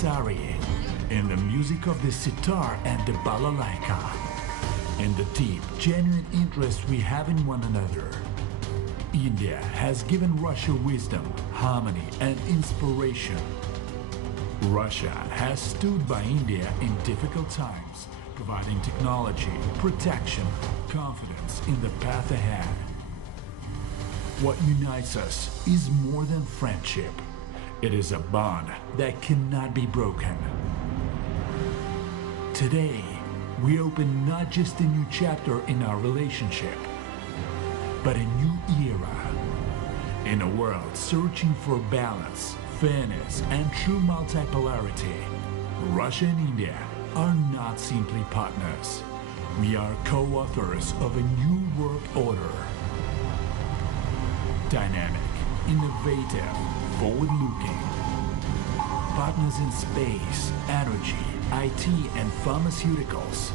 sari, in the music of the sitar and the balalaika, and the deep, genuine interest we have in one another. India has given Russia wisdom, harmony, and inspiration. Russia has stood by India in difficult times, providing technology, protection, confidence in the path ahead. What unites us is more than friendship. It is a bond that cannot be broken. Today, we open not just a new chapter in our relationship, but a new era. In a world searching for balance, fairness, and true multipolarity, Russia and India are not simply partners. We are co-authors of a new world order. Dynamic, innovative, forward-looking. Partners in space, energy, IT, and pharmaceuticals.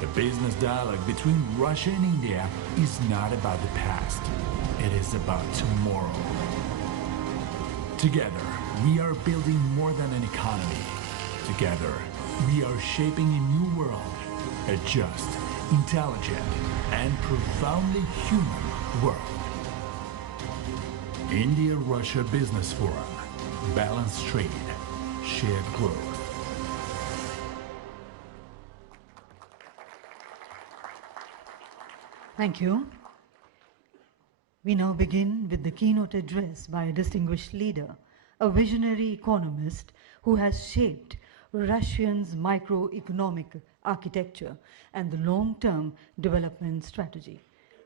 The business dialogue between Russia and India is not about the past. It is about tomorrow. Together, we are building more than an economy. Together, we are shaping a new world, a just, intelligent, and profoundly human world. India-Russia Business Forum. Balanced trade, shared growth. Thank you. We now begin with the keynote address by a distinguished leader, a visionary economist who has shaped Russia's microeconomic architecture and the long-term development strategy.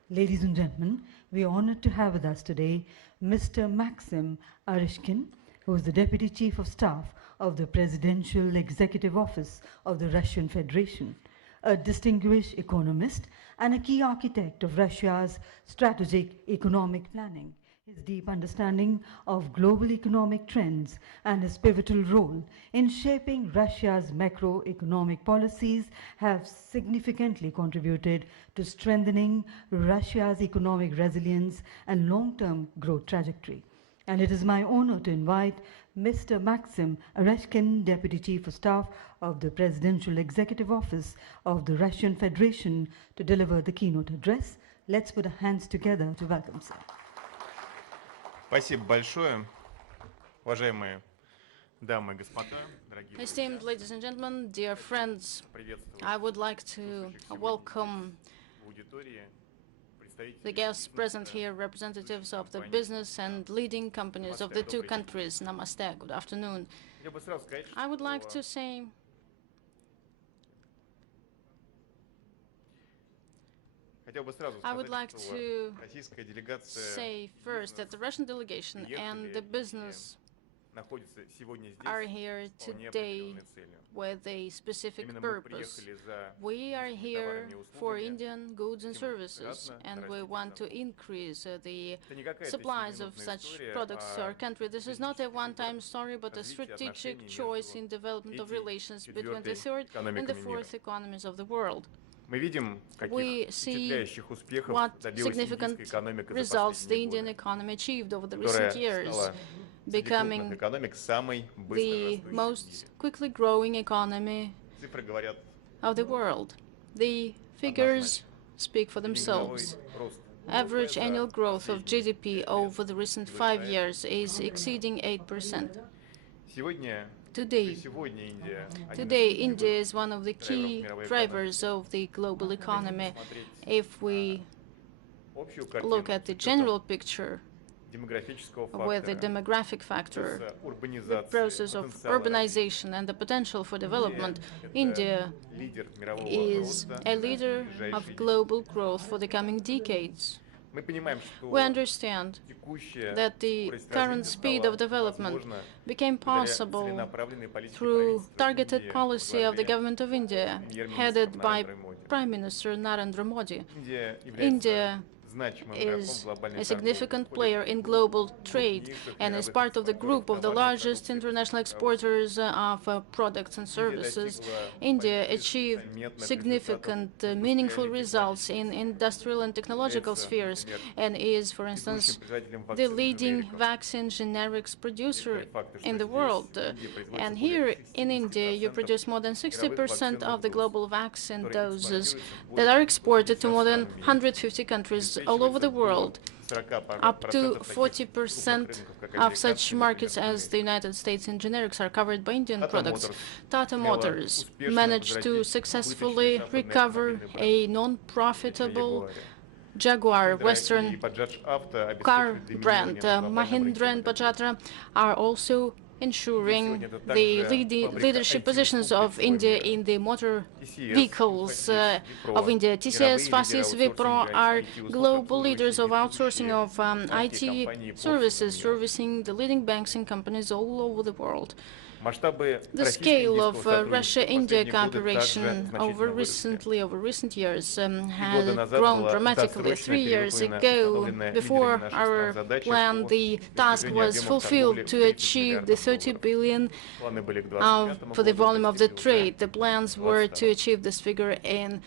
Ladies and gentlemen, we are honored to have with us today Mr. Maxim Oreshkin, who is the Deputy Chief of Staff of the Presidential Executive Office of the Russian Federation, a distinguished economist and a key architect of Russia's strategic economic planning. His deep understanding of global economic trends and his pivotal role in shaping Russia's macroeconomic policies have significantly contributed to strengthening Russia's economic resilience and long-term growth trajectory. And it is my honor to invite Mr. Maxim Oreshkin, Deputy Chief of Staff of the Presidential Executive Office of the Russian Federation, to deliver the keynote address. Let's put our hands together to welcome sir. Спасибо большое, уважаемые дамы и господа, дорогие Esteemed ladies and gentlemen, dear friends, I would like to welcome the guests present here, representatives of the business and leading companies of the two countries. Namaste, good afternoon. I would like to say say first that the Russian delegation and the business are here today with a specific purpose. We are here for Indian goods and services, and we want to increase the supplies of such products to our country. This is not a one-time story, but a strategic choice in development of relations between the third and the fourth economies of the world. We see what significant results the Indian economy achieved over the recent years, becoming the most quickly growing economy of the world. The figures speak for themselves. Average annual growth of GDP over the recent 5 years is exceeding 8%. Today, India is one of the key drivers of the global economy. If we look at the general picture with the demographic factor, the process of urbanization and the potential for development, India is a leader of global growth for the coming decades. We understand that the current speed of development became possible through targeted policy of the government of India, headed by Prime Minister Narendra Modi. India is a significant player in global trade and is part of the group of the largest international exporters of products and services. India achieved significant, meaningful results in industrial and technological spheres and is, for instance, the leading vaccine generics producer in the world. And here in India, you produce more than 60% of the global vaccine doses that are exported to more than 150 countries all over the world. Up to 40% of such markets as the United States in generics are covered by Indian products. Tata Motors managed to successfully recover a non-profitable Jaguar Western car brand. Mahindra and Bajaj are also ensuring the leadership positions of India in the motor vehicles of India. TCS, Fasis, Wipro are global leaders of outsourcing of IT services, servicing the leading banks and companies all over the world. The scale of Russia-India cooperation over recent years has grown dramatically. 3 years ago, before our plan, the task was fulfilled to achieve the 30 billion for the volume of the trade. The plans were to achieve this figure in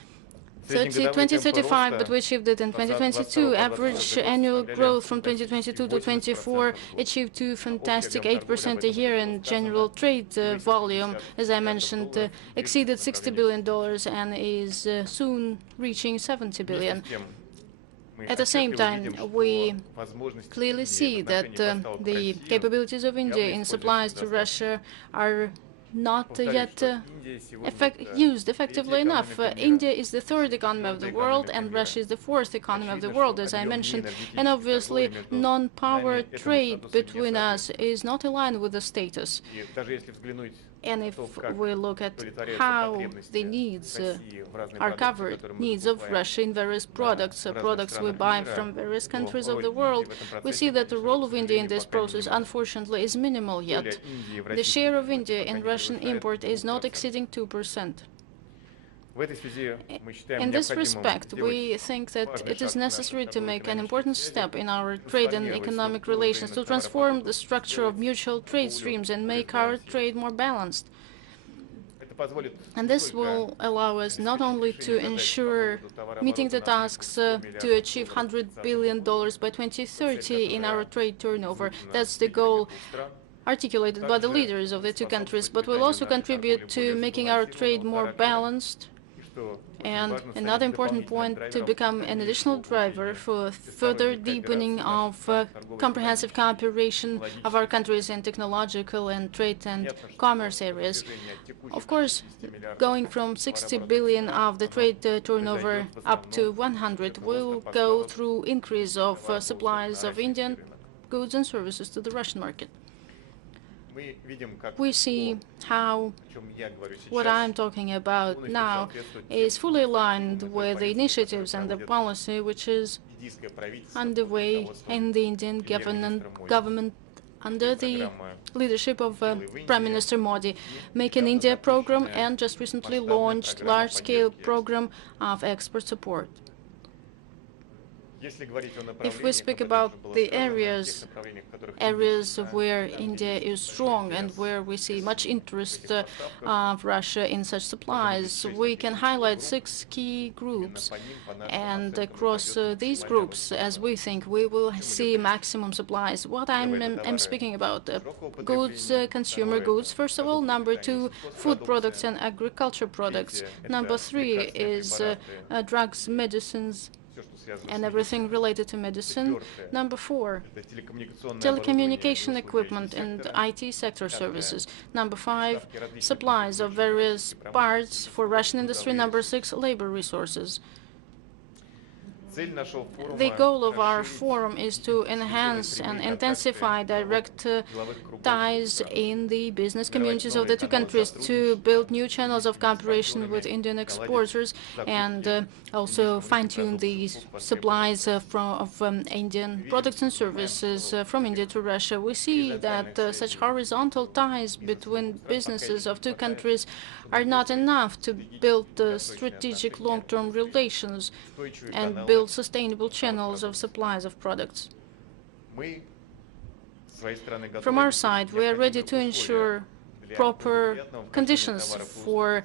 2035, but we achieved it in 2022. Average annual growth from 2022 to 24 achieved to fantastic 8% a year, and general trade volume, as I mentioned, exceeded $60 billion and is soon reaching 70 billion. At the same time, we clearly see that the capabilities of India in supplies to Russia are not yet used effectively enough. India is the third economy of the world and Russia is the fourth economy of the world, as I mentioned. And obviously, non-power trade between us is not aligned with the status. And if we look at how the needs are covered, needs of Russia in various products, products we buy from various countries of the world, we see that the role of India in this process, unfortunately, is minimal yet. The share of India in Russian import is not exceeding 2%. In this respect, we think that it is necessary to make an important step in our trade and economic relations to transform the structure of mutual trade streams and make our trade more balanced. And this will allow us not only to ensure meeting the tasks to achieve $100 billion by 2030 in our trade turnover. That's the goal articulated by the leaders of the two countries, but will also contribute to making our trade more balanced. And another important point, to become an additional driver for further deepening of comprehensive cooperation of our countries in technological and trade and commerce areas. Of course, going from 60 billion of the trade turnover up to 100 will go through increase of supplies of Indian goods and services to the Russian market. We see how what I'm talking about now is fully aligned with the initiatives and the policy which is underway in the Indian government under the leadership of Prime Minister Modi, Make in India program, and just recently launched large-scale program of export support. If we speak about the areas where India is strong and where we see much interest of Russia in such supplies, we can highlight 6 key groups. And across these groups, as we think, we will see maximum supplies. What I'm speaking about, goods, consumer goods, first of all. Number 2, food products and agriculture products. Number 3 is drugs, medicines, and everything related to medicine. Number 4, telecommunication equipment and IT sector services. Number 5, supplies of various parts for Russian industry. Number 6, labor resources. The goal of our forum is to enhance and intensify direct ties in the business communities of the two countries, to build new channels of cooperation with Indian exporters, and also fine-tune the supplies of Indian products and services from India to Russia. We see that such horizontal ties between businesses of two countries are not enough to build strategic long-term relations and build sustainable channels of supplies of products. From our side, we are ready to ensure proper conditions for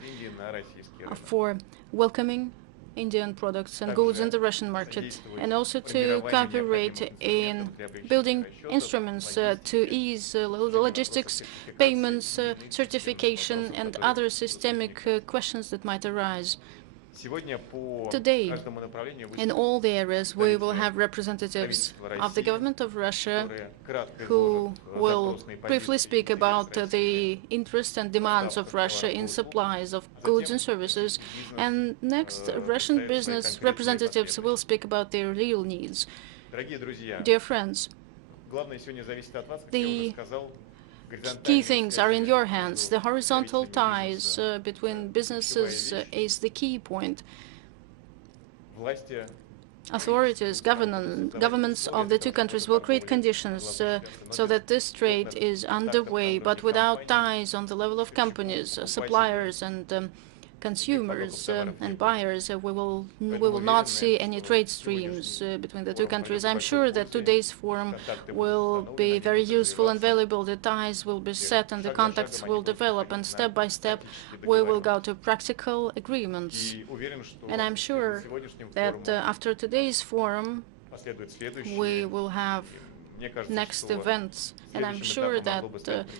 welcoming Indian products and goods in the Russian market, and also to cooperate in building instruments to ease logistics, payments, certification, and other systemic questions that might arise. Today, in all the areas, we will have representatives of the government of Russia who will briefly speak about the interests and demands of Russia in supplies of goods and services. And next, Russian business representatives will speak about their real needs. Dear friends, the key things are in your hands. The horizontal ties between businesses is the key point. Authorities, governments of the two countries will create conditions so that this trade is underway, but without ties on the level of companies, suppliers, and consumers and buyers, we will not see any trade streams between the two countries. I'm sure that today's forum will be very useful and valuable. The ties will be set and the contacts will develop, and step by step we will go to practical agreements. And I'm sure that after today's forum we will have next events, and I'm sure that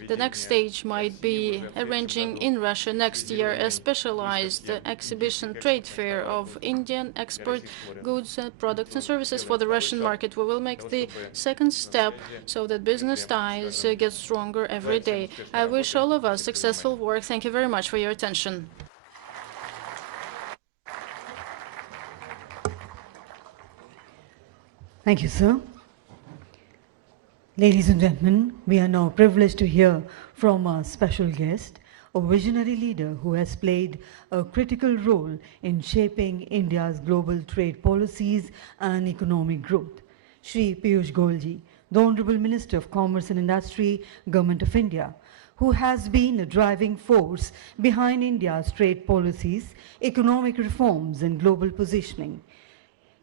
the next stage might be arranging in Russia next year a specialized exhibition trade fair of Indian export goods, products and services for the Russian market. We will make the second step so that business ties get stronger every day. I wish all of us successful work. Thank you very much for your attention. Thank you, sir. Ladies and gentlemen, we are now privileged to hear from our special guest, a visionary leader who has played a critical role in shaping India's global trade policies and economic growth. Shri Piyush Goyal ji, the Honorable Minister of Commerce and Industry, Government of India, who has been a driving force behind India's trade policies, economic reforms and global positioning.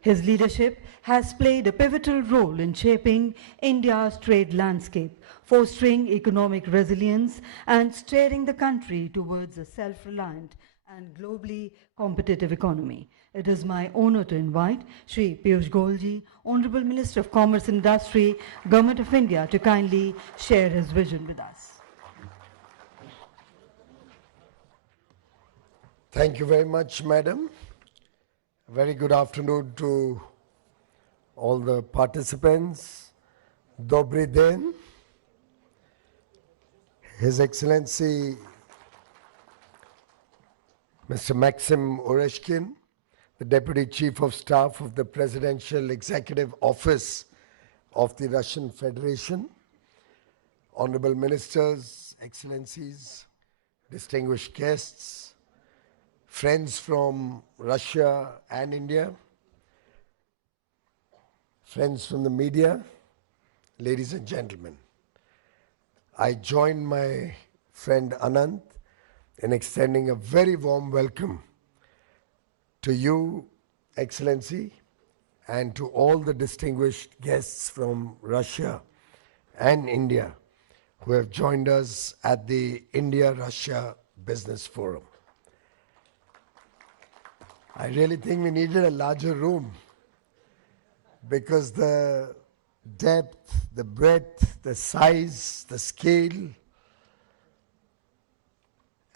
His leadership has played a pivotal role in shaping India's trade landscape, fostering economic resilience and steering the country towards a self-reliant and globally competitive economy. It is my honor to invite Shri Piyush Goyal ji, Honorable Minister of Commerce and Industry, Government of India, to kindly share his vision with us. Thank you very much, Madam. Very good afternoon to all the participants. Dobry den. His Excellency Mr. Maxim Oreshkin, the Deputy Chief of Staff of the Presidential Executive Office of the Russian Federation, Honorable Ministers, Excellencies, distinguished guests, friends from Russia and India, friends from the media, ladies and gentlemen. I join my friend Anant in extending a very warm welcome to you, Excellency, and to all the distinguished guests from Russia and India who have joined us at the India-Russia Business Forum. I really think we needed a larger room because the depth, the breadth, the size, the scale,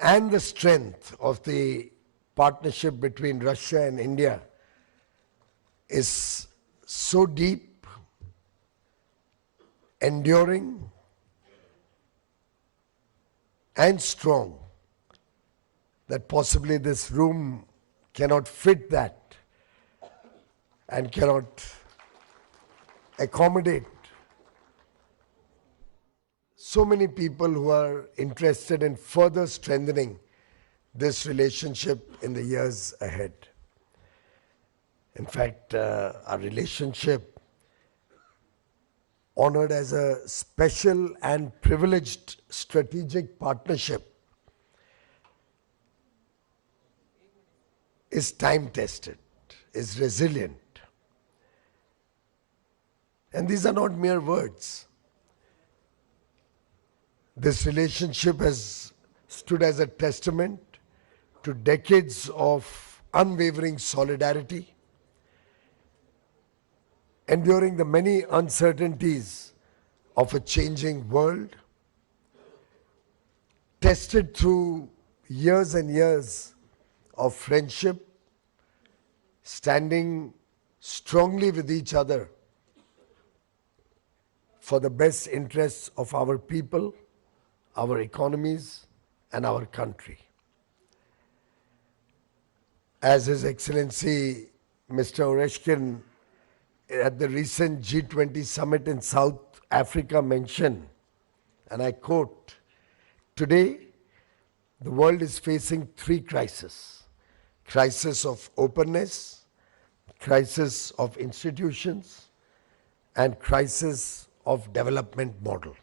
and the strength of the partnership between Russia and India is so deep, enduring, and strong that possibly this room cannot fit that and cannot accommodate so many people who are interested in further strengthening this relationship in the years ahead. In fact, our relationship, honored as a special and privileged strategic partnership, is time-tested, is resilient, And these are not mere words. This relationship has stood as a testament to decades of unwavering solidarity, enduring the many uncertainties of a changing world, tested through years and years of friendship, standing strongly with each other for the best interests of our people, our economies, and our country. As His Excellency Mr. Oreshkin at the recent G20 summit in South Africa mentioned, and I quote, "Today, the world is facing three crises: crisis of openness, crisis of institutions, and crisis of development model."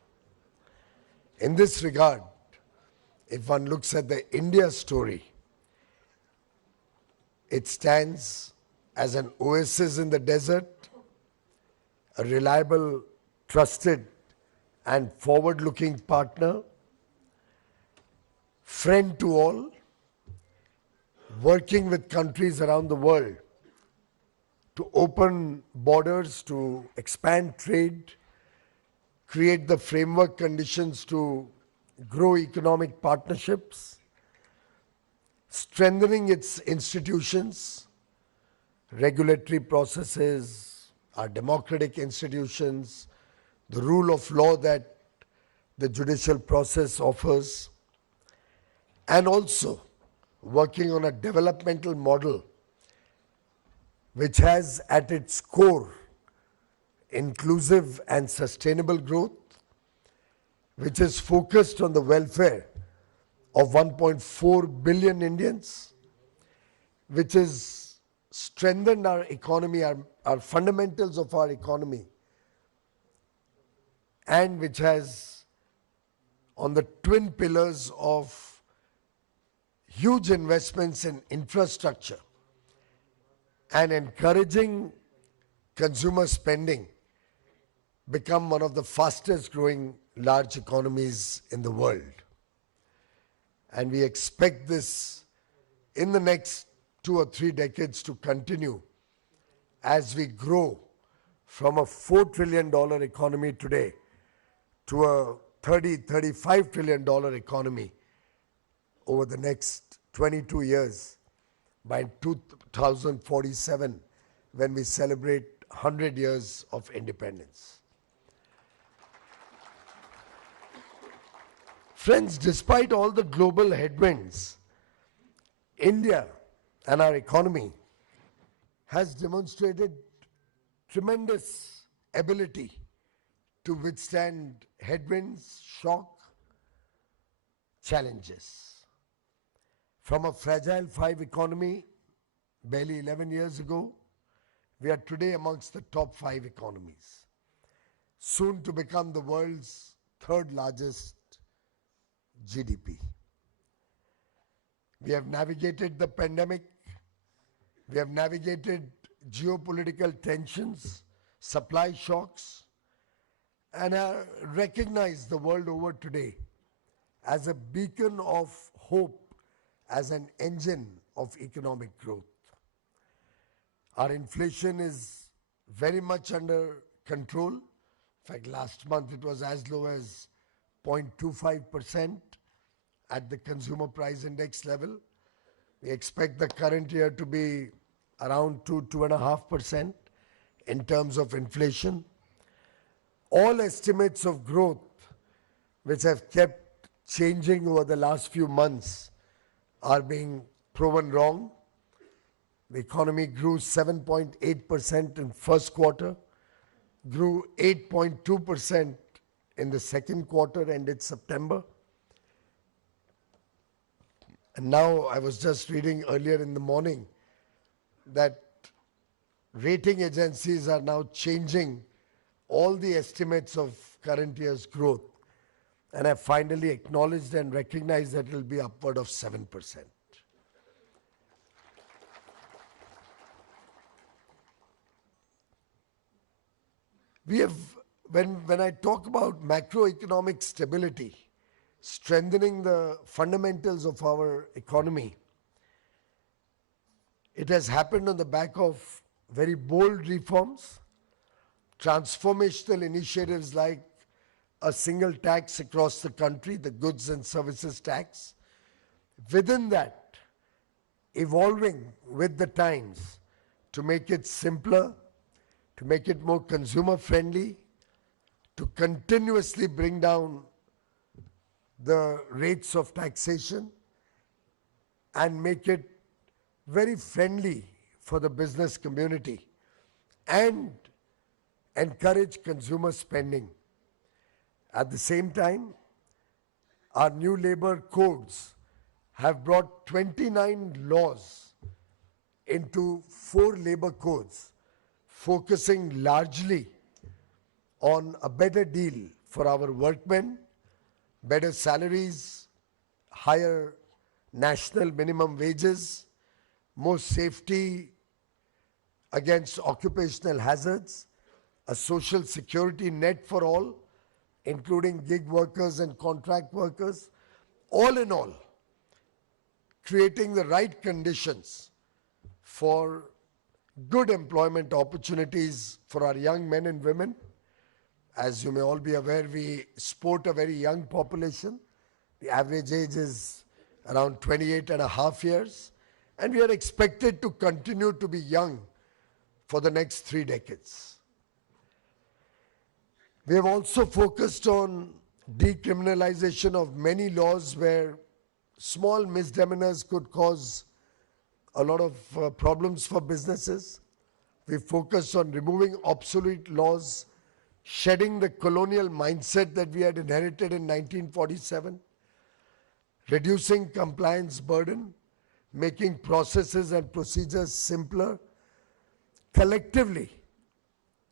In this regard, if one looks at the India story, it stands as an oasis in the desert, a reliable, trusted, and forward-looking partner, friend to all, working with countries around the world to open borders, to expand trade, create the framework conditions to grow economic partnerships, strengthening its institutions, regulatory processes, our democratic institutions, the rule of law that the judicial process offers, and also working on a developmental model which has at its core inclusive and sustainable growth, which is focused on the welfare of 1.4 billion Indians, which has strengthened our economy, our fundamentals of our economy, and which has on the twin pillars of huge investments in infrastructure and encouraging consumer spending, become one of the fastest growing large economies in the world. And we expect this in the next 2 or 3 decades to continue as we grow from a $4 trillion economy today to a $35 trillion economy over the next 22 years by 2047, when we celebrate 100 years of independence. Friends, despite all the global headwinds, India and our economy has demonstrated tremendous ability to withstand headwinds, shock, challenges. From a fragile 5 economy barely 11 years ago, we are today amongst the top 5 economies, soon to become the world's 3rd largest GDP. We have navigated the pandemic, we have navigated geopolitical tensions, supply shocks, and are recognized the world over today as a beacon of hope, as an engine of economic growth. Our inflation is very much under control. In fact, last month it was as low as 0.25% at the consumer price index level. We expect the current year to be around 2.5% in terms of inflation. All estimates of growth, which have kept changing over the last few months, are being proven wrong. The economy grew 7.8% in first quarter, grew 8.2% in the second quarter ended September. And now I was just reading earlier in the morning that rating agencies are now changing all the estimates of current year's growth, and have finally acknowledged and recognized that it will be upward of 7%. We have, when I talk about macroeconomic stability, strengthening the fundamentals of our economy, it has happened on the back of very bold reforms, transformational initiatives like a single tax across the country, the goods and services tax. Within that, evolving with the times to make it simpler, to make it more consumer friendly, to continuously bring down the rates of taxation and make it very friendly for the business community and encourage consumer spending. At the same time, our new labor codes have brought 29 laws into 4 labor codes, focusing largely on a better deal for our workmen, better salaries, higher national minimum wages, more safety against occupational hazards, a social security net for all, including gig workers and contract workers. All in all, creating the right conditions for good employment opportunities for our young men and women. As you may all be aware, we sport a very young population. The average age is around 28.5 years, and we are expected to continue to be young for the next 3 decades. We have also focused on decriminalization of many laws where small misdemeanors could cause a lot of problems for businesses. We focused on removing obsolete laws, shedding the colonial mindset that we had inherited in 1947, reducing compliance burden, making processes and procedures simpler, collectively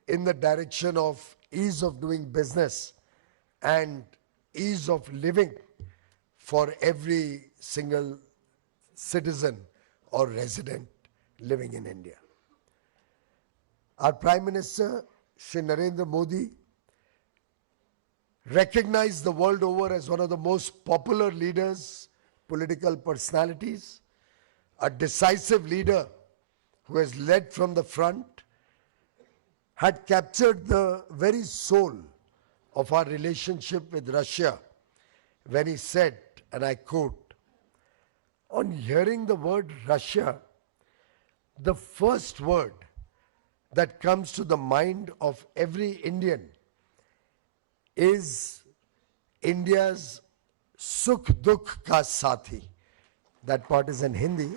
in the direction of ease of doing business and ease of living for every single citizen or resident living in India. Our Prime Minister, Shri Narendra Modi, recognized the world over as one of the most popular leaders, political personalities, a decisive leader who has led from the front, had captured the very soul of our relationship with Russia when he said, and I quote, "On hearing the word Russia, the first word that comes to the mind of every Indian is India's Sukh Dukh Ka Sathi." That part is in Hindi.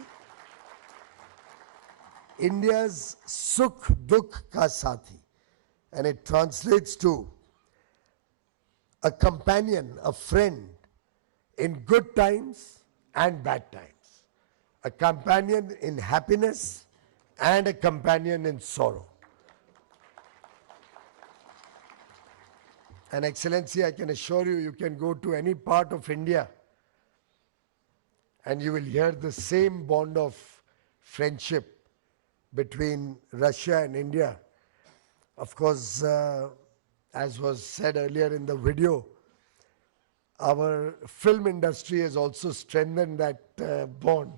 India's Sukh Dukh Ka Sathi. And it translates to a companion, a friend in good times and bad times. A companion in happiness and a companion in sorrow. And Excellency, I can assure you, you can go to any part of India and you will hear the same bond of friendship between Russia and India. Of course, as was said earlier in the video, our film industry has also strengthened that bond.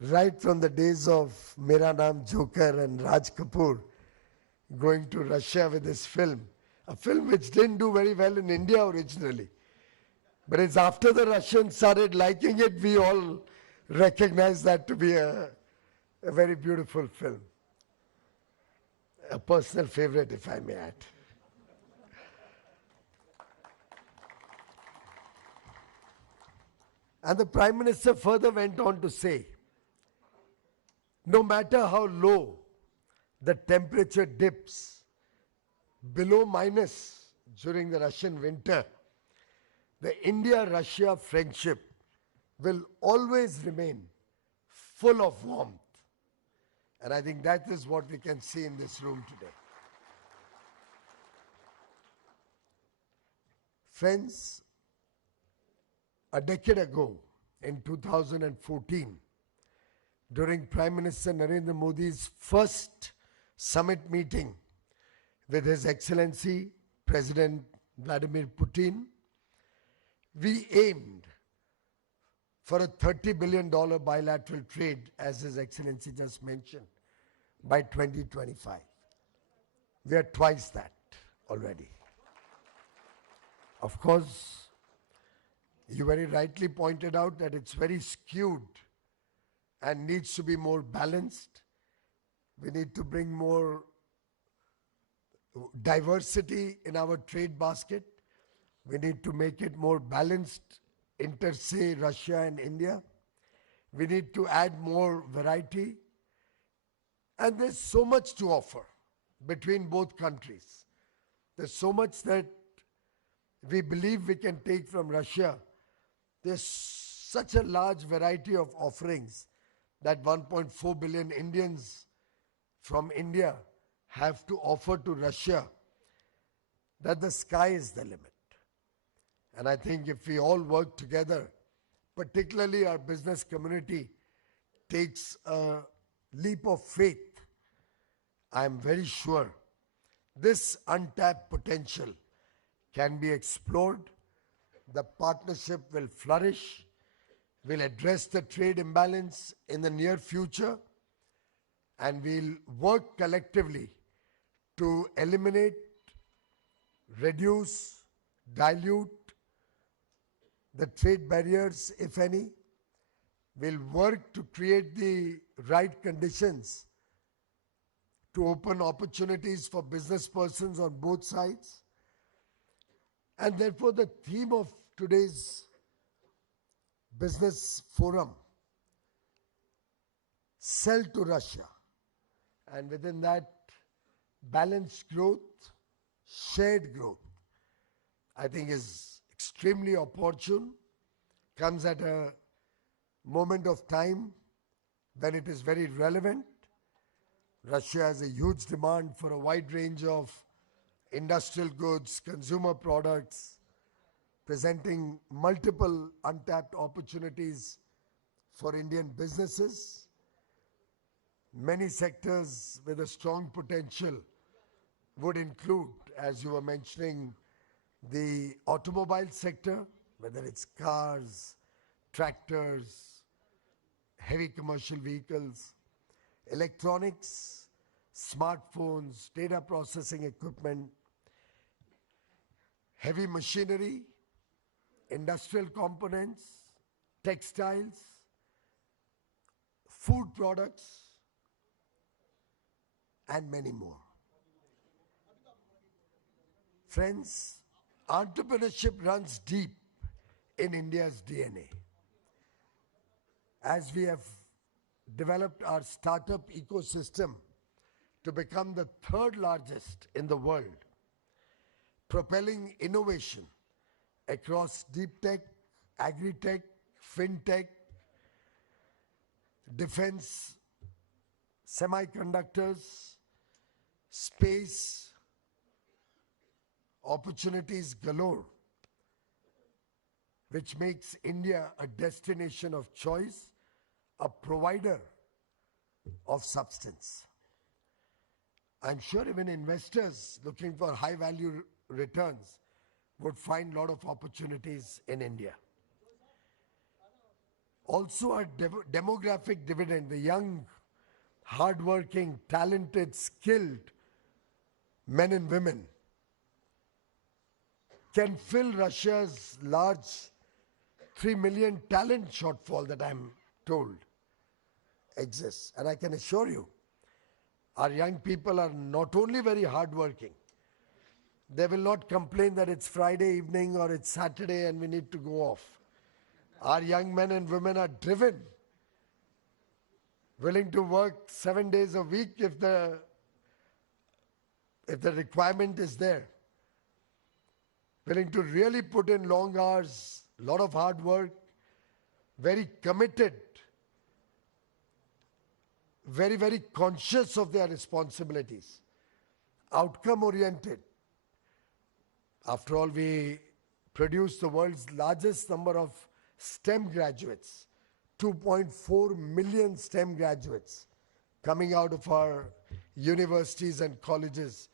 Right from the days of Mera Naam Joker and Raj Kapoor going to Russia with this film, a film which didn't do very well in India originally. But it's after the Russians started liking it, we all recognized that to be a very beautiful film. A personal favorite, if I may add. And the Prime Minister further went on to say, no matter how low the temperature dips below minus during the Russian winter, the India-Russia friendship will always remain full of warmth. And I think that is what we can see in this room today. Friends, a decade ago, in 2014, during Prime Minister Narendra Modi's first summit meeting with His Excellency President Vladimir Putin, we aimed for a $30 billion bilateral trade, as His Excellency just mentioned, by 2025. We are twice that already. Of course, you very rightly pointed out that it's very skewed and needs to be more balanced. We need to bring more diversity in our trade basket. We need to make it more balanced inter, say, Russia and India. We need to add more variety. And there's so much to offer between both countries. There's so much that we believe we can take from Russia. There's such a large variety of offerings that 1.4 billion Indians from India have to offer to Russia, that the sky is the limit. And I think if we all work together, particularly our business community takes a leap of faith, I am very sure this untapped potential can be explored. The partnership will flourish, will address the trade imbalance in the near future, and we'll work collectively to eliminate, reduce, dilute the trade barriers, if any. We'll work to create the right conditions to open opportunities for business persons on both sides. And therefore, the theme of today's business forum, sell to Russia, and within that, balanced growth, shared growth, I think is extremely opportune, comes at a moment of time when it is very relevant. Russia has a huge demand for a wide range of industrial goods, consumer products, presenting multiple untapped opportunities for Indian businesses. Many sectors with a strong potential would include, as you were mentioning, the automobile sector, whether it's cars, tractors, heavy commercial vehicles, electronics, smartphones, data processing equipment, heavy machinery, industrial components, textiles, food products, and many more. Friends, entrepreneurship runs deep in India's DNA. As we have developed our startup ecosystem to become the third largest in the world, propelling innovation across deep tech, agri-tech, fintech, defense, semiconductors, space, opportunities galore, which makes India a destination of choice, a provider of substance. I'm sure even investors looking for high value returns would find a lot of opportunities in India. Also, our demographic dividend, the young, hardworking, talented, skilled men and women can fill Russia's large 3 million talent shortfall that I'm told exists. And I can assure you, our young people are not only very hardworking, they will not complain that it's Friday evening or it's Saturday and we need to go off. Our young men and women are driven, willing to work 7 days a week if the requirement is there. Willing to really put in long hours, a lot of hard work, very committed, very, very conscious of their responsibilities, outcome-oriented. After all, we produce the world's largest number of STEM graduates, 2.4 million STEM graduates coming out of our universities and colleges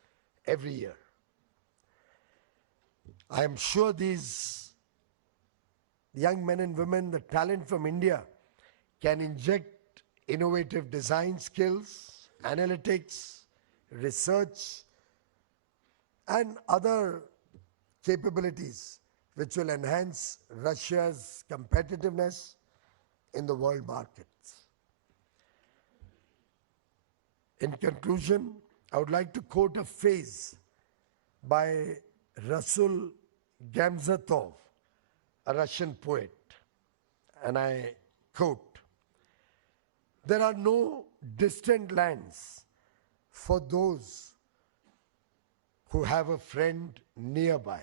every year. I am sure these young men and women, the talent from India, can inject innovative design skills, analytics, research, and other capabilities which will enhance Russia's competitiveness in the world markets. In conclusion, I would like to quote a phrase by Rasul Gamzatov, a Russian poet, and I quote, "There are no distant lands for those who have a friend nearby.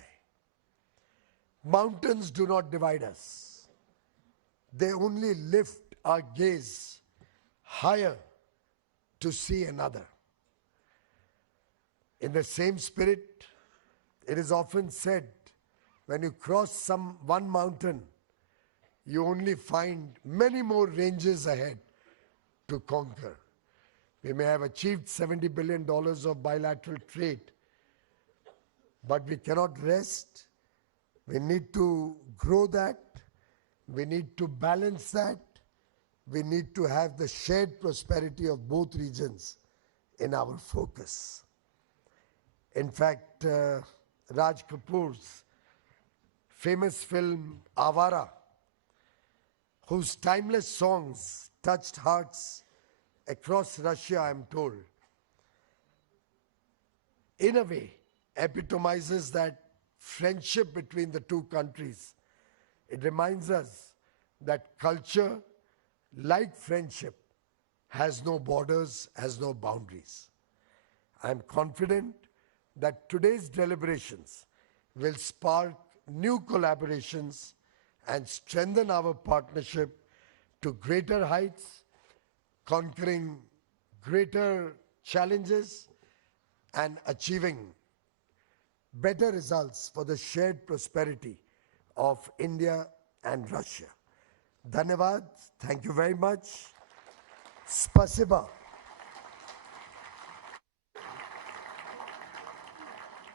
Mountains do not divide us. They only lift our gaze higher to see another." In the same spirit, it is often said, when you cross one mountain, you only find many more ranges ahead to conquer. We may have achieved $70 billion of bilateral trade, but we cannot rest. We need to grow that. We need to balance that. We need to have the shared prosperity of both regions in our focus. In fact, Raj Kapoor's famous film Avara, whose timeless songs touched hearts across Russia, I am told, in a way epitomizes that friendship between the two countries. It reminds us that culture, like friendship, has no borders, has no boundaries. I am confident that today's deliberations will spark new collaborations and strengthen our partnership to greater heights, conquering greater challenges and achieving better results for the shared prosperity of India and Russia. Dhanyavad. Thank you very much. Spasiba.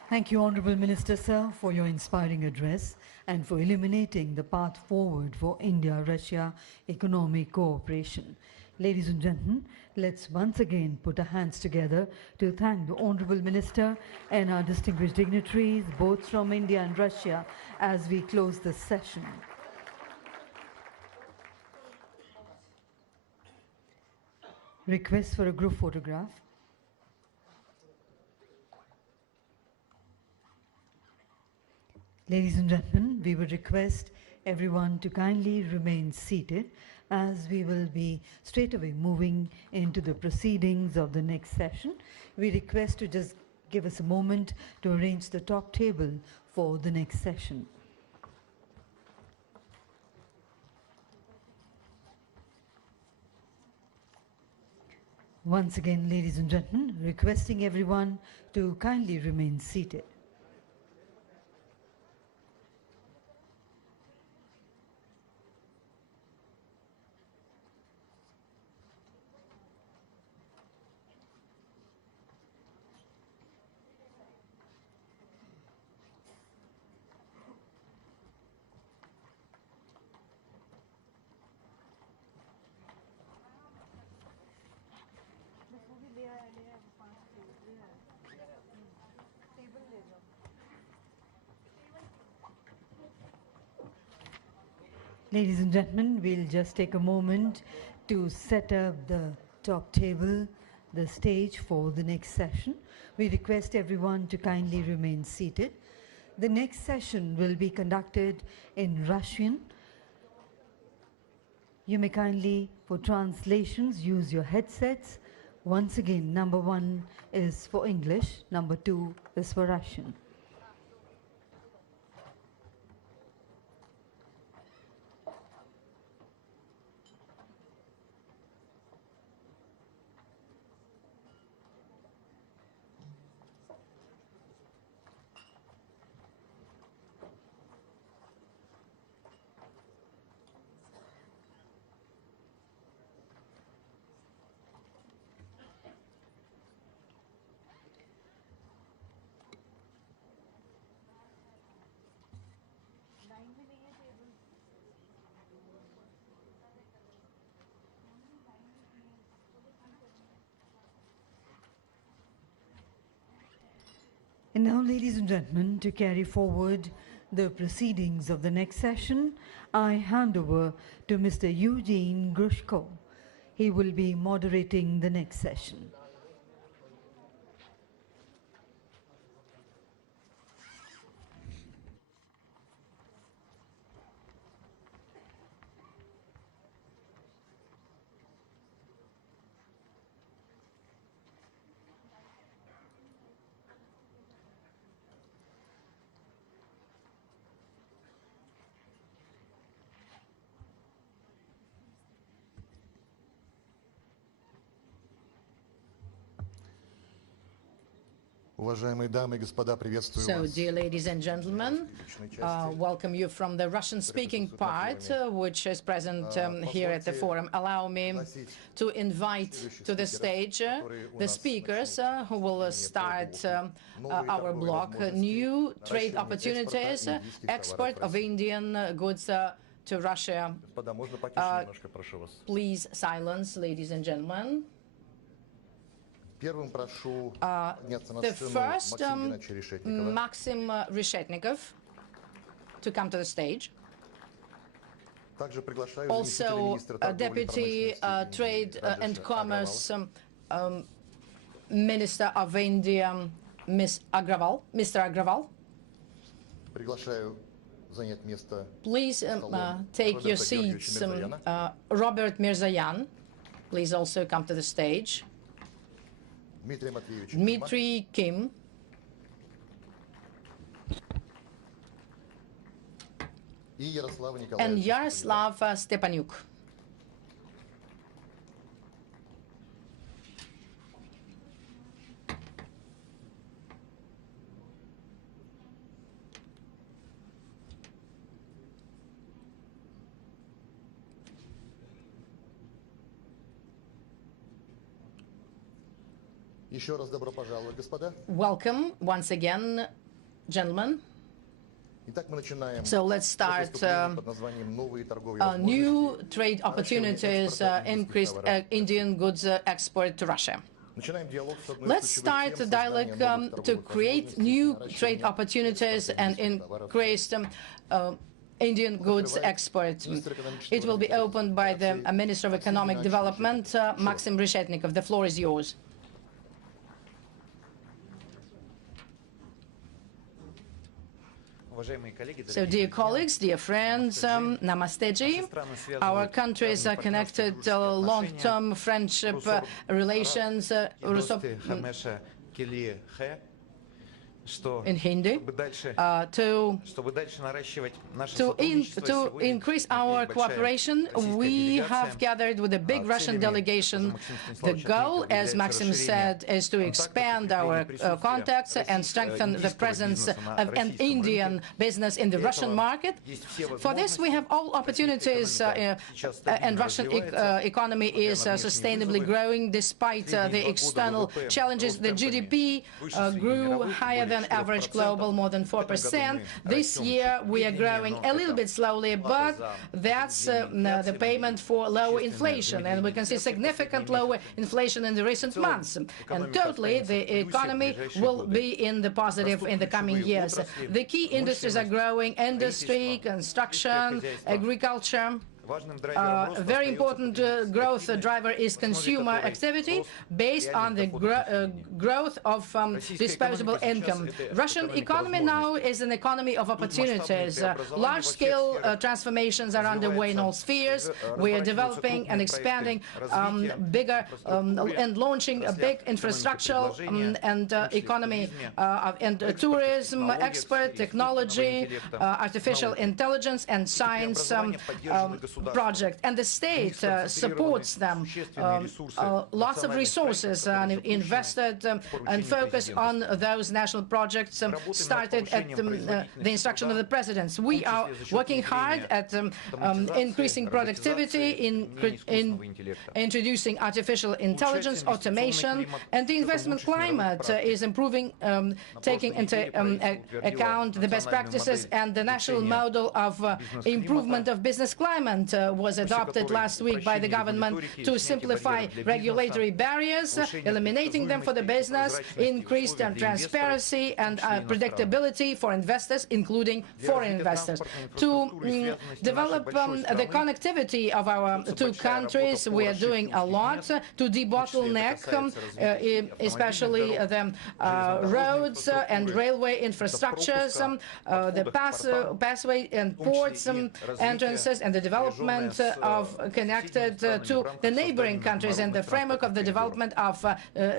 Thank you, Honorable Minister, sir, for your inspiring address and for illuminating the path forward for India-Russia economic cooperation. Ladies and gentlemen, let's once again put our hands together to thank the Honorable Minister and our distinguished dignitaries, both from India and Russia, as we close this session. Request for a group photograph. Ladies and gentlemen, we would request everyone to kindly remain seated as we will be straight away moving into the proceedings of the next session. We request to just give us a moment to arrange the top table for the next session. Once again, ladies and gentlemen, requesting everyone to kindly remain seated. Ladies and gentlemen, we'll just take a moment to set up the top table, the stage for the next session. We request everyone to kindly remain seated. The next session will be conducted in Russian. You may kindly, for translations, use your headsets. Once again, number 1 is for English, number 2 is for Russian. And now, ladies and gentlemen, to carry forward the proceedings of the next session, I hand over to Mr. Eugene Grushko. He will be moderating the next session. So, dear ladies and gentlemen, welcome you from the Russian-speaking part, which is present here at the forum. Allow me to invite to the stage the speakers who will start our block. New trade opportunities, export of Indian goods to Russia. Please silence, ladies and gentlemen. The first, Maxim Reshetnikov, to come to the stage. Also, Deputy Trade and Commerce Minister of India, Mr. Agrawal. Please take your seats. Robert Mirzayan, please also come to the stage. Dmitry Kim. And Yaroslav Stepanyuk. Welcome once again, gentlemen. So let's start new trade opportunities, increased Indian goods export to Russia. Let's start a dialogue to create new trade opportunities and increase Indian goods export. It will be opened by the Minister of Economic Development, Maxim Reshetnikov. The floor is yours. So, dear colleagues, dear friends, namaste ji. Our countries are connected long-term friendship relations in Hindi, to increase our cooperation. We have gathered with a big Russian delegation. The goal, as Maxim said, is to expand our contacts and strengthen the presence of an Indian business in the Russian market. For this, we have all opportunities, and Russian economy is sustainably growing despite the external challenges. The GDP grew higher than average global, more than 4%. This year we are growing a little bit slowly, but that's the payment for lower inflation, and we can see significant lower inflation in the recent months. And totally the economy will be in the positive in the coming years. The key industries are growing: industry, construction, agriculture. A very important growth driver is consumer activity based on the growth of disposable income. Russian economy now is an economy of opportunities. Large-scale transformations are underway in all spheres. We are developing and expanding bigger and launching a big infrastructure and economy and tourism, export, technology, artificial intelligence and science project, and the state supports them. Lots of resources are invested and focused on those national projects started at the instruction of the presidents. We are working hard at increasing productivity, in introducing artificial intelligence, automation, and the investment climate is improving, taking into account the best practices and the national model of improvement of business climate. agreement was adopted last week by the government to simplify regulatory barriers, eliminating them for the business, increased transparency and predictability for investors, including foreign investors. To develop the connectivity of our two countries, we are doing a lot to debottleneck, especially the roads and railway infrastructures, the passway and ports entrances, and the development of connected to the neighboring countries in the framework of the development of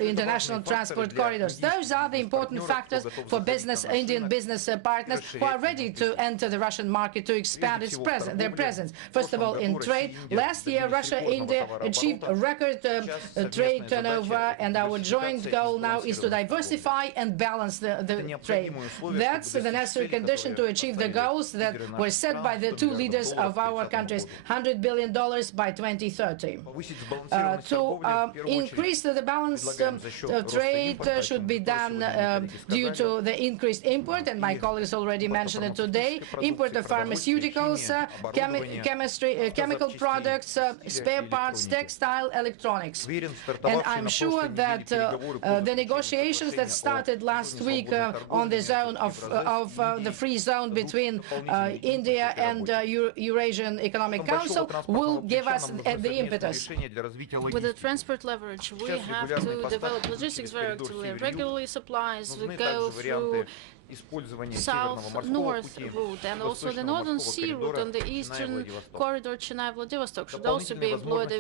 international transport corridors. Those are the important factors for Indian business partners who are ready to enter the Russian market to expand their presence. First of all, in trade, last year Russia-India achieved a record trade turnover, and our joint goal now is to diversify and balance the trade. That's the necessary condition to achieve the goals that were set by the two leaders of our countries, $100 billion by 2030. To increase the balanced trade should be done due to the increased import, and my colleagues already mentioned it today, import of pharmaceuticals, chemical products, spare parts, textile, electronics. And I'm sure that the negotiations that started last week on the zone of the free zone between India and Eurasian Economic Council will give us the impetus. With the transport leverage, we have to develop logistics very actively. Regularly supplies go through south-north route, and also the Northern Sea route on the eastern corridor Chennai-Vladivostok should also be employed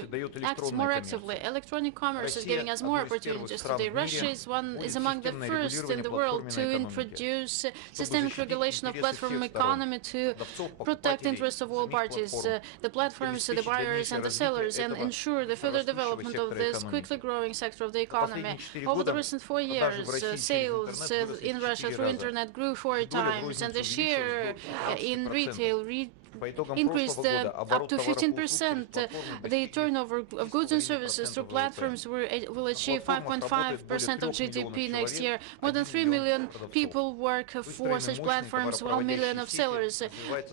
more actively. Electronic commerce is giving us more opportunities today. Russia is among the first in the world to introduce systemic regulation of platform economy to protect interests of all parties, the platforms, the buyers and the sellers, and ensure the further development of this quickly growing sector of the economy. Over the recent 4 years, sales in Russia through internet grew 4 times, and the share in retail increased up to 15%. The turnover of goods and services through platforms will achieve 5.5% of GDP next year. More than 3 million people work for such platforms, 1 million of sellers.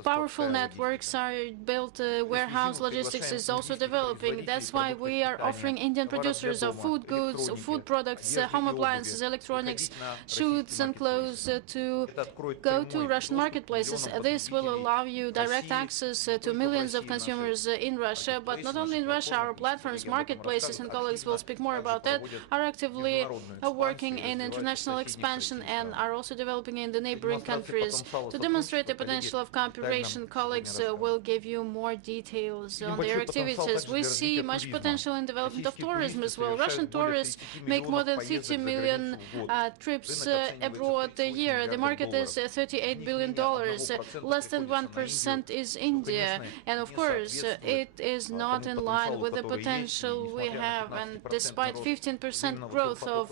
Powerful networks are built, warehouse logistics is also developing. That's why we are offering Indian producers of food goods, food products, home appliances, electronics, shoes and clothes to go to Russian marketplaces. This will allow you direct access to millions of consumers in Russia, but not only in Russia. Our platforms, marketplaces, and colleagues will speak more about that, are actively working in international expansion and are also developing in the neighboring countries. To demonstrate the potential of cooperation, colleagues will give you more details on their activities. We see much potential in development of tourism as well. Russian tourists make more than 50 million trips abroad a year. The market is $38 billion. Less than 1% is India, and of course it is not in line with the potential we have. And despite 15% growth of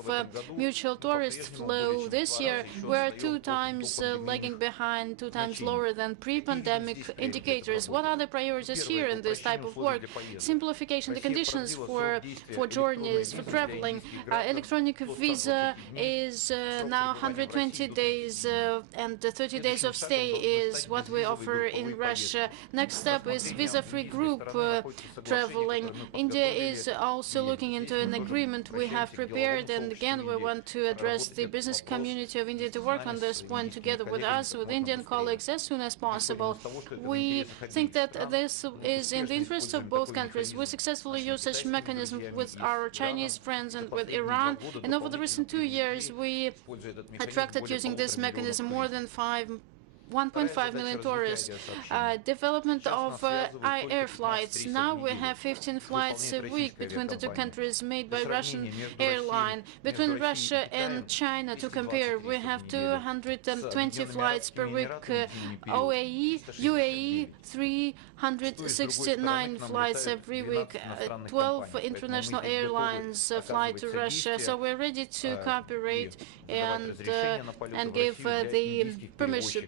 mutual tourist flow this year, we are 2 times lagging behind, 2 times lower than pre-pandemic indicators. What are the priorities here in this type of work? Simplification, the conditions for journeys, for traveling. Electronic visa is now 120 days, and 30 days of stay is what we offer in Russia. Next step is visa-free group traveling. India is also looking into an agreement we have prepared, and again we want to address the business community of India to work on this point together with us, with Indian colleagues, as soon as possible. We think that this is in the interest of both countries. We successfully use such mechanism with our Chinese friends and with Iran, and over the recent 2 years we attracted using this mechanism more than 1.5 million tourists. Development of air flights. Now we have 15 flights a week between the 2 countries made by Russian airline. Between Russia and China, to compare, we have 220 flights per week. UAE 369 flights every week. 12 international airlines fly to Russia. So we're ready to cooperate and give the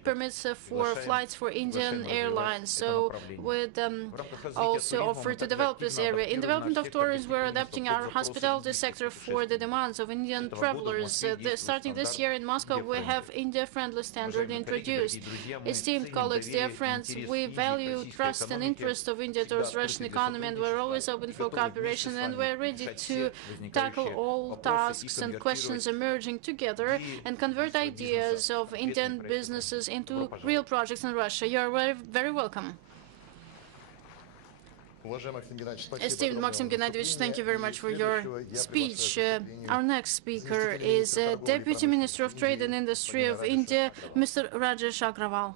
permits tickets for flights for Indian Airlines. So we'd also offer to develop this area. In development of tourism, we're adapting our hospitality sector for the demands of Indian travelers. Starting this year in Moscow, we have India-friendly standard introduced. Esteemed colleagues, dear friends, we value trust and interest of India towards Russian economy, and we're always open for cooperation, and we're ready to tackle all tasks and questions emerging together and convert ideas of Indian businesses into real projects in Russia. You are very, very welcome. Esteemed Maxim Gennadievich, thank you very much for your speech. Our next speaker is Deputy Minister of Trade and Industry of India, Mr. Rajesh Agrawal.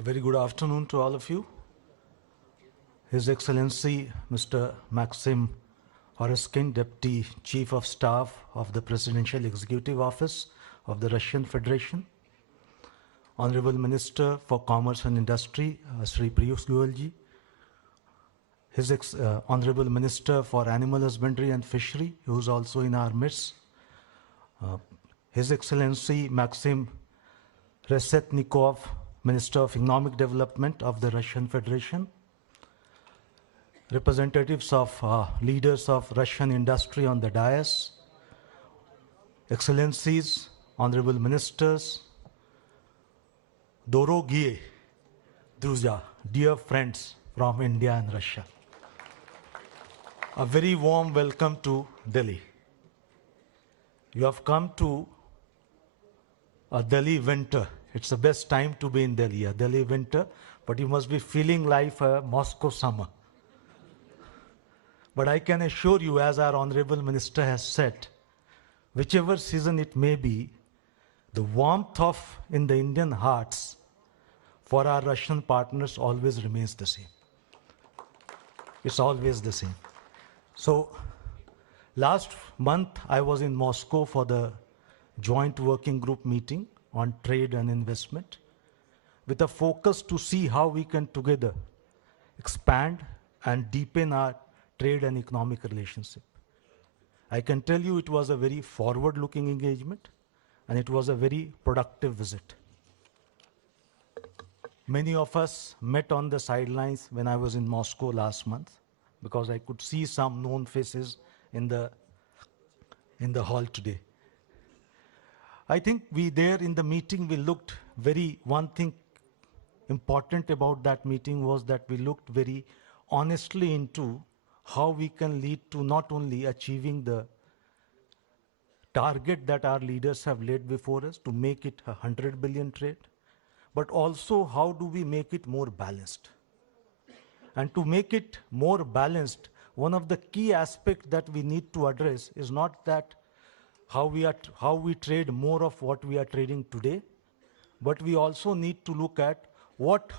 A very good afternoon to all of you. His Excellency Mr. Maxim Oreshkin, Deputy Chief of Staff of the Presidential Executive Office of the Russian Federation, Honorable Minister for Commerce and Industry, Sri Piyush Goyal ji, His Honorable Minister for Animal Husbandry and Fishery, who is also in our midst, His Excellency Maxim Reshetnikov, Minister of Economic Development of the Russian Federation, representatives of leaders of Russian industry on the dais, Excellencies, Honorable Ministers, Dorogie, Druzya, dear friends from India and Russia. A very warm welcome to Delhi. You have come to a Delhi winter. It's the best time to be in Delhi, a Delhi winter, but you must be feeling like a Moscow summer. But I can assure you, as our Honorable Minister has said, whichever season it may be, the warmth in the Indian hearts for our Russian partners always remains the same. It's always the same. So, last month I was in Moscow for the joint working group meeting on trade and investment, with a focus to see how we can together expand and deepen our trade and economic relationship. I can tell you it was a very forward-looking engagement, and it was a very productive visit. Many of us met on the sidelines when I was in Moscow last month, because I could see some known faces in the hall today. I think there in the meeting we looked one thing important about that meeting was that we looked very honestly into how we can lead to not only achieving the target that our leaders have laid before us to make it 100 billion trade, but also how do we make it more balanced. And to make it more balanced, one of the key aspects that we need to address is not that how we trade more of what we are trading today, but we also need to look at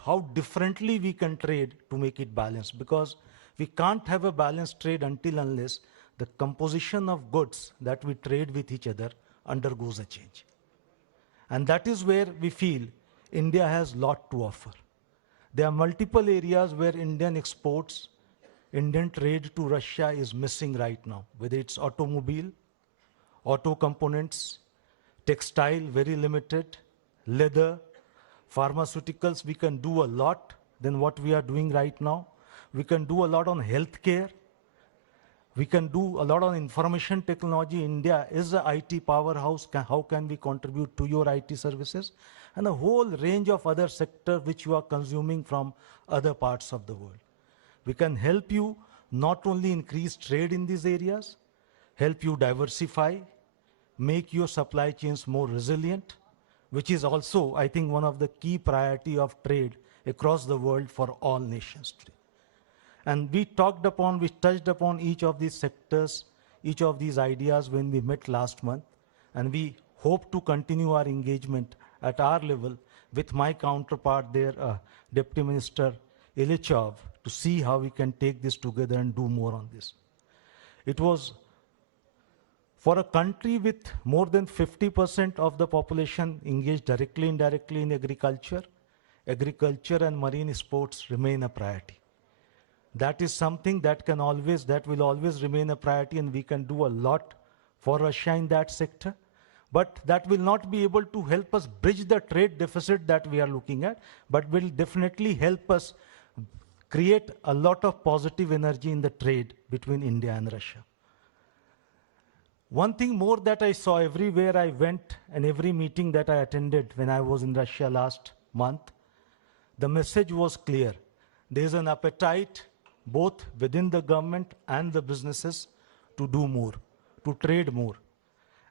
how differently we can trade to make it balanced, because we can't have a balanced trade unless the composition of goods that we trade with each other undergoes a change. And that is where we feel India has a lot to offer. There are multiple areas where Indian exports, Indian trade to Russia is missing right now, whether it's automobile, auto components, textile, very limited, leather, pharmaceuticals. We can do a lot than what we are doing right now. We can do a lot on healthcare. We can do a lot on information technology. India is an IT powerhouse. How can we contribute to your IT services? And a whole range of other sectors which you are consuming from other parts of the world. We can help you not only increase trade in these areas, help you diversify, make your supply chains more resilient, which is also, I think, one of the key priority of trade across the world for all nations today. And we touched upon each of these sectors, each of these ideas when we met last month, and we hope to continue our engagement at our level with my counterpart there, Deputy Minister Ilyichov, to see how we can take this together and do more on this. It was For a country with more than 50% of the population engaged directly, indirectly in agriculture, agriculture and marine sports remain a priority. That is something that will always remain a priority, and we can do a lot for Russia in that sector. But that will not be able to help us bridge the trade deficit that we are looking at, but will definitely help us create a lot of positive energy in the trade between India and Russia. One thing more that I saw everywhere I went and every meeting that I attended when I was in Russia last month, the message was clear. There is an appetite both within the government and the businesses to do more, to trade more.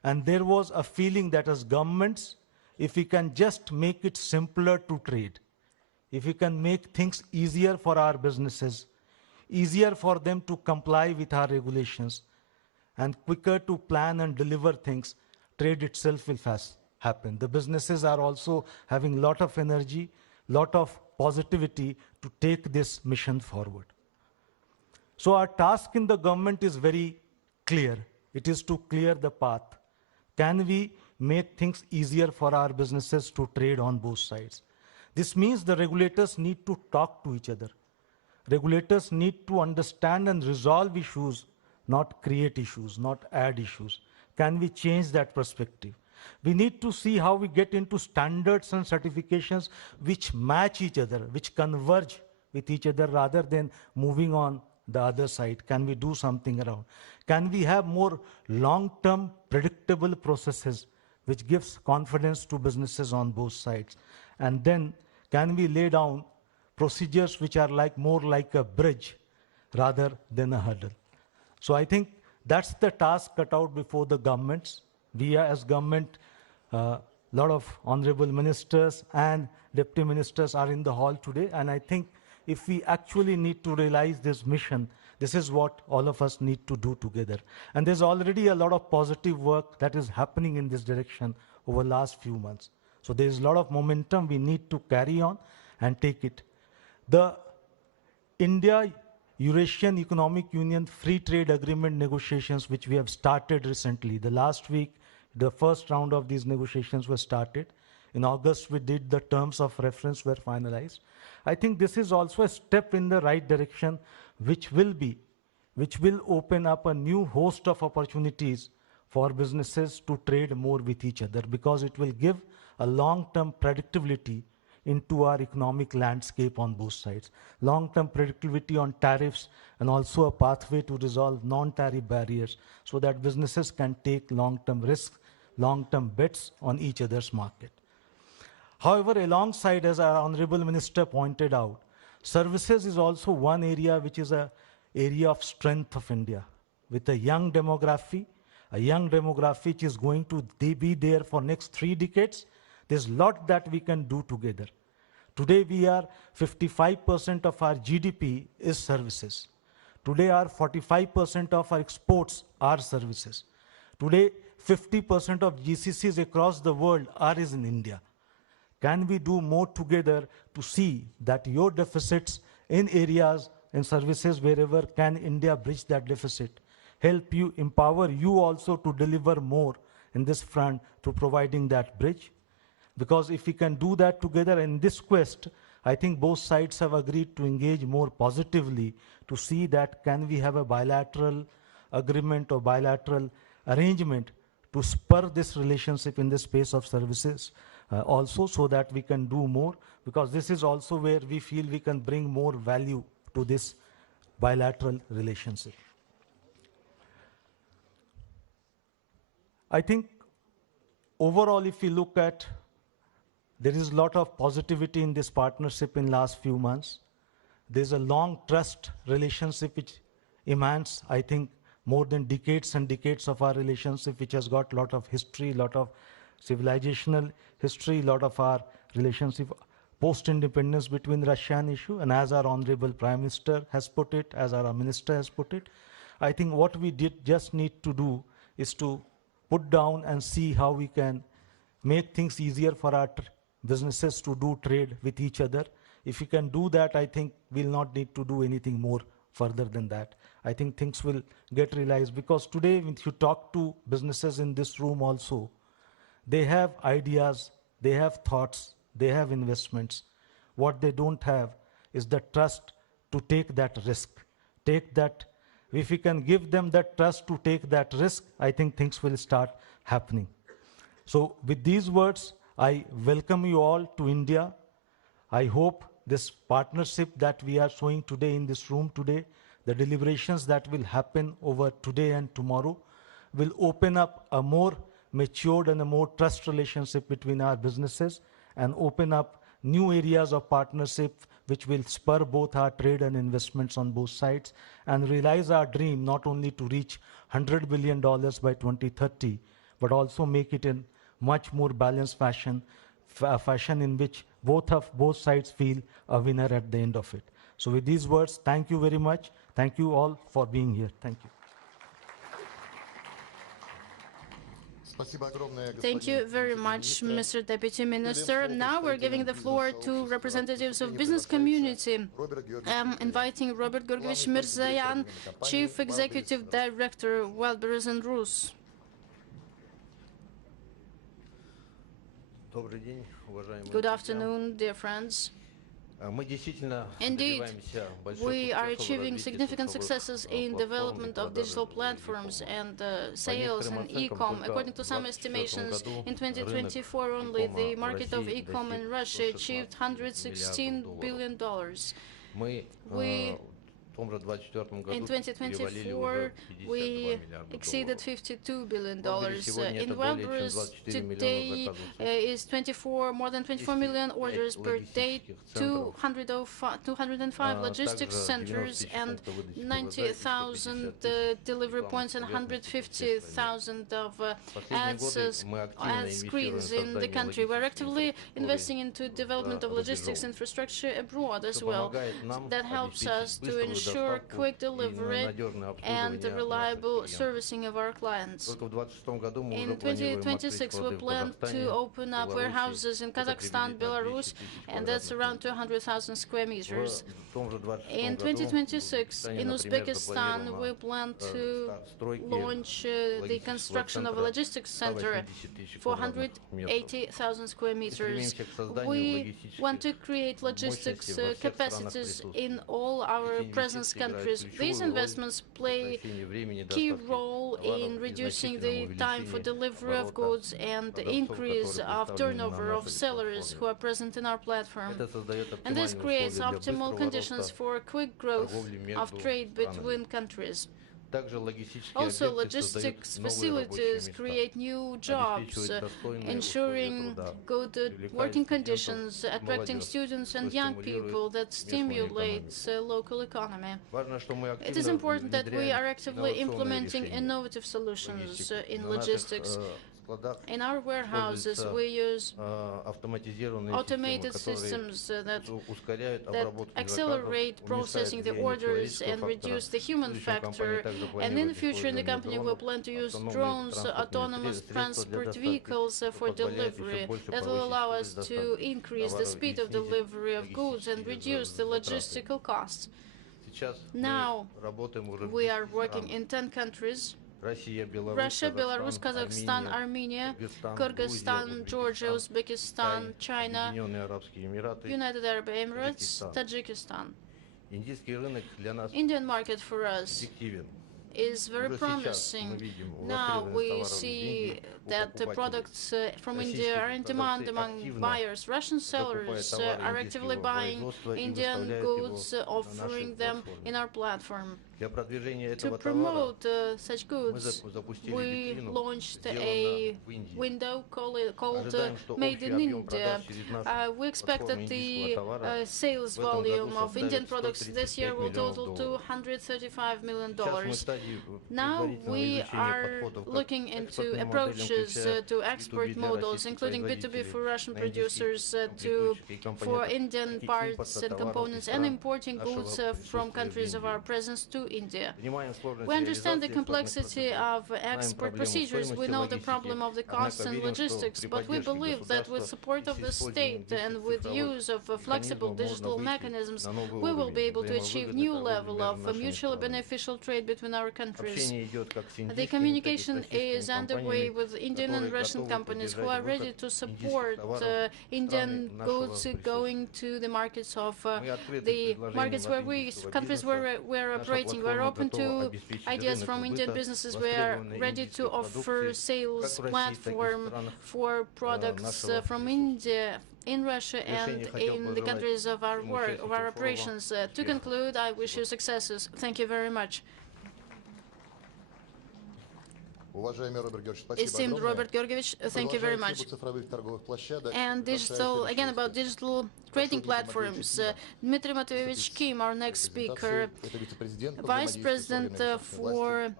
And there was a feeling that as governments, if we can just make it simpler to trade, if we can make things easier for our businesses, easier for them to comply with our regulations, and quicker to plan and deliver things, trade itself will happen. The businesses are also having a lot of energy, lot of positivity to take this mission forward. So our task in the government is very clear. It is to clear the path. Can we make things easier for our businesses to trade on both sides? This means the regulators need to talk to each other. Regulators need to understand and resolve issues, not create issues, not add issues. Can we change that perspective? We need to see how we get into standards and certifications which match each other, which converge with each other rather than moving on the other side. Can we do something around? Can we have more long-term predictable processes which gives confidence to businesses on both sides? And then can we lay down procedures which are more like a bridge rather than a hurdle? So I think that's the task cut out before the governments. We are, as government, a lot of honorable ministers and deputy ministers are in the hall today, and I think if we actually need to realize this mission, this is what all of us need to do together. And there's already a lot of positive work that is happening in this direction over the last few months. So there's a lot of momentum we need to carry on and take it. The India-Eurasian Economic Union Free Trade Agreement negotiations, which we have started recently. The last week, the first round of these negotiations was started. In August, we did the terms of reference were finalized. I think this is also a step in the right direction, which will open up a new host of opportunities for businesses to trade more with each other, because it will give a long-term predictability into our economic landscape on both sides. Long-term predictability on tariffs and also a pathway to resolve non-tariff barriers so that businesses can take long-term risks, long-term bets on each other's market. However, alongside, as our Honorable Minister pointed out, services is also one area which is an area of strength of India. With a young demography which is going to be there for next 3 decades, there's a lot that we can do together. Today, 55% of our GDP is services. Today, 45% of our exports are services. Today, 50% of GCCs across the world are in India. Can we do more together to see that your deficits in areas and services wherever can India bridge that deficit, help you, empower you also to deliver more in this front to providing that bridge? Because if we can do that together in this quest, I think both sides have agreed to engage more positively to see that can we have a bilateral agreement or bilateral arrangement to spur this relationship in the space of services also, so that we can do more, because this is also where we feel we can bring more value to this bilateral relationship. I think overall, if we look at, there is a lot of positivity in this partnership in last few months. There's a long trust relationship which emanates, I think, more than decades and decades of our relationship, which has got a lot of history, a lot of civilizational history, a lot of our relationship post-independence between Russia and issue. And as our Honorable Prime Minister has put it, as our Minister has put it, I think what we just need to do is to put down and see how we can make things easier for our businesses to do trade with each other. If we can do that, I think we'll not need to do anything more further than that. I think things will get realized, because today, if you talk to businesses in this room also, they have ideas, they have thoughts, they have investments. What they don't have is the trust to take that risk. Take that, if we can give them that trust to take that risk, I think things will start happening. So with these words, I welcome you all to India. I hope this partnership that we are showing today in this room today, the deliberations that will happen over today and tomorrow, will open up a more matured and a more trust relationship between our businesses, and open up new areas of partnership which will spur both our trade and investments on both sides, and realize our dream not only to reach $100 billion by 2030, but also make it in much more balanced fashion, fashion in which both sides feel a winner at the end of it. So with these words, thank you very much. Thank you all for being here. Thank you. Thank you very much, Mr. Deputy Minister. Now we're giving the floor to representatives of business community. I'm inviting Robert Georgievich Mirzayan, Chief Executive Director, Wildberries and Rus. Good afternoon, dear friends. Indeed, we are achieving significant successes in development of digital platforms and sales and e-com. According to some estimations, in 2024 only, the market of e-com in Russia achieved $116 billion. In 2024, we exceeded $52 billion. In Wildberries today is more than 24 million orders per day, 205 logistics centers, and 90,000 delivery points, and 150,000 of ad screens in the country. We're actively investing into development of logistics infrastructure abroad as well. That helps us to ensure quick delivery and the reliable servicing of our clients. In 2026, we plan to open up warehouses in Kazakhstan, Belarus, and that's around 200,000 square meters. In 2026, in Uzbekistan, we plan to launch the construction of a logistics center, 480,000 square meters. We want to create logistics capacities in all our presence countries. These investments play a key role in reducing the time for delivery of goods and the increase of turnover of sellers who are present in our platform. And this creates optimal conditions for quick growth of trade between countries. Also, logistics facilities create new jobs, ensuring good working conditions, attracting students and young people that stimulates local economy. It is important that we are actively implementing innovative solutions in logistics. In our warehouses, we use automated systems that accelerate processing the orders and reduce the human factor. And in the future, in the company, we plan to use drones, autonomous transport vehicles for delivery. That will allow us to increase the speed of delivery of goods and reduce the logistical costs. Now, we are working in 10 countries: Russia, Belarus, Kazakhstan, Armenia, Kyrgyzstan, Georgia, Uzbekistan, China, United Arab Emirates, Tajikistan. Indian market for us is very promising. Now we see that the products from India are in demand among buyers. Russian sellers are actively buying Indian goods, offering them in our platform. To promote such goods, we launched a window called Made in India. We expect that the sales volume of Indian products this year will total to $135 million. Now we are looking into approaches to export models, including B2B for Russian producers, for Indian parts and components, and importing goods from countries of our presence to India. We understand the complexity of export procedures. We know the problem of the costs and logistics, but we believe that with support of the state and with use of flexible digital mechanisms, we will be able to achieve new level of mutually beneficial trade between our countries. The communication is underway with Indian and Russian companies who are ready to support Indian goods going to the markets of the markets where countries where we're operating. We're open to ideas from Indian businesses. We are ready to offer sales platform for products from India in Russia and in the countries of our work, of our operations. To conclude, I wish you successes. Thank you very much. Esteemed Robert Georgievich, thank you very much. And digital, again, about digital trading platforms, Dmitry Matveyevich Kim, our next speaker, Vice President for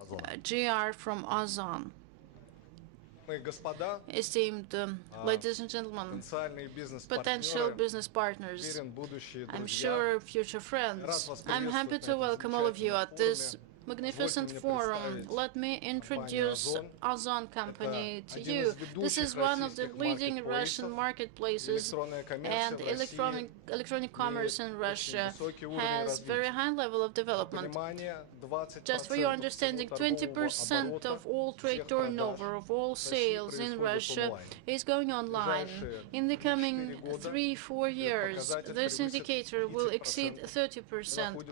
GR from Ozon. Esteemed ladies and gentlemen, potential business partners, I'm sure future friends, I'm happy to welcome all of you at this magnificent forum. Let me introduce Ozon company to you. This is one of the leading Russian marketplaces, and electronic commerce in Russia has very high level of development. Just for your understanding, 20% of all trade turnover, of all sales in Russia is going online. In the coming 3-4 years, this indicator will exceed 30%.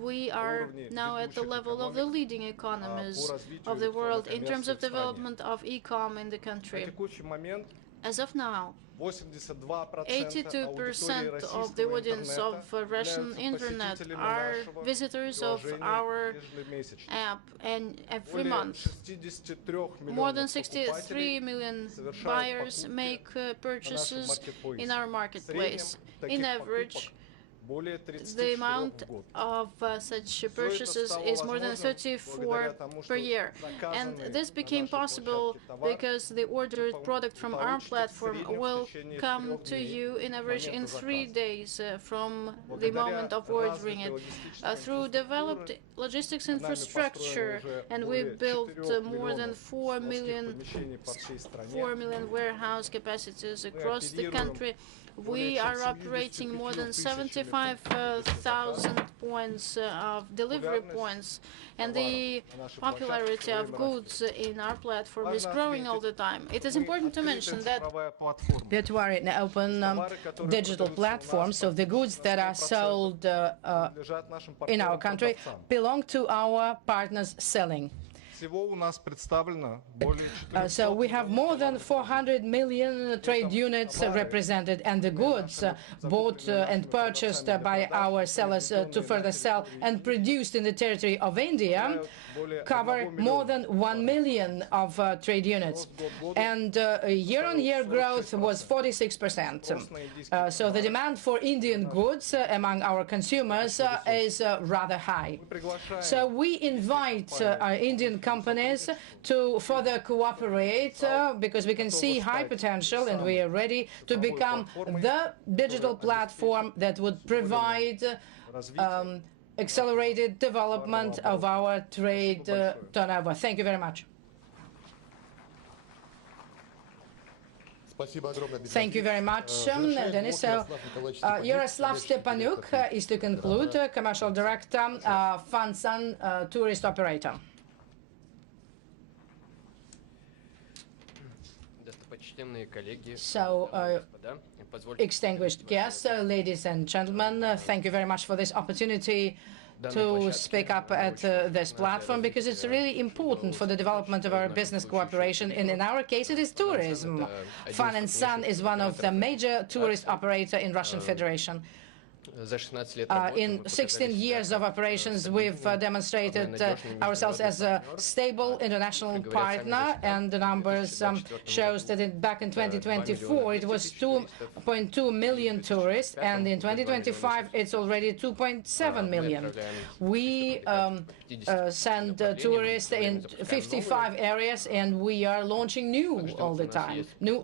We are now at the level of the leading economies of the world in terms of development of e-com in the country. As of now, 82% of the audience of Russian internet are visitors of our app, and every month more than 63 million buyers make purchases in our marketplace. In average, the amount of such purchases is more than 34 per year. And this became possible because the ordered product from our platform will come to you in average in 3 days from the moment of ordering it. Through developed logistics infrastructure, and we built more than 4 million warehouse capacities across the country. We are operating more than 75,000 points of delivery points, and the popularity of goods in our platform is growing all the time. It is important to mention that we are an open digital platform, so the goods that are sold in our country belong to our partners selling. So we have more than 400 million trade units represented, and the goods bought and purchased by our sellers to further sell and produced in the territory of India cover more than 1 million of trade units. And year-on-year growth was 46%. So the demand for Indian goods among our consumers is rather high. So we invite Indian companies to further cooperate because we can see high potential, and we are ready to become the digital platform that would provide accelerated development of our trade turnover. Thank you very much. Thank you very much, Denis. So, Yaroslav Stepanuk is to conclude, Commercial Director, Fansan Tourist Operator. So, distinguished guests, ladies and gentlemen, thank you very much for this opportunity to speak up at this platform, because it's really important for the development of our business cooperation, and in our case it is tourism. Fansan is one of the major tourist operators in Russian Federation. In 16 years of operations, we've demonstrated ourselves as a stable international partner, and the numbers shows that back in 2024 it was 2.2 million tourists, and in 2025 it's already 2.7 million. We send tourists in 55 areas, and we are launching new all the time, new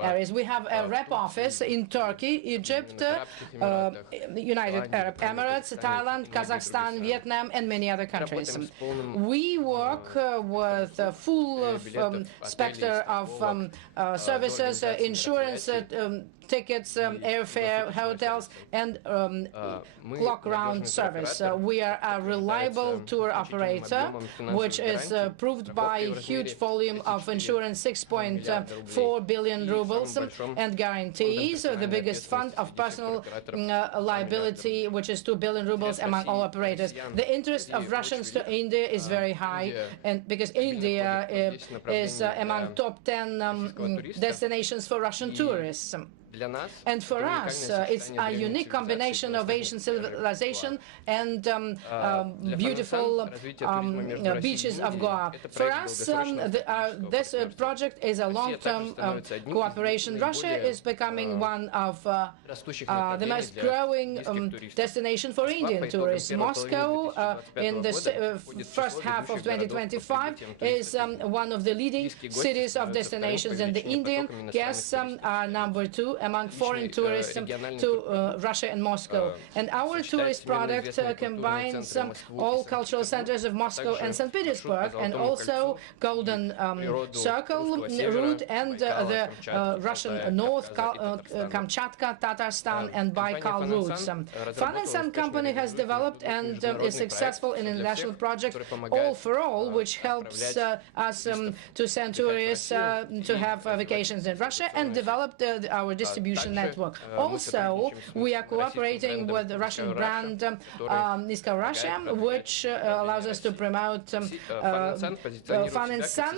areas. We have a rep office in Turkey, Egypt, United Arab Emirates, Thailand, Kazakhstan, Vietnam, and many other countries. We work with a full spectrum of services, insurance, tickets, airfare, hotels, and clock-round service. We are a reliable tour operator, which is proved by a huge volume of insurance, 6.4 billion rubles, and guarantees, the biggest fund of personal liability, which is 2 billion rubles among all operators. The interest of Russians to India is very high, and because India is among top 10 destinations for Russian tourists. And for us, it's a unique combination of Asian civilization and beautiful beaches of Goa. For us, this project is a long-term cooperation. Russia is becoming one of the most growing destination for Indian tourists. Moscow, in the first half of 2025, is one of the leading cities of destinations, and the Indian guests are number 2 among foreign tourists to Russia and Moscow. And our tourist product combines all cultural centers of Moscow and St. Petersburg, and also Golden Circle route and the Russian North, Kamchatka, Tatarstan, and Baikal routes. Fun and Sun Company has developed and is successful in international project All for All, which helps us to send tourists to have vacations in Russia and develop our distribution network. Also, we are cooperating with the Russian brand Niska Russia, which allows us to promote Fun and Sun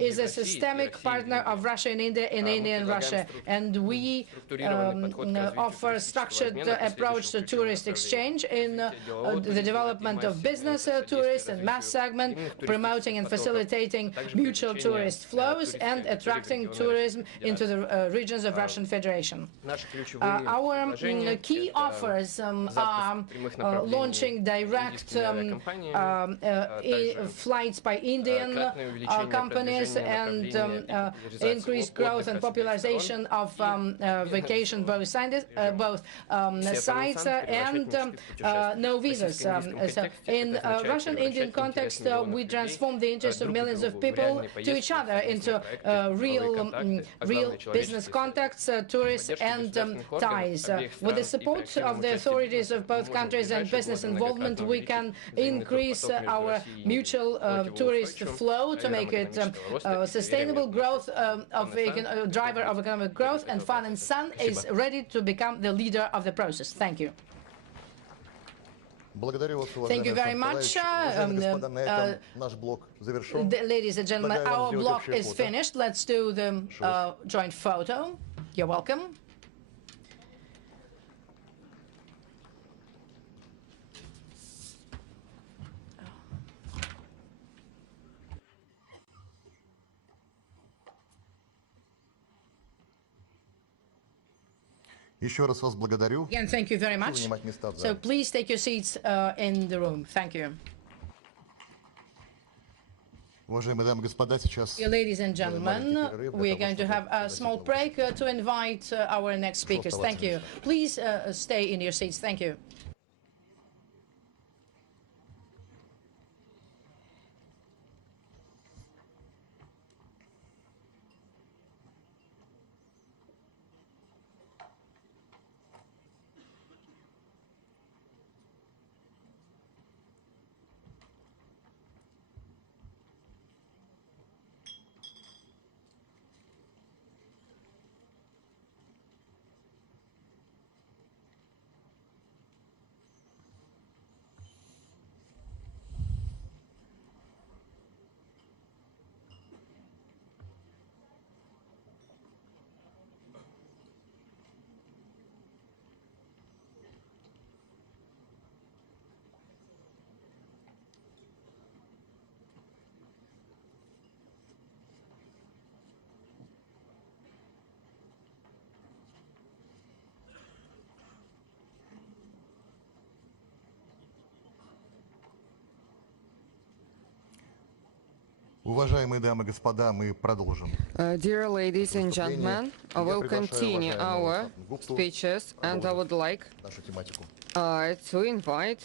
is a systemic partner of Russia and India in India and Russia, and we offer structured approach to tourist exchange in the development of business tourists and mass segment, promoting and facilitating mutual tourist flows and attracting tourism into the regions of Russian Federation. Our key offers are launching direct flights by Indian companies and increased growth and popularization of vacation both sites and no visas. So in Russian-Indian context, we transform the interests of millions of people to each other into real business contacts, tourists, and ties. With the support of the authorities of both countries and business involvement, we can increase our mutual tourist flow to make it sustainable growth of driver of economic growth, and Fun and Sun is ready to become the leader of the process. Thank you. Thank you very much. Ladies and gentlemen, our block is finished. Let's do the joint photo. You're welcome. Again, thank you very much. So please take your seats in the room. Thank you. Dear ladies and gentlemen, we are going to have a small break to invite our next speakers. Thank you. Please stay in your seats. Thank you. Уважаемые дамы и господа, мы продолжим. Dear ladies and gentlemen, I will continue our speeches, and I would like to invite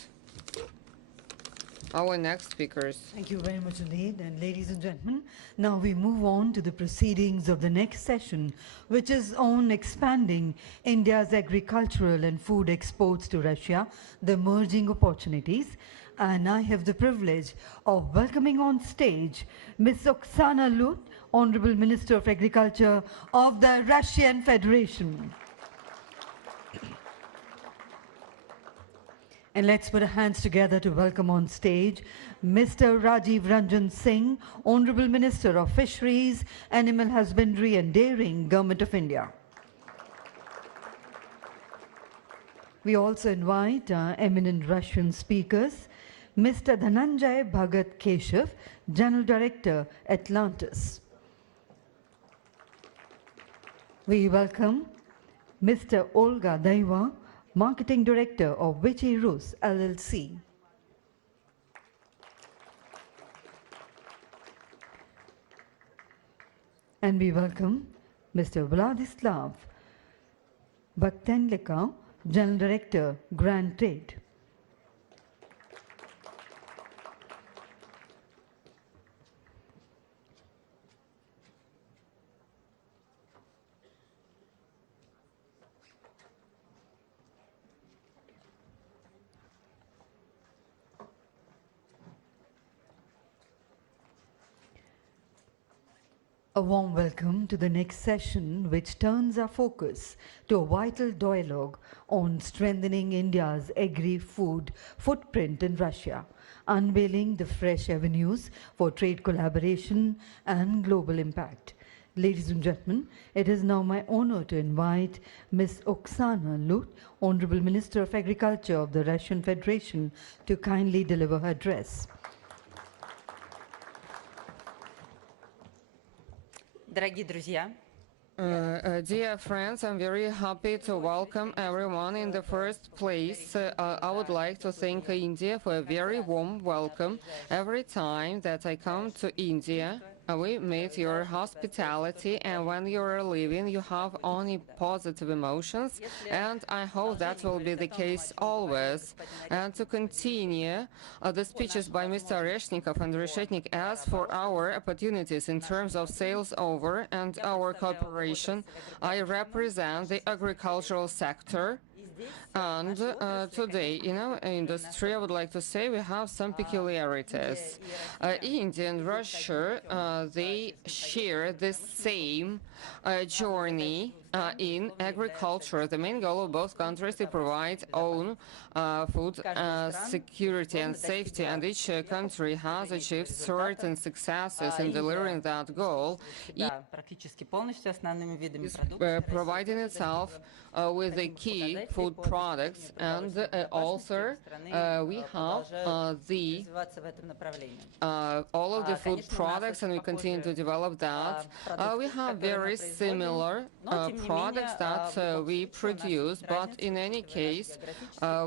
our next speakers. Thank you very much indeed. And ladies and gentlemen, now we move on to the proceedings of the next session, which is on expanding India's agricultural and food exports to Russia, the emerging opportunities. And I have the privilege of welcoming on stage Ms. Oksana Lut, Honorable Minister of Agriculture of the Russian Federation. And let's put our hands together to welcome on stage Mr. Rajiv Ranjan Singh, Honorable Minister of Fisheries, Animal Husbandry and Dairying, Government of India. We also invite eminent Russian speakers, Mr. Dhananjay Bhagat Keshav, General Director, Atlantis. We welcome Mr. Olga Daiva, Marketing Director of Vichy Rus LLC. And we welcome Mr. Vladislav Bakhtenlikov, General Director, Grand Trade. A warm welcome to the next session, which turns our focus to a vital dialogue on strengthening India's agri-food footprint in Russia, unveiling the fresh avenues for trade collaboration and global impact. Ladies and gentlemen, it is now my honor to invite Ms. Oksana Lut, Honorable Minister of Agriculture of the Russian Federation, to kindly deliver her address. Dear friends, I'm very happy to welcome everyone. In the first place, I would like to thank India for a very warm welcome. Every time that I come to India, we meet your hospitality, and when you're leaving, you have only positive emotions, and I hope that will be the case always. And to continue the speeches by Mr. Oreshnikov and Reshetnik, as for our opportunities in terms of sales over and our cooperation, I represent the agricultural sector. And today, in our industry, I would like to say we have some peculiarities. India and Russia, they share the same journey in agriculture. The main goal of both countries is to provide own food security and safety, and each country has achieved certain successes in delivering that goal. Is providing itself with the key food products, and also we have all of the food products, and we continue to develop that. We have very similar products that we produce, but in any case,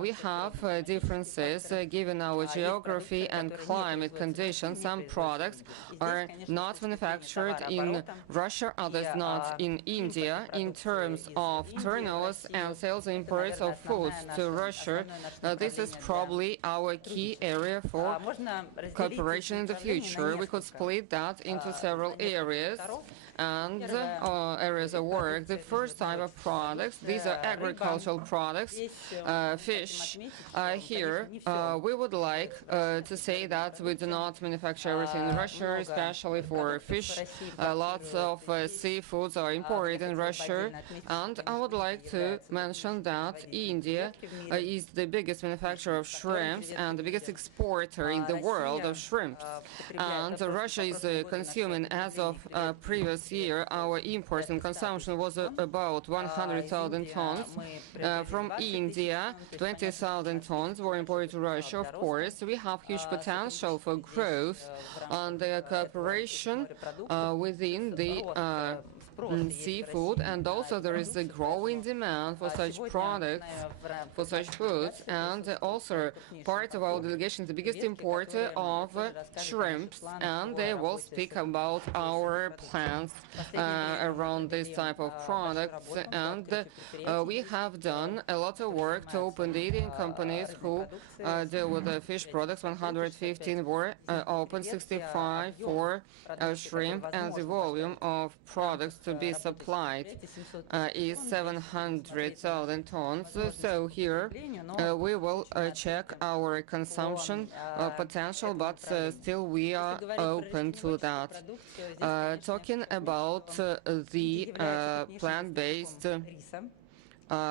we have differences given our geography and climate conditions. Some products are not manufactured in Russia, others not in India. In terms of turnovers and sales imports of foods to Russia, this is probably our key area for cooperation in the future. We could split that into several areas and areas of work. The first type of products, these are agricultural products, fish. Here, we would like to say that we do not manufacture everything in Russia, especially for fish. Lots of seafoods are imported in Russia, and I would like to mention that India is the biggest manufacturer of shrimps and the biggest exporter in the world of shrimps. And Russia is consuming, as of previous this year, our imports and consumption was about 100,000 tons. From India, 20,000 tons were imported to Russia. Of course, we have huge potential for growth and the cooperation within the seafood, and also there is a growing demand for such products, for such foods, and also part of our delegation is the biggest importer of shrimps, and they will speak about our plans around this type of products. And we have done a lot of work to open the Indian companies who deal with the fish products. 115 were open, 65 for shrimp, and the volume of products to be supplied is 700,000 tons. So here we will check our consumption potential, but still we are open to that. Talking about the plant-based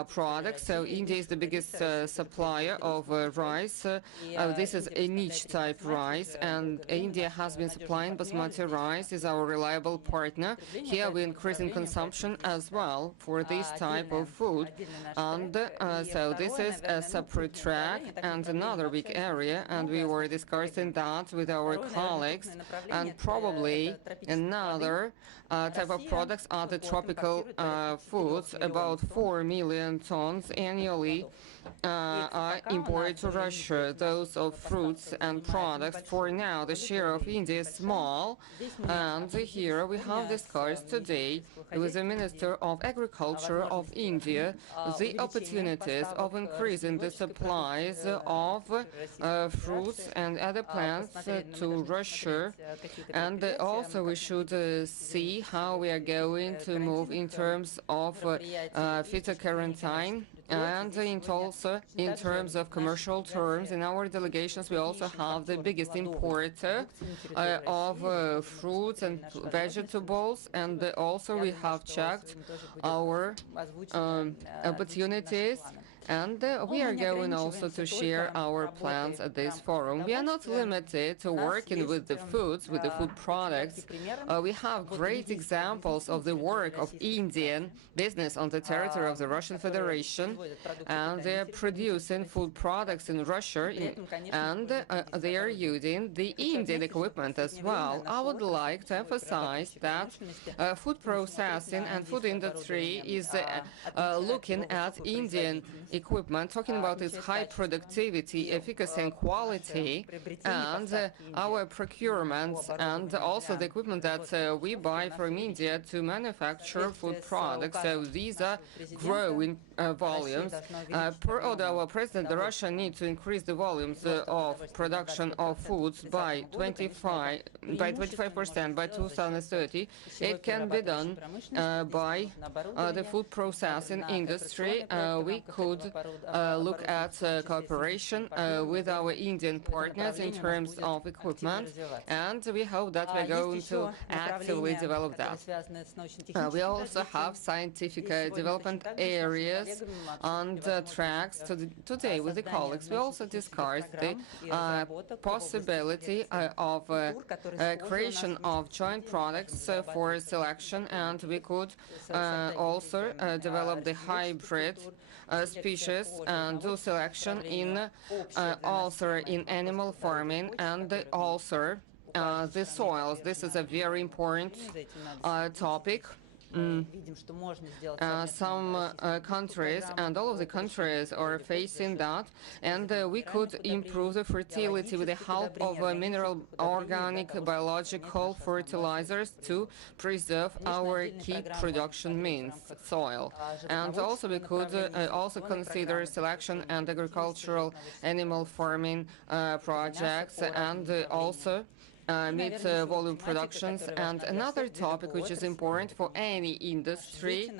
products. So India is the biggest supplier of rice. This is a niche type rice, and India has been supplying basmati rice, is our reliable partner. Here we increase in consumption as well for this type of food. And so this is a separate track and another big area, and we were discussing that with our colleagues. And probably another type of products are the tropical foods. About 4 million tons annually are imported to Russia, those of fruits and products. For now, the share of India is small, and here we have discussed today with the Minister of Agriculture of India the opportunities of increasing the supplies of fruits and other plants to Russia, and also we should see how we are going to move in terms of phytoquarantine. And also in terms of commercial terms, in our delegations we also have the biggest importer of fruits and vegetables, and also we have checked our opportunities. And we are going also to share our plans at this forum. We are not limited to working with the foods, with the food products. We have great examples of the work of Indian business on the territory of the Russian Federation, and they are producing food products in Russia, and they are using the Indian equipment as well. I would like to emphasize that food processing and food industry is looking at Indian equipment, talking about its high productivity, efficacy and quality, and our procurement, and also the equipment that we buy from India to manufacture food products. So these are growing volumes. Per order of our president, Russia needs to increase the volumes of production of foods by 25% by 2030. It can be done by the food processing industry. We could look at cooperation with our Indian partners in terms of equipment, and we hope that we're going to actively develop that. We also have scientific development areas and tracks. Today with the colleagues, we also discussed the possibility of creation of joint products for selection, and we could also develop the hybrid species and do selection in also in animal farming, and also the soils. This is a very important topic. Some countries, and all of the countries, are facing that, and we could improve the fertility with the help of mineral, organic, biological fertilizers to preserve our key production means, soil. And also we could also consider selection and agricultural animal farming projects, and also meet volume productions. And another topic which is important for any industry,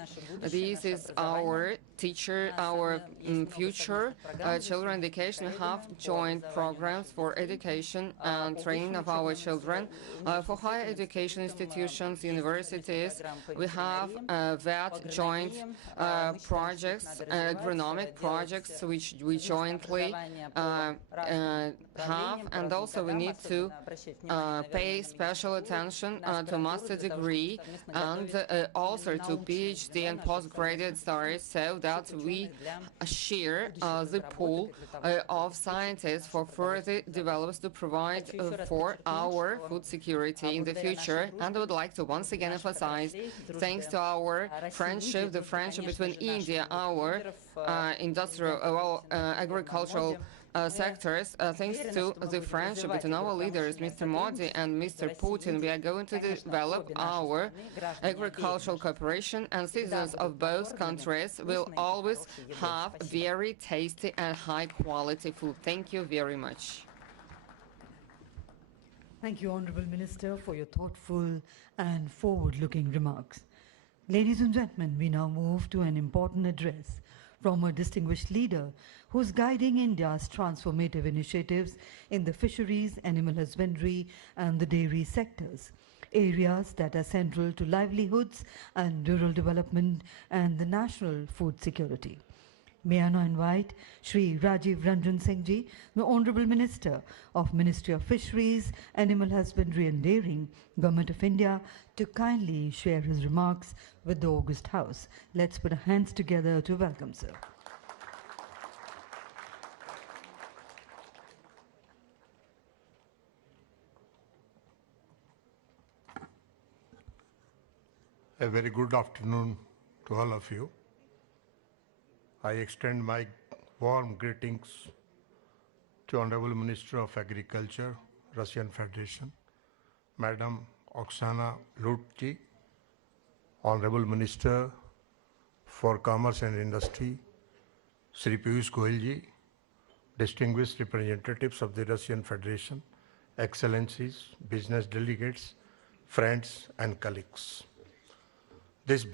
this is our teacher, our future children education. We have joint programs for education and training of our children. For higher education institutions, universities, we have that joint projects, agronomic projects, which we jointly have, and also we need to pay special attention to master degree and also to PhD and postgraduate studies, so that we share the pool of scientists for further developments to provide for our food security in the future. And I would like to once again emphasize, thanks to our friendship, the friendship between India, our industrial, agricultural sectors, thanks to the friendship between our leaders, Mr. Modi and Mr. Putin, we are going to develop our agricultural cooperation, and citizens of both countries will always have very tasty and high-quality food. Thank you very much. Thank you, Honorable Minister, for your thoughtful and forward-looking remarks. Ladies and gentlemen, we now move to an important address from a distinguished leader who's guiding India's transformative initiatives in the fisheries, animal husbandry, and the dairy sectors, areas that are central to livelihoods and rural development and the national food security. May I now invite Shri Rajiv Ranjan Singh Ji, the Honorable Minister of Ministry of Fisheries, Animal Husbandry and Dairying, Government of India, to kindly share his remarks with the August House. Let's put our hands together to welcome sir. A very good afternoon to all of you. I extend my warm greetings to Honorable Minister of Agriculture, Russian Federation, Madam Oksana Lutji, Honorable Minister for Commerce and Industry, Shri Piyush Goyal ji, distinguished representatives of the Russian Federation, Excellencies, business delegates, friends and colleagues. This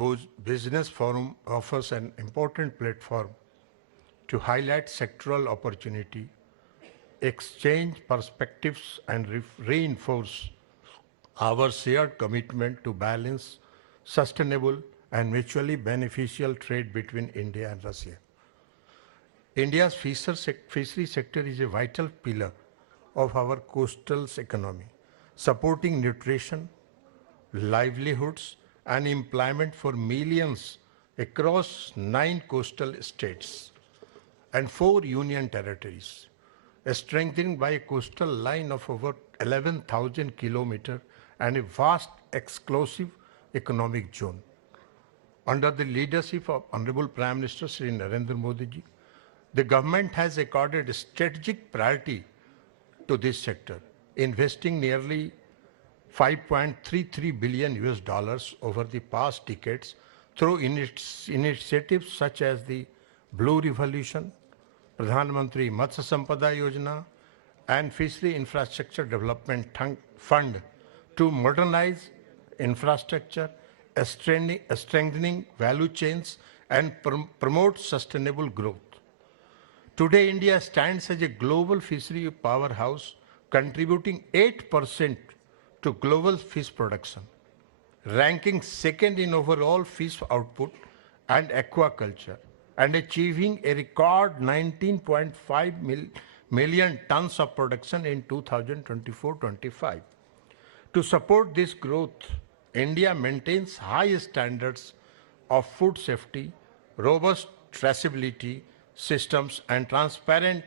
business forum offers an important platform to highlight sectoral opportunity, exchange perspectives, and reinforce our shared commitment to balance, sustainable, and mutually beneficial trade between India and Russia. India's fishery sector is a vital pillar of our coastal economy, supporting nutrition, livelihoods, and employment for millions across 9 coastal states and 4 union territories, strengthened by a coastal line of over 11,000 kilometers and a vast exclusive economic zone. Under the leadership of Honorable Prime Minister Shri Narendra Modi ji, the government has accorded strategic priority to this sector, investing nearly $5.33 billion over the past decades through initiatives such as the Blue Revolution, Pradhan Mantri Matsya Sampada Yojana, and Fishery Infrastructure Development Fund to modernize infrastructure, strengthening value chains, and promote sustainable growth. Today, India stands as a global fishery powerhouse, contributing 8% to global fish production, ranking second in overall fish output and aquaculture, and achieving a record 19.5 million tons of production in 2024-25. To support this growth, India maintains high standards of food safety, robust traceability systems, and transparent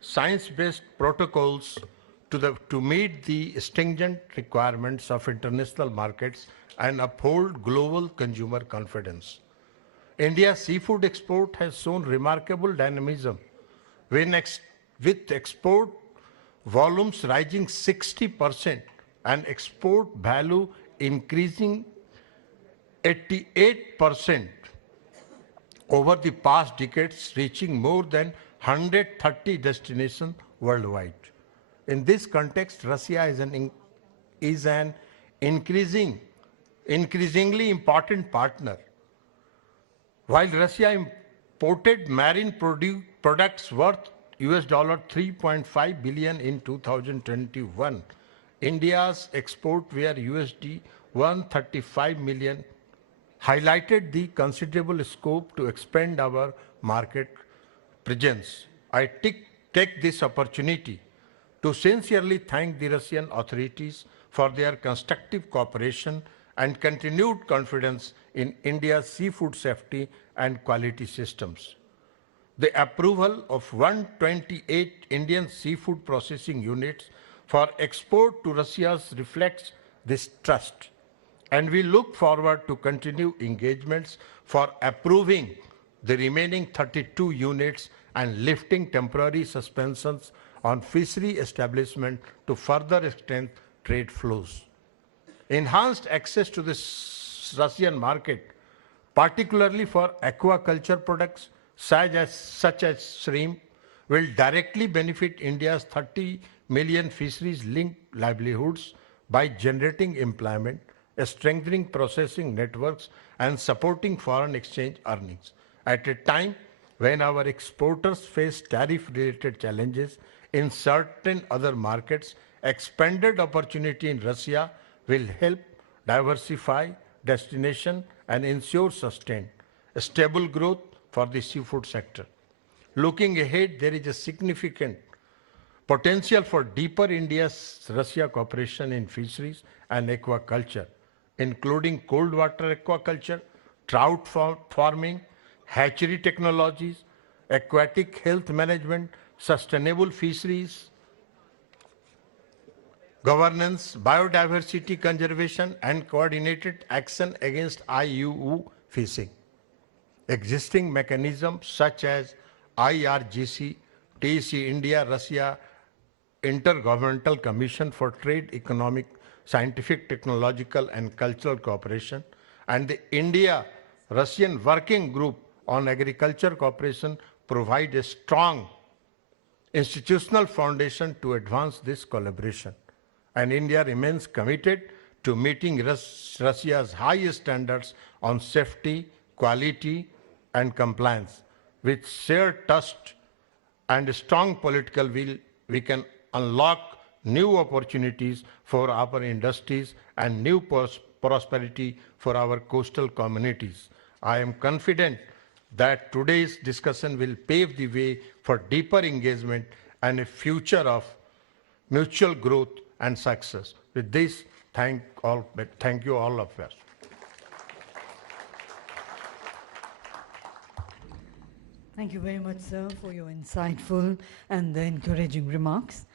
science-based protocols to meet the stringent requirements of international markets and uphold global consumer confidence. India's seafood export has shown remarkable dynamism, with export volumes rising 60% and export value increasing 88% over the past decades, reaching more than 130 destinations worldwide. In this context, Russia is an increasingly important partner. While Russia exported marine products worth US $3.5 billion in 2021. India's export were USD 135 million, highlighted the considerable scope to expand our market presence. I take this opportunity to sincerely thank the Russian authorities for their constructive cooperation and continued confidence in India's seafood safety and quality systems. The approval of 128 Indian seafood processing units for export to Russia reflects this trust, and we look forward to continue engagements for approving the remaining 32 units and lifting temporary suspensions on fishery establishment to further extend trade flows. Enhanced access to the Russian market, particularly for aquaculture products such as shrimp, will directly benefit India's 30 million fisheries-linked livelihoods by generating employment, strengthening processing networks, and supporting foreign exchange earnings. At a time when our exporters face tariff-related challenges in certain other markets, expanded opportunity in Russia will help diversify destination and ensure sustained, stable growth for the seafood sector. Looking ahead, there is a significant potential for deeper India-Russia cooperation in fisheries and aquaculture, including cold water aquaculture, trout farming, hatchery technologies, aquatic health management, sustainable fisheries, governance, biodiversity conservation, and coordinated action against IUU fishing. Existing mechanisms such as IRGC, TEC India, Russia Intergovernmental Commission for Trade, Economic, Scientific, Technological, and Cultural Cooperation, and the India-Russian Working Group on Agriculture Cooperation provide a strong institutional foundation to advance this collaboration. And India remains committed to meeting Russia's highest standards on safety, quality, and compliance. With shared trust and a strong political will, we can unlock new opportunities for our industries and new prosperity for our coastal communities. I am confident that today's discussion will pave the way for deeper engagement and a future of mutual growth and success. With this, thank you all of us. Thank you very much, sir, for your insightful and the encouraging remarks.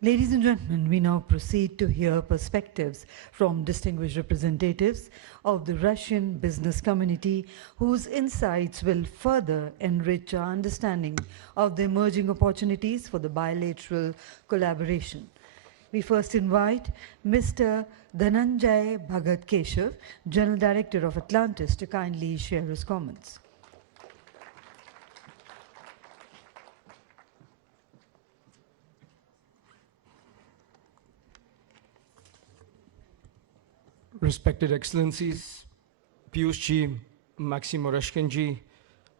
Ladies and gentlemen, we now proceed to hear perspectives from distinguished representatives of the Russian business community, whose insights will further enrich our understanding of the emerging opportunities for the bilateral collaboration. We first invite Mr. Dhananjay Bhagat Keshav, General Director of Atlantis, to kindly share his comments. Respected Excellencies, Piyush ji, Maxim Oreshkin ji,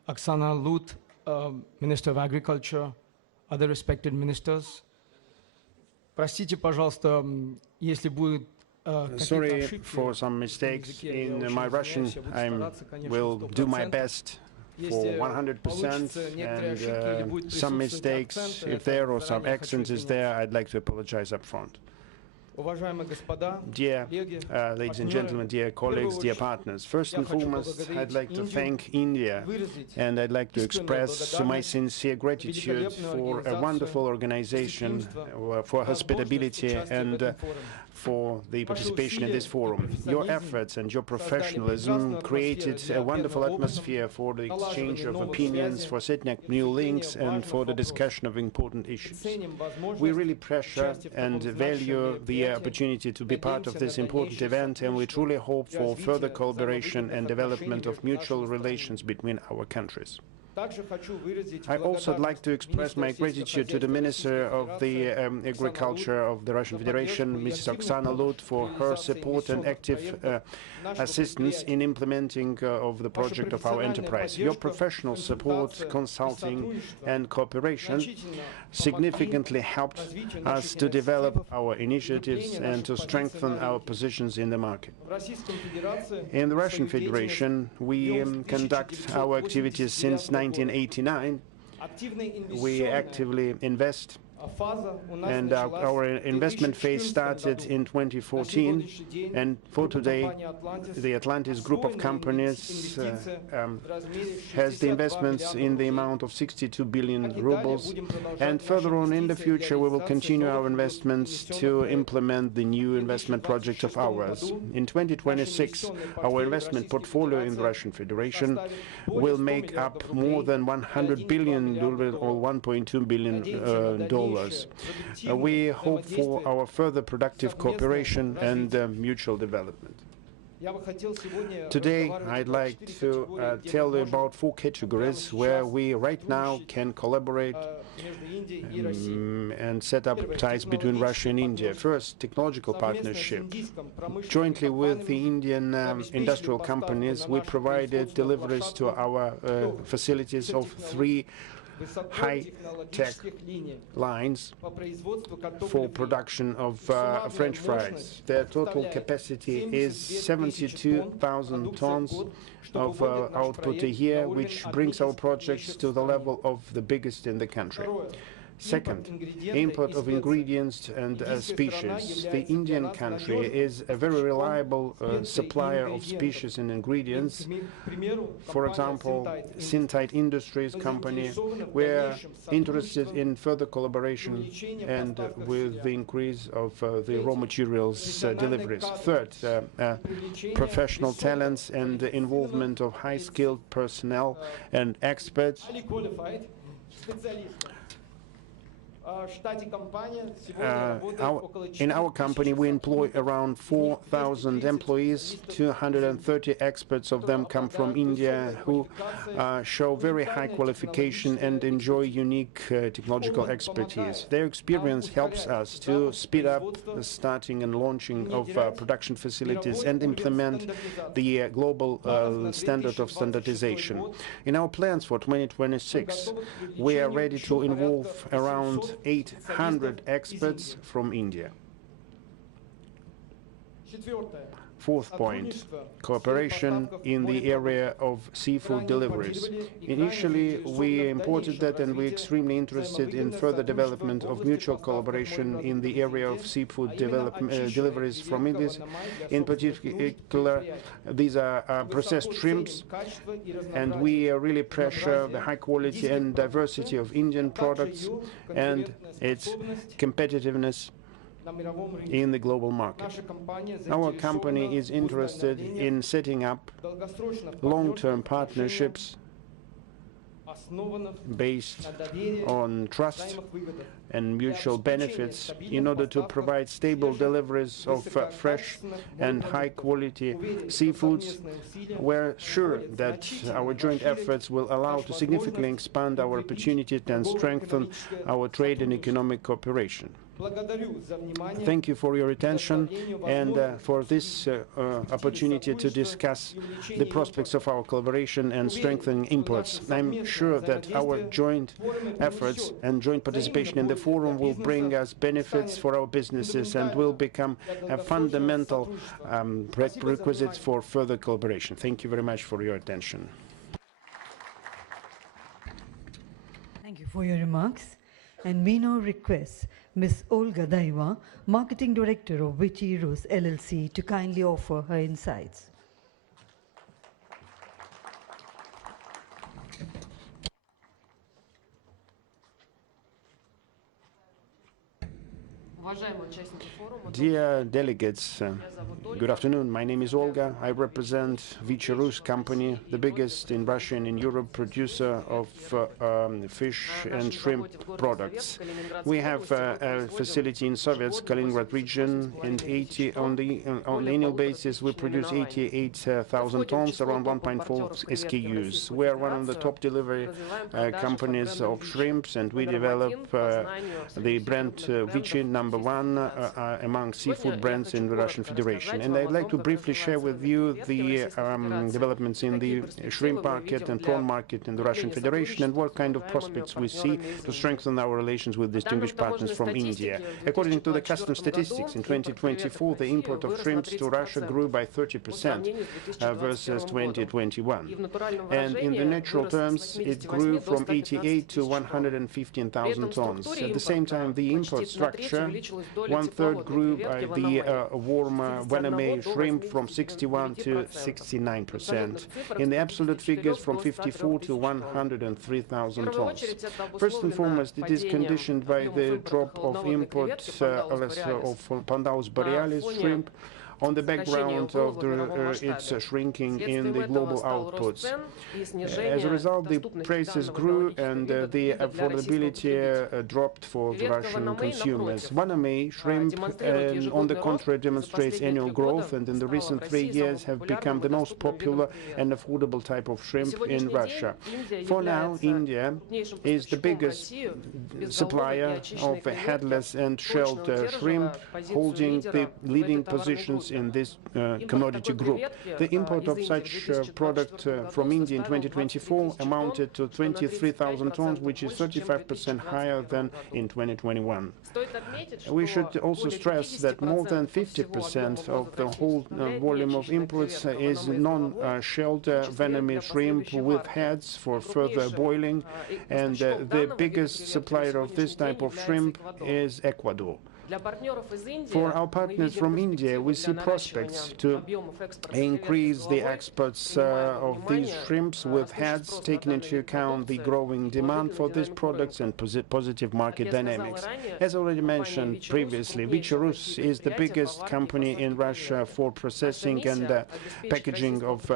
Oksana Lut, Minister of Agriculture, other respected ministers. Простите, пожалуйста, если будет Sorry for some mistakes in my Russian. I will do my best for 100%, and some mistakes, if there or some accents is there, I'd like to apologize up front. Dear ladies and gentlemen, dear colleagues, dear partners, first and foremost, I'd like to thank India, and I'd like to express my sincere gratitude for a wonderful organization, for hospitality, and for the participation in this forum. Your efforts and your professionalism created a wonderful atmosphere for the exchange of opinions, for setting up new links, and for the discussion of important issues. We really pressure and value the opportunity to be part of this important event, and we truly hope for further collaboration and development of mutual relations between our countries. I also would like to express my gratitude to the Minister of the Agriculture of the Russian Federation, Mrs. Oksana Lut, for her support and active assistance in implementing of the project of our enterprise. Your professional support, consulting and cooperation significantly helped us to develop our initiatives and to strengthen our positions in the market. In the Russian Federation, we conduct our activities since 1989. We actively invest, and our investment phase started in 2014, and for today the Atlantis group of companies has the investments in the amount of 62 billion rubles, and further on in the future we will continue our investments to implement the new investment project of ours. In 2026 our investment portfolio in the Russian Federation will make up more than 100 billion or $1.2 billion. We hope for our further productive cooperation and mutual development. Today I'd like to tell you about 4 categories where we right now can collaborate and set up ties between Russia and India. First, technological partnership. Jointly with the Indian industrial companies, we provided deliveries to our facilities of 3 high-tech lines for production of French fries. Their total capacity is 72,000 tons of output a year, which brings our projects to the level of the biggest in the country. Second, import of ingredients and species. The Indian country is a very reliable supplier of species and ingredients. For example, Sintite Industries company, we're interested in further collaboration and with the increase of the raw materials deliveries. Third, professional talents and the involvement of high-skilled personnel and experts. In our company we employ around 4,000 employees. 230 experts of them come from India, who show very high qualification and enjoy unique technological expertise. Their experience helps us to speed up the starting and launching of production facilities and implement the global standard of standardization. In our plans for 2026 we are ready to involve around 800 experts from India. Fourth point, cooperation in the area of seafood deliveries. Initially we imported that, and we're extremely interested in further development of mutual collaboration in the area of seafood deliveries from India. In particular, these are processed shrimps, and we really pressure the high quality and diversity of Indian products and its competitiveness in the global market. Our company is interested in setting up long-term partnerships based on trust and mutual benefits in order to provide stable deliveries of fresh and high-quality seafoods. We're sure that our joint efforts will allow to significantly expand our opportunities and strengthen our trade and economic cooperation. Thank you for your attention and for this opportunity to discuss the prospects of our collaboration and strengthening imports. I'm sure that our joint efforts and joint participation in the forum will bring us benefits for our businesses and will become a fundamental prerequisite for further collaboration. Thank you very much for your attention. Thank you for your remarks. And we now request Ms. Olga Daiva, Marketing Director of Vichy Rus LLC, to kindly offer her insights. Dear delegates, Good afternoon. My name is Olga. I represent Vichy company, the biggest in Russia and in Europe producer of fish and shrimp products. We have a facility in Soviet Kaliningrad region, and on the annual basis we produce 88,000 tons, around 1.4 SKUs. We are one of the top delivery companies of shrimps, and we develop the brand Vichy #1 among seafood brands in the Russian Federation. And I'd like to briefly share with you the developments in the shrimp market and prawn market in the Russian Federation and what kind of prospects we see to strengthen our relations with distinguished partners from India. According to the customs statistics, in 2024, the import of shrimps to Russia grew by 30% versus 2021. And in the natural terms, it grew from 88 to 115,000 tons. At the same time, the import structure, 1/3 grew by the warm Vaname shrimp from 61 to 69%. In the absolute figures, from 54 to 103,000 tons. First and foremost, it is conditioned by the drop of imports of Pandaus borealis shrimp on the background of its shrinking in the global outputs. As a result, the prices grew and the affordability dropped for the Russian consumers. Vaname shrimp, on the contrary, demonstrates annual growth, and in the recent 3 years have become the most popular and affordable type of shrimp in Russia. For now, India is the biggest supplier of headless and shelled shrimp, holding the leading positions in this commodity group. The import of such product from India in 2024 amounted to 23,000 tons, which is 35% higher than in 2021. We should also stress that more than 50% of the whole volume of imports is non-shelled Vaname shrimp with heads for further boiling, and the biggest supplier of this type of shrimp is Ecuador. For our partners from India, we see prospects to increase the exports of these shrimps with heads, taking into account the growing demand for these products and positive market dynamics. As already mentioned previously, Vichy is the biggest company in Russia for processing and packaging of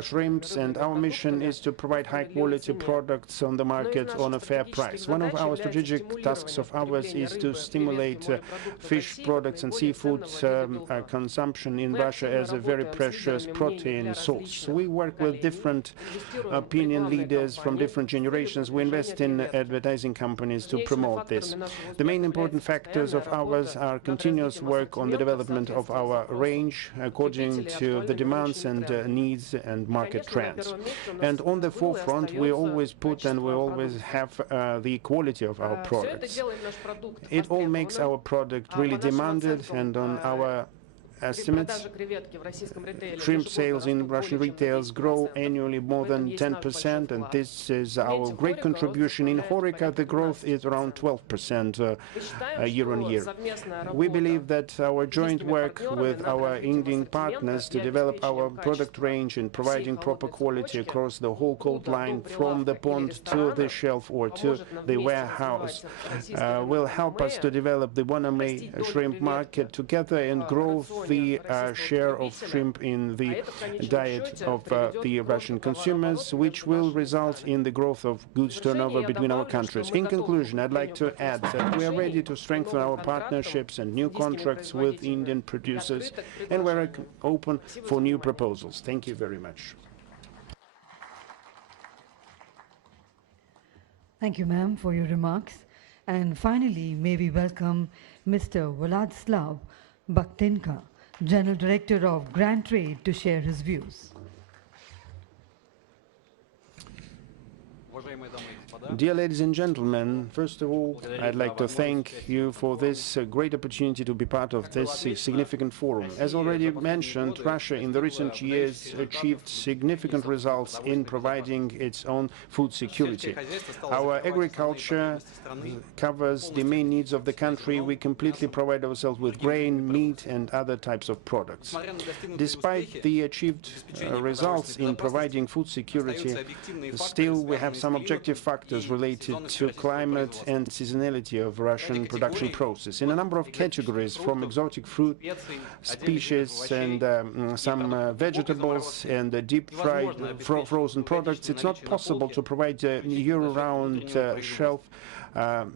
shrimps, and our mission is to provide high-quality products on the market on a fair price. One of our strategic tasks of ours is to stimulate fish products and seafood consumption in Russia as a very precious protein source. We work with different opinion leaders from different generations. We invest in advertising companies to promote this. The main important factors of ours are continuous work on the development of our range according to the demands and needs and market trends. And on the forefront, we always put and we always have the quality of our products. It all makes our product really demanded, and on our estimates, shrimp sales in Russian retails grow annually more than 10%, and this is our great contribution. In HoReCa, the growth is around 12% year on year. We believe that our joint work with our Indian partners to develop our product range and providing proper quality across the whole cold line from the pond to the shelf or to the warehouse will help us to develop the Vaname shrimp market together and grow the share of shrimp in the diet of the Russian consumers, which will result in the growth of goods turnover between our countries. In conclusion, I'd like to add that we are ready to strengthen our partnerships and new contracts with Indian producers, and we're open for new proposals. Thank you very much. Thank you, ma'am, for your remarks. And finally, may we welcome Mr. Vladislav Bakhtinka, General Director of Grand Trade, to share his views. Dear ladies and gentlemen, first of all, I'd like to thank you for this great opportunity to be part of this significant forum. As already mentioned, Russia in the recent years achieved significant results in providing its own food security. Our agriculture covers the main needs of the country. We completely provide ourselves with grain, meat, and other types of products. Despite the achieved results in providing food security, still we have some some objective factors related to climate and seasonality of Russian production process. In a number of categories, from exotic fruit species and some vegetables and deep-fried frozen products, it's not possible to provide year-round shelf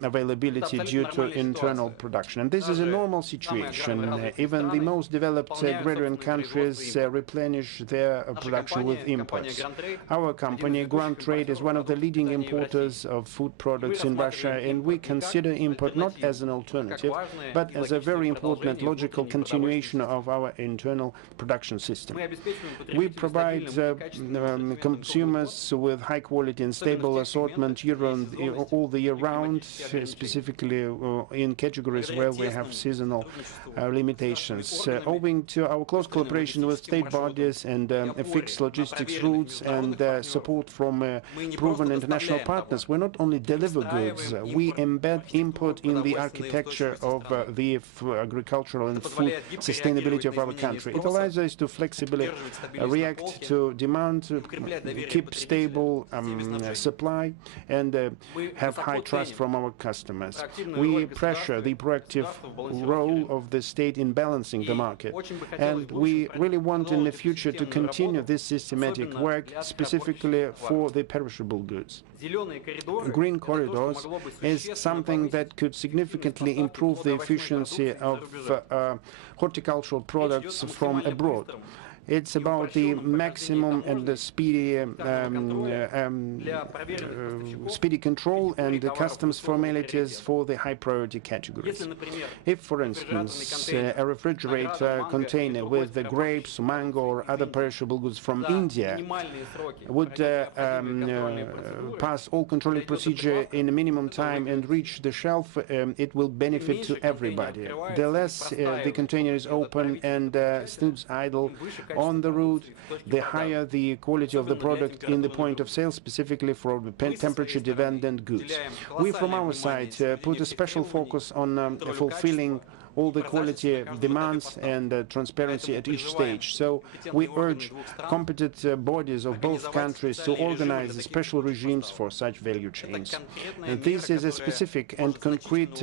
availability due to internal production. And this is a normal situation. Even the most developed agrarian countries replenish their production with imports. Our company, Grand Trade, is one of the leading importers of food products in Russia, and we consider import not as an alternative, but as a very important logical continuation of our internal production system. We provide consumers with high quality and stable assortment all the year round, specifically in categories where we have seasonal limitations. Owing to our close collaboration with state bodies and fixed logistics routes and support from proven international partners, we not only deliver goods, we embed import in the architecture of the agricultural and food sustainability of our country. It allows us to flexibly react to demand, keep stable supply, and have high trust from our customers. We pressure the proactive role of the state in balancing the market, and we really want in the future to continue this systematic work, specifically for the perishable goods. Green corridors is something that could significantly improve the efficiency of horticultural products from abroad. It's about the maximum and the speedy control and the customs formalities for the high priority categories. If, for instance, a refrigerator container with the grapes, mango or other perishable goods from India would pass all controlling procedure in a minimum time and reach the shelf, it will benefit to everybody. The less the container is open and stands idle on the route, the higher the quality of the product in the point of sale, specifically for the temperature-dependent goods. We, from our side, put a special focus on fulfilling all the quality demands and transparency at each stage. So we urge competent bodies of both countries to organize special regimes for such value chains. And this is a specific and concrete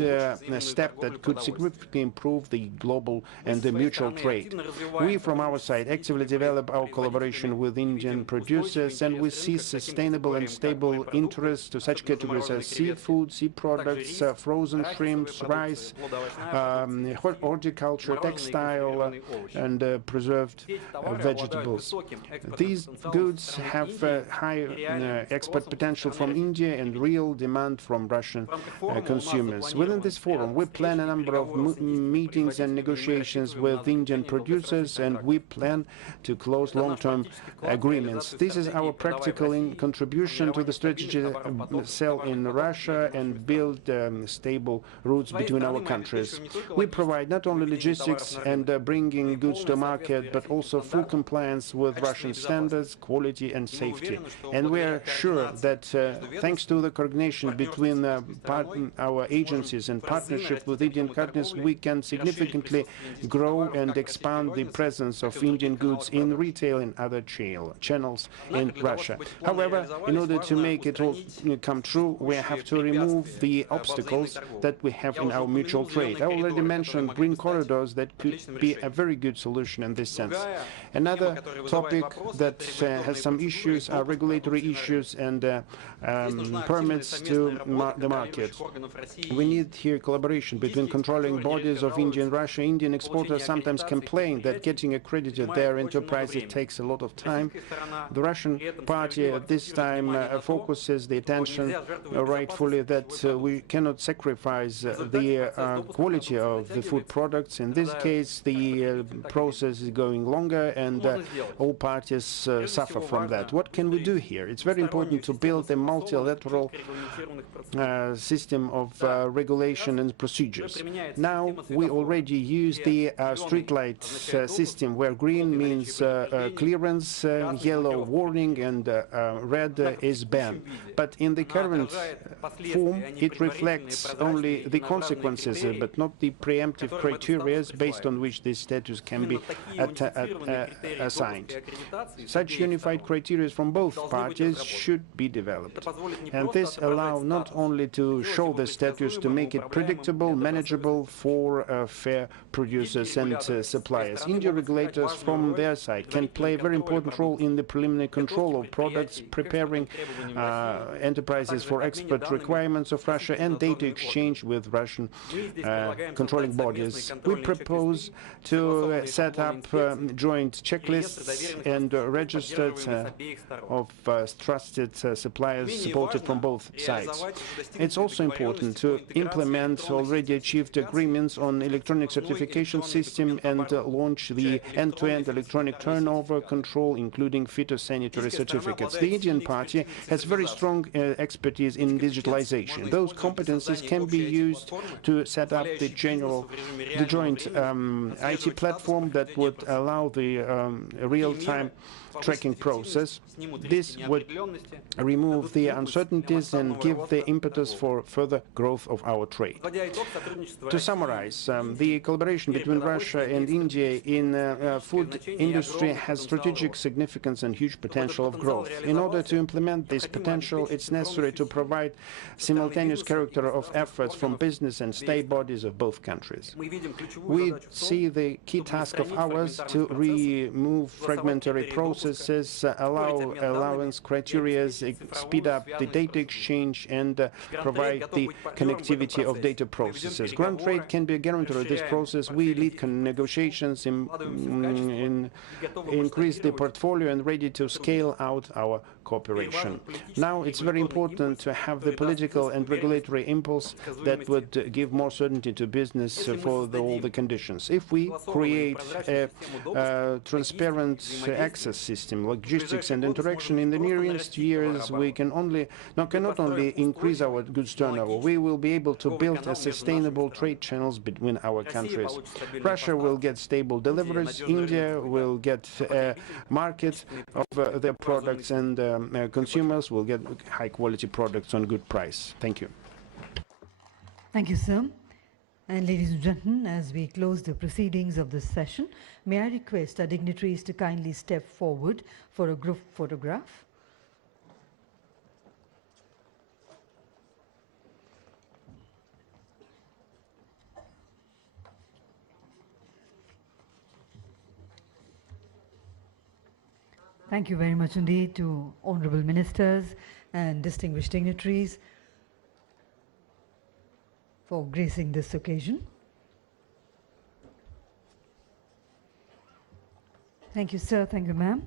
step that could significantly improve the global and the mutual trade. We, from our side, actively develop our collaboration with Indian producers, and we see sustainable and stable interest to such categories as seafood, sea products, frozen shrimps, rice, horticulture, textile, and preserved vegetables. These goods have high export potential from India and real demand from Russian consumers. Within this forum, we plan a number of meetings and negotiations with Indian producers, and we plan to close long-term agreements. This is our practical contribution to the strategy to sell in Russia and build stable routes between our countries. We provide not only logistics and bringing goods to market, but also full compliance with Russian standards, quality and safety. And we are sure that thanks to the coordination between our agencies and partnership with Indian partners, we can significantly grow and expand the presence of Indian goods in retail and other channels in Russia. However, in order to make it all come true, we have to remove the obstacles that we have in our mutual trade. I already mentioned green corridors that could be a very good solution in this sense. Another topic that has some issues are regulatory issues and permits to the market. We need here collaboration between controlling bodies of India and Russia. Indian exporters sometimes complain that getting accredited their enterprises takes a lot of time. The Russian party at this time focuses the attention rightfully that we cannot sacrifice the quality of the food products. In this case, the process is going longer and all parties suffer from that. What can we do here? It's very important to build a multilateral system of regulation and procedures. Now, we already use the streetlight system where green means clearance, yellow warning, and red is banned. But in the current form, it reflects only the consequences, but not the preemptive preemptive criteria based on which this status can be assigned. Such unified criteria from both parties should be developed. And this allows not only to show the status, to make it predictable, manageable for fair producers and suppliers. India regulators from their side can play a very important role in the preliminary control of products, preparing enterprises for export requirements of Russia and data exchange with Russian controlling bodies. We propose to set up joint checklists and registered of trusted suppliers supported from both sides. It's also important to implement already achieved agreements on electronic certification system and launch the end-to-end electronic turnover control, including phytosanitary certificates. The Indian party has very strong expertise in digitalization. Those competencies can be used to set up the joint IT platform that would allow the real-time tracking process. This would remove the uncertainties and give the impetus for further growth of our trade. To summarize, the collaboration between Russia and India in food industry has strategic significance and huge potential of growth. In order to implement this potential, it's necessary to provide simultaneous character of efforts from business and state bodies of both countries. We see the key task of ours to remove fragmentary processes, allow allowance criteria, speed up the data exchange, and provide the connectivity of data processes. Grand trade can be a guarantor of this process. We lead negotiations, increase the portfolio, and ready to scale out our cooperation. Now it's very important to have the political and regulatory impulse that would give more certainty to business for all the conditions. If we create a transparent access system, logistics and interaction in the nearest years, we can not only increase our goods turnover, we will be able to build a sustainable trade channels between our countries. Russia will get stable deliveries, India will get a market of their products, and consumers will get high-quality products on good price. Thank you. Thank you, sir. And ladies and gentlemen, as we close the proceedings of this session, may I request our dignitaries to kindly step forward for a group photograph. Thank you very much indeed to honorable ministers and distinguished dignitaries for gracing this occasion. Thank you, sir. Thank you, ma'am.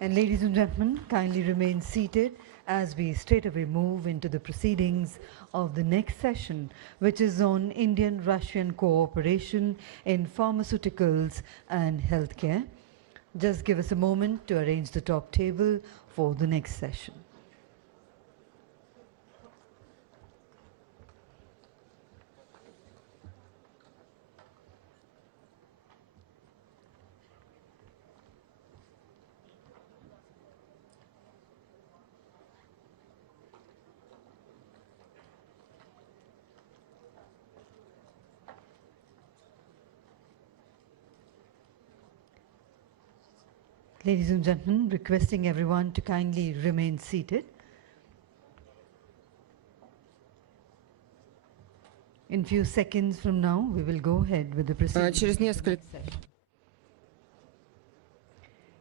And ladies and gentlemen, kindly remain seated as we straightaway move into the proceedings of the next session, which is on Indian-Russian cooperation in pharmaceuticals and healthcare. Just give us a moment to arrange the top table for the next session. Ladies and gentlemen, requesting everyone to kindly remain seated. In few seconds from now, we will go ahead with the proceedings.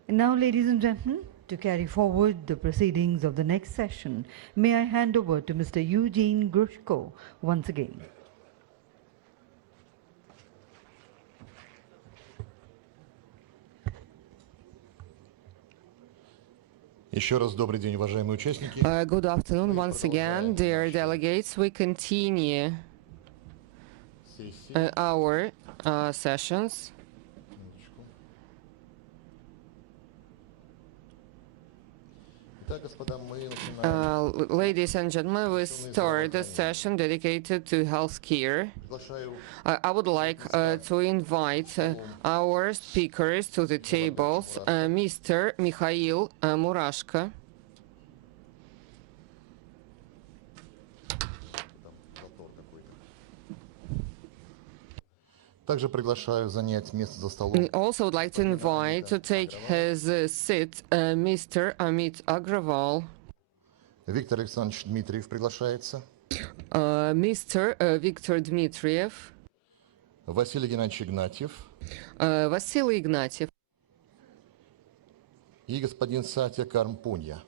And now, ladies and gentlemen, to carry forward the proceedings of the next session, may I hand over to Mr. Eugene Grushko once again. Good afternoon once again, dear delegates. We continue our sessions. Ladies and gentlemen, we start a session dedicated to healthcare. I would like to invite our speakers to the tables, Mr. Mikhail Murashko. Также приглашаю занять место за I столом also would like to invite to take his seat Mr. Amit Agrawal. Виктор Александрович Дмитриев приглашается. Mr. Viktor Dmitriev. Василий Геннадьевич Игнатьев. Vasily Ignatiev. И господин Сатя Кармпунья.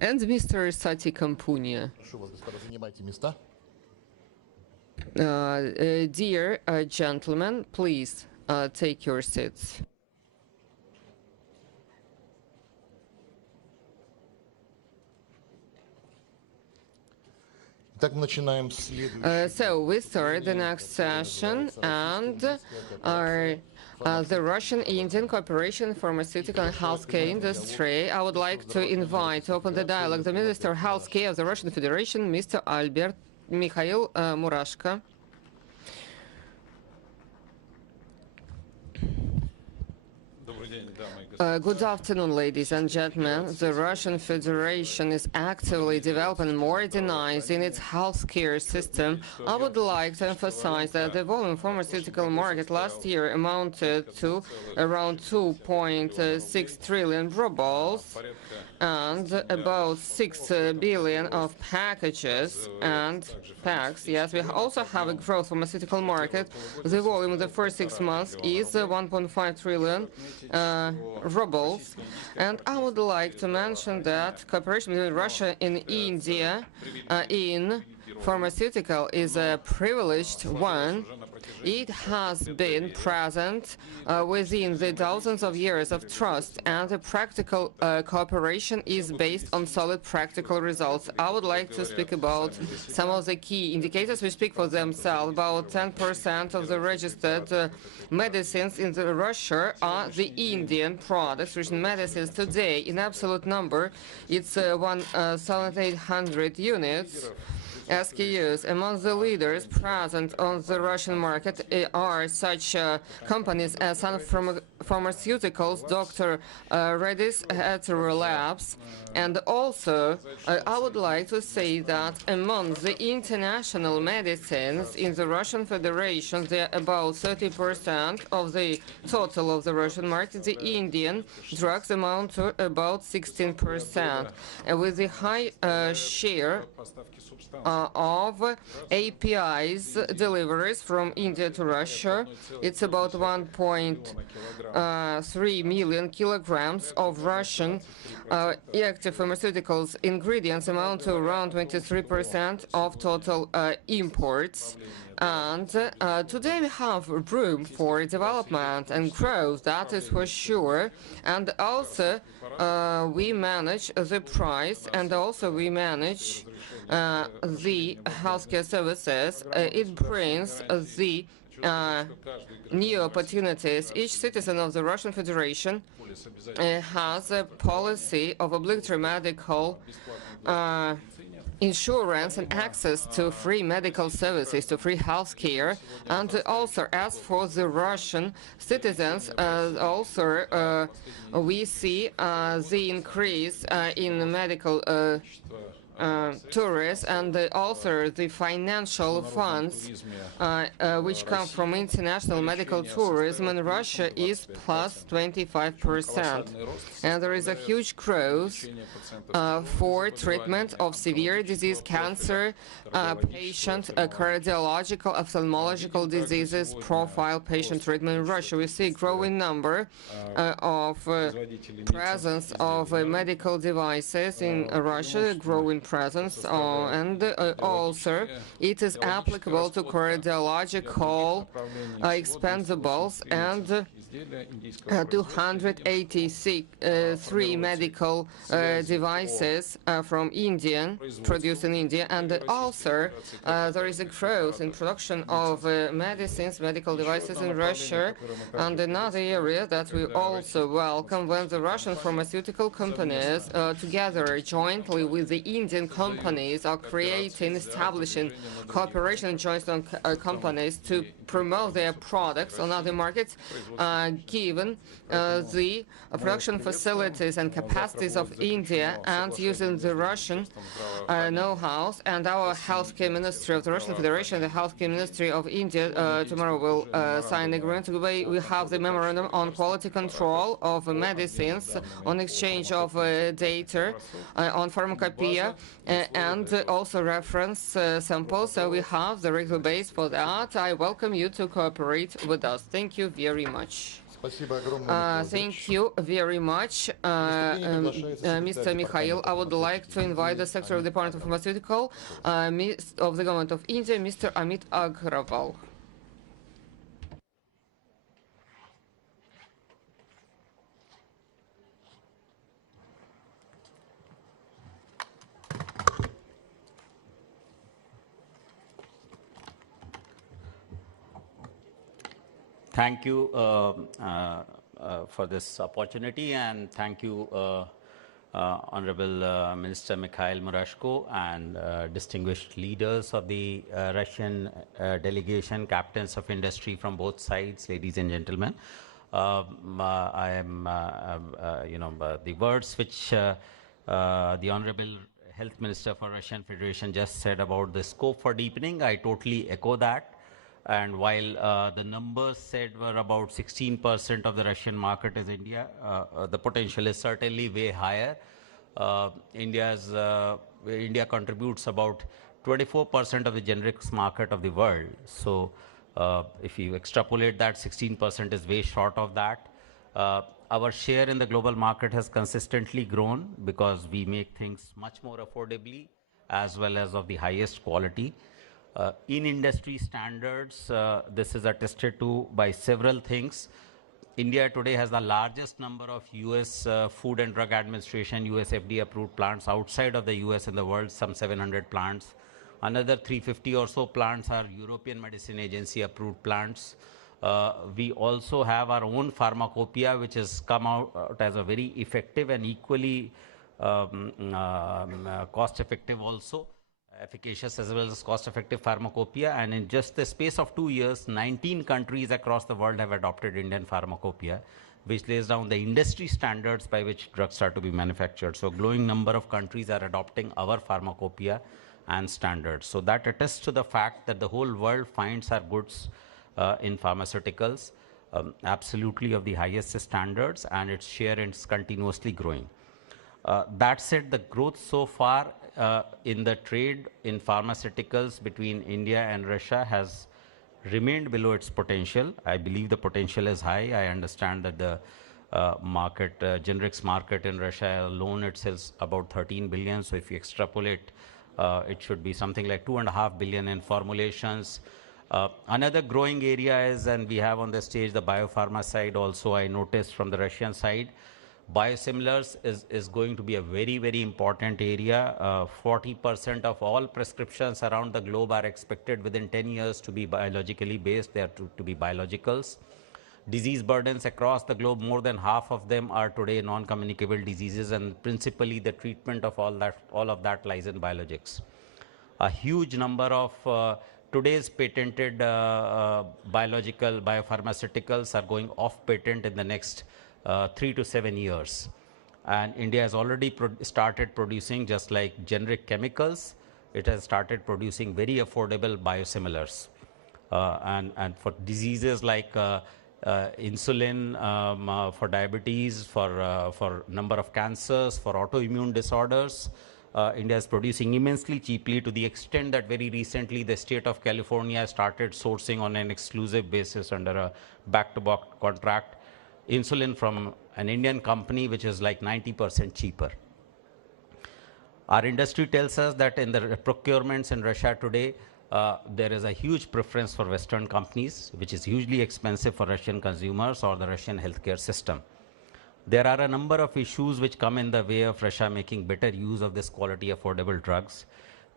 And Mr. Sati Kampunia. Прошу вас, господа, занимайте места. Dear gentlemen, please take your seats. Итак, мы начинаем следующий. So we start the next session, and the Russian-Indian cooperation in pharmaceutical and healthcare industry. I would like to invite to open the dialogue the Minister of Healthcare of the Russian Federation, Mr. Mikhail Murashko. Good afternoon, ladies and gentlemen. The Russian Federation is actively developing and modernizing its healthcare system. I would like to emphasize that the volume pharmaceutical market last year amounted to around 2.6 trillion rubles and about 6 billion of packages and packs. Yes, we also have a growth pharmaceutical market. The volume in the first 6 months is 1.5 trillion rubles. And I would like to mention that cooperation between Russia and India in pharmaceutical is a privileged one. It has been present within the thousands of years of trust, and the practical cooperation is based on solid practical results. I would like to speak about some of the key indicators which speak for themselves. About 10% of the registered medicines in Russia are the Indian products. Russian medicines today, in absolute number, it's 1,800 units. SKUs. Among the leaders present on the Russian market are such companies as Sun Pharmaceuticals, Dr. Reddy's Hetero Labs, and also I would like to say that among the international medicines in the Russian Federation, there are about 30% of the total of the Russian market. The Indian drugs amount to about 16%, and with the high share of APIs deliveries from India to Russia. It's about 1.3 million kilograms of Russian active pharmaceuticals ingredients amount to around 23% of total imports. And today we have room for development and growth, that is for sure. And also we manage the price, and also we manage the healthcare services. It brings the new opportunities. Each citizen of the Russian Federation has a policy of obligatory medical insurance and access to free medical services, to free health care. And also, as for the Russian citizens, also we see the increase in medical tourists, and also the financial funds which come from international medical tourism in Russia is plus 25%. And there is a huge growth for treatment of severe disease, cancer, patient, cardiological, ophthalmological diseases, profile patient treatment in Russia. We see a growing number of presence of medical devices in Russia, growing presence, and also it is applicable to cardiological expendables, and 283 medical devices from India, produced in India, and also there is a growth in production of medicines, medical devices in Russia. And another area that we also welcome, when the Russian pharmaceutical companies together jointly with the Indian Indian companies are creating, establishing cooperation and joint companies to promote their products on other markets, given the production facilities and capacities of India, and using the Russian know-how. And our healthcare ministry of the Russian Federation, the healthcare ministry of India, tomorrow will sign an agreement. We have the memorandum on quality control of medicines, on exchange of data, on pharmacopoeia, and also reference samples. So we have the regular base for that. I welcome you to cooperate with us. Thank you very much. Thank you very much, Mr. Mikhail. I would like to invite the Secretary of the Department of Pharmaceutical of the Government of India, Mr. Amit Agrawal. Thank you for this opportunity, and thank you, Honorable Minister Mikhail Murashko and distinguished leaders of the Russian delegation, captains of industry from both sides, ladies and gentlemen. I am, the words which the Honorable Health Minister for Russian Federation just said about the scope for deepening, I totally echo that. And while the numbers said were about 16% of the Russian market is India, the potential is certainly way higher. India contributes about 24% of the generics market of the world. So if you extrapolate that, 16% is way short of that. Our share in the global market has consistently grown because we make things much more affordably as well as of the highest quality. In industry standards, this is attested to by several things. India today has the largest number of US Food and Drug Administration, US FDA approved plants outside of the US in the world, some 700 plants. Another 350 or so plants are European Medicine Agency approved plants. We also have our own pharmacopoeia, which has come out as a very effective and equally cost-effective also. Efficacious as well as cost-effective pharmacopoeia, and in just the space of 2 years, 19 countries across the world have adopted Indian pharmacopoeia, which lays down the industry standards by which drugs are to be manufactured. So a growing number of countries are adopting our pharmacopoeia and standards. So that attests to the fact that the whole world finds our goods in pharmaceuticals absolutely of the highest standards, and its share is continuously growing. That said, the growth so far in the trade in pharmaceuticals between India and Russia has remained below its potential. I believe the potential is high. I understand that the generics market in Russia alone itself is about 13 billion. So if you extrapolate, it should be something like 2.5 billion in formulations. Another growing area is, and we have on the stage the biopharma side also, I noticed from the Russian side, biosimilars is going to be a very, very important area. 40% of all prescriptions around the globe are expected within 10 years to be biologically based. They are to be biologicals. Disease burdens across the globe, more than half of them are today non-communicable diseases, and principally the treatment of all of that lies in biologics. A huge number of today's patented biopharmaceuticals are going off patent in the next 3 to 7 years, and India has already started producing, just like generic chemicals, it has started producing very affordable biosimilars, and for diseases like insulin, for diabetes, for number of cancers, for autoimmune disorders, India is producing immensely cheaply, to the extent that very recently the state of California started sourcing on an exclusive basis under a back-to-back contract insulin from an Indian company, which is like 90% cheaper. Our industry tells us that in the procurements in Russia today, there is a huge preference for Western companies, which is hugely expensive for Russian consumers or the Russian healthcare system. There are a number of issues which come in the way of Russia making better use of this quality affordable drugs.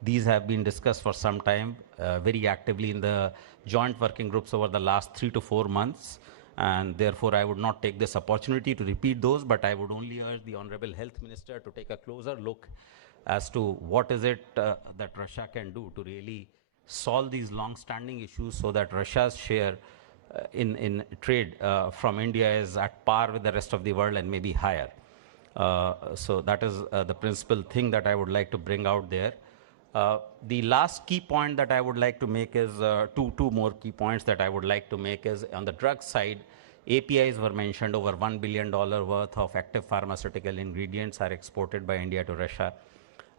These have been discussed for some time, very actively in the joint working groups over the last 3 to 4 months. And therefore, I would not take this opportunity to repeat those, but I would only urge the Honorable Health Minister to take a closer look as to what is it that Russia can do to really solve these long-standing issues so that Russia's share in trade from India is at par with the rest of the world and maybe higher. So that is the principal thing that I would like to bring out there. The last key point that I would like to make is, two more key points that I would like to make is, on the drug side, APIs were mentioned. Over $1 billion worth of active pharmaceutical ingredients are exported by India to Russia.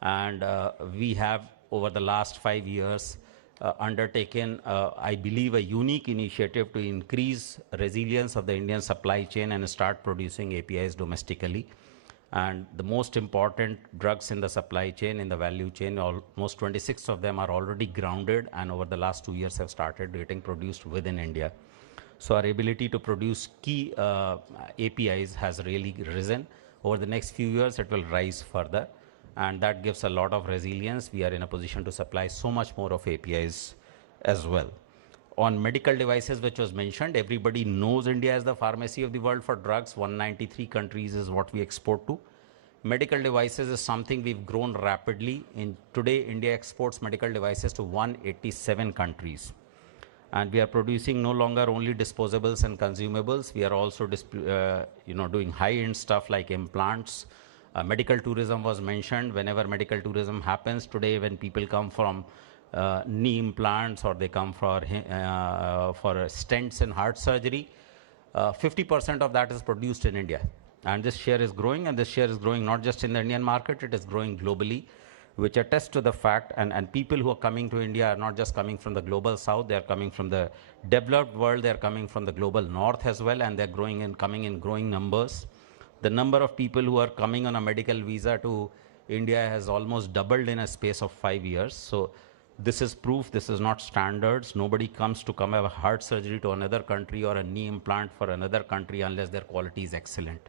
And we have, over the last 5 years, undertaken, I believe, a unique initiative to increase resilience of the Indian supply chain and start producing APIs domestically. And the most important drugs in the supply chain, in the value chain, almost 26 of them are already grounded, and over the last 2 years have started getting produced within India. So our ability to produce key APIs has really risen. Over the next few years, it will rise further, and that gives a lot of resilience. We are in a position to supply so much more of APIs as well. On medical devices, which was mentioned, everybody knows India is the pharmacy of the world for drugs. 193 countries is what we export to. Medical devices is something we've grown rapidly. Today, India exports medical devices to 187 countries. And we are producing no longer only disposables and consumables. We are also doing high-end stuff like implants. Medical tourism was mentioned. Whenever medical tourism happens today, when people come from knee implants or they come for stents in heart surgery, 50% of that is produced in India. And this share is growing, and this share is growing not just in the Indian market, it is growing globally, which attests to the fact, and people who are coming to India are not just coming from the global south, they are coming from the developed world, they are coming from the global north as well, and they're growing and coming in growing numbers. The number of people who are coming on a medical visa to India has almost doubled in a space of 5 years. So this is proof, this is not standards. Nobody comes to have a heart surgery to another country or a knee implant for another country unless their quality is excellent.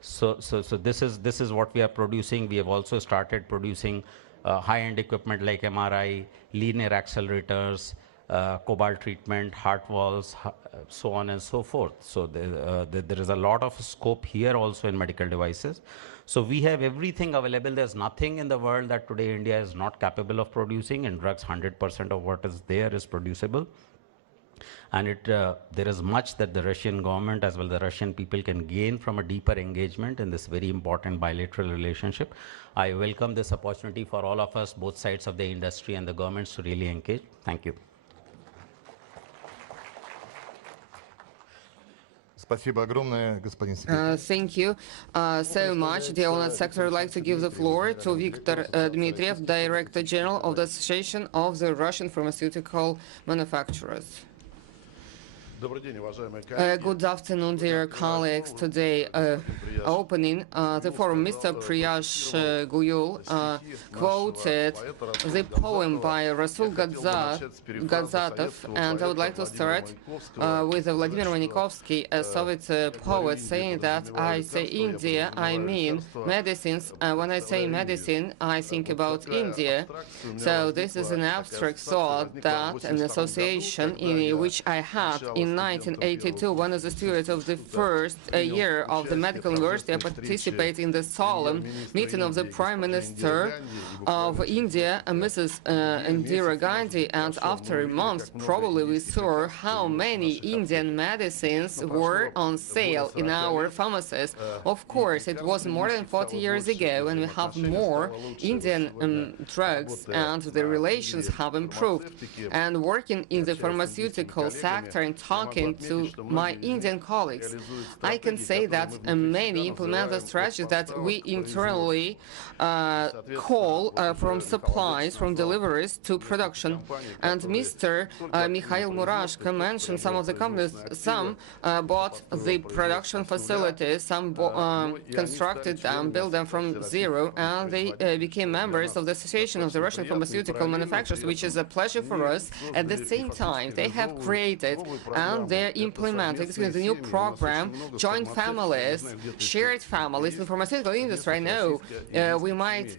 So this is what we are producing. We have also started producing high-end equipment like MRI, linear accelerators, cobalt treatment, heart valves, so on and so forth. So there is a lot of scope here also in medical devices. So we have everything available. There's nothing in the world that today India is not capable of producing. In drugs, 100% of what is there is producible. And there is much that the Russian government as well the Russian people can gain from a deeper engagement in this very important bilateral relationship. I welcome this opportunity for all of us, both sides of the industry and the governments, to really engage. Thank you. Thank you so much, dear Honored Secretary. I'd like to give the floor to Viktor Dmitriev, Director General of the Association of the Russian Pharmaceutical Manufacturers. Good afternoon, dear colleagues. Today, opening the forum, Mr. Piyush Goyal quoted the poem by Rasul Gadzatov, and I would like to start with Vladimir Vanikovsky, a Soviet poet, saying that I say India, I mean medicines. When I say medicine, I think about India. So this is an abstract thought that an association in which I had in 1982, one of the students of the first year of the medical university, I participated in the solemn meeting of the Prime Minister of India, Mrs. Indira Gandhi, and after a month, probably we saw how many Indian medicines were on sale in our pharmacies. Of course, it was more than 40 years ago, and we have more Indian drugs, and the relations have improved. And working in the pharmaceutical sector and talking to my Indian colleagues, I can say that many implement the strategy that we internally call from supplies, from deliveries to production. And Mr. Mikhail Murashko mentioned some of the companies. Some bought the production facilities, some constructed them, built them from zero, and they became members of the Association of the Russian Pharmaceutical Manufacturers, which is a pleasure for us. At the same time, they have created and they're implementing the new program, Joint Families, shared families in pharmaceutical industry. I know we might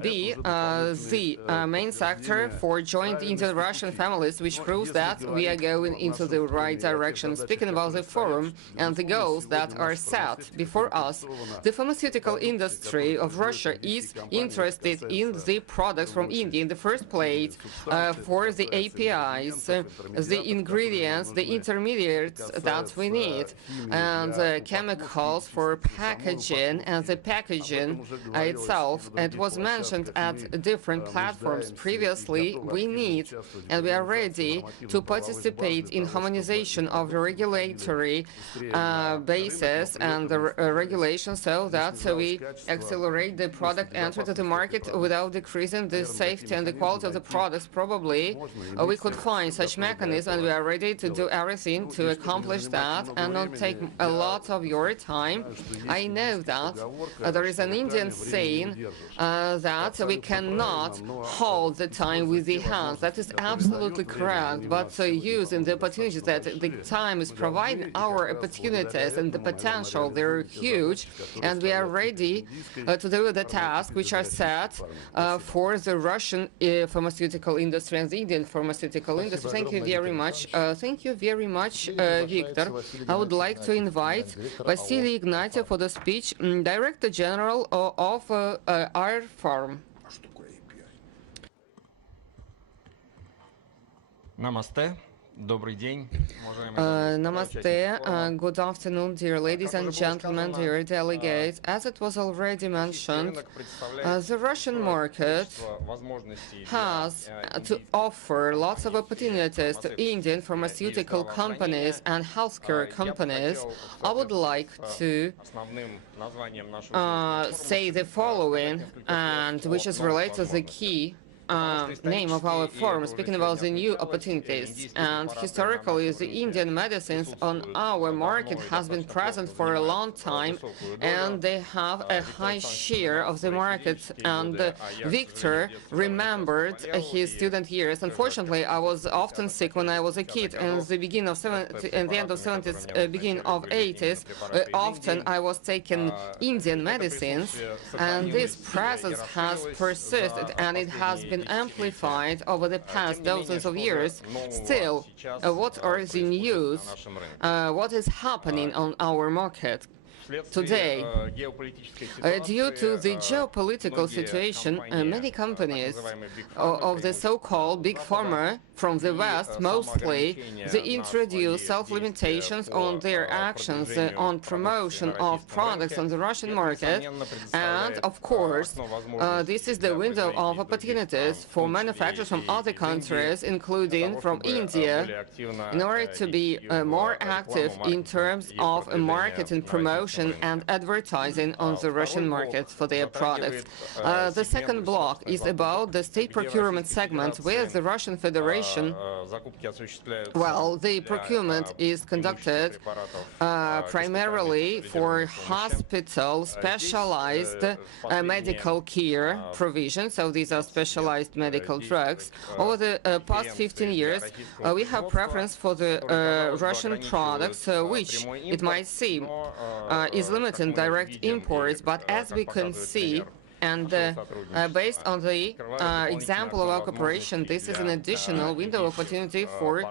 be the main sector for joint Indian-Russian families, which proves that we are going into the right direction. Speaking about the forum and the goals that are set before us, the pharmaceutical industry of Russia is interested in the products from India in the first place, for the APIs, the ingredients, the intermediates that we need, and chemicals for packaging and the packaging itself. It was mentioned at different platforms previously. We need and we are ready to participate in harmonization of the regulatory basis and the regulations so that we accelerate the product entry to the market without decreasing the safety and the quality of the products. Probably we could find such mechanism, and we are ready to do everything to accomplish that and not take a lot of your time. I know that there is an Indian saying that we cannot hold the time with the hands. That is absolutely correct, but using the opportunities that the time is providing, our opportunities and the potential, they're huge, and we are ready to do the tasks which are set for the Russian pharmaceutical industry and the Indian pharmaceutical industry. Thank you very much. Thank you very much, Victor. I would like to invite Vasily Ignatiev for the speech, Director General of our farm. Namaste. Добрый день. Namaste, good afternoon, dear ladies and gentlemen, dear delegates. As it was already mentioned, the Russian market has to offer lots of opportunities to Indian pharmaceutical companies and healthcare companies. I would like to say the following, and which is related to the key name of our forum, speaking about the new opportunities. And historically, the Indian medicines on our market has been present for a long time, and they have a high share of the market. And Victor remembered his student years. Unfortunately, I was often sick when I was a kid, and the beginning of the end of 70s, beginning of 80s. Often I was taking Indian medicines, and this presence has persisted, and it has been amplified over the past dozens of years. Still, what are the news? What is happening on our market today? Due to the geopolitical situation, many companies of the so-called big pharma from the West, mostly, they introduce self-limitations on their actions on promotion of products on the Russian market. And, of course, this is the window of opportunities for manufacturers from other countries, including from India, in order to be more active in terms of marketing, promotion, and advertising on the Russian market for their products. The second block is about the state procurement segment, where the Russian Federation, well, the procurement is conducted primarily for hospital specialized medical care provision. So these are specialized medical drugs. Over the past 15 years, we have preference for the Russian products, which it might seem is limiting direct imports, but as we can see, and based on the example of our cooperation, this is an additional window of opportunity for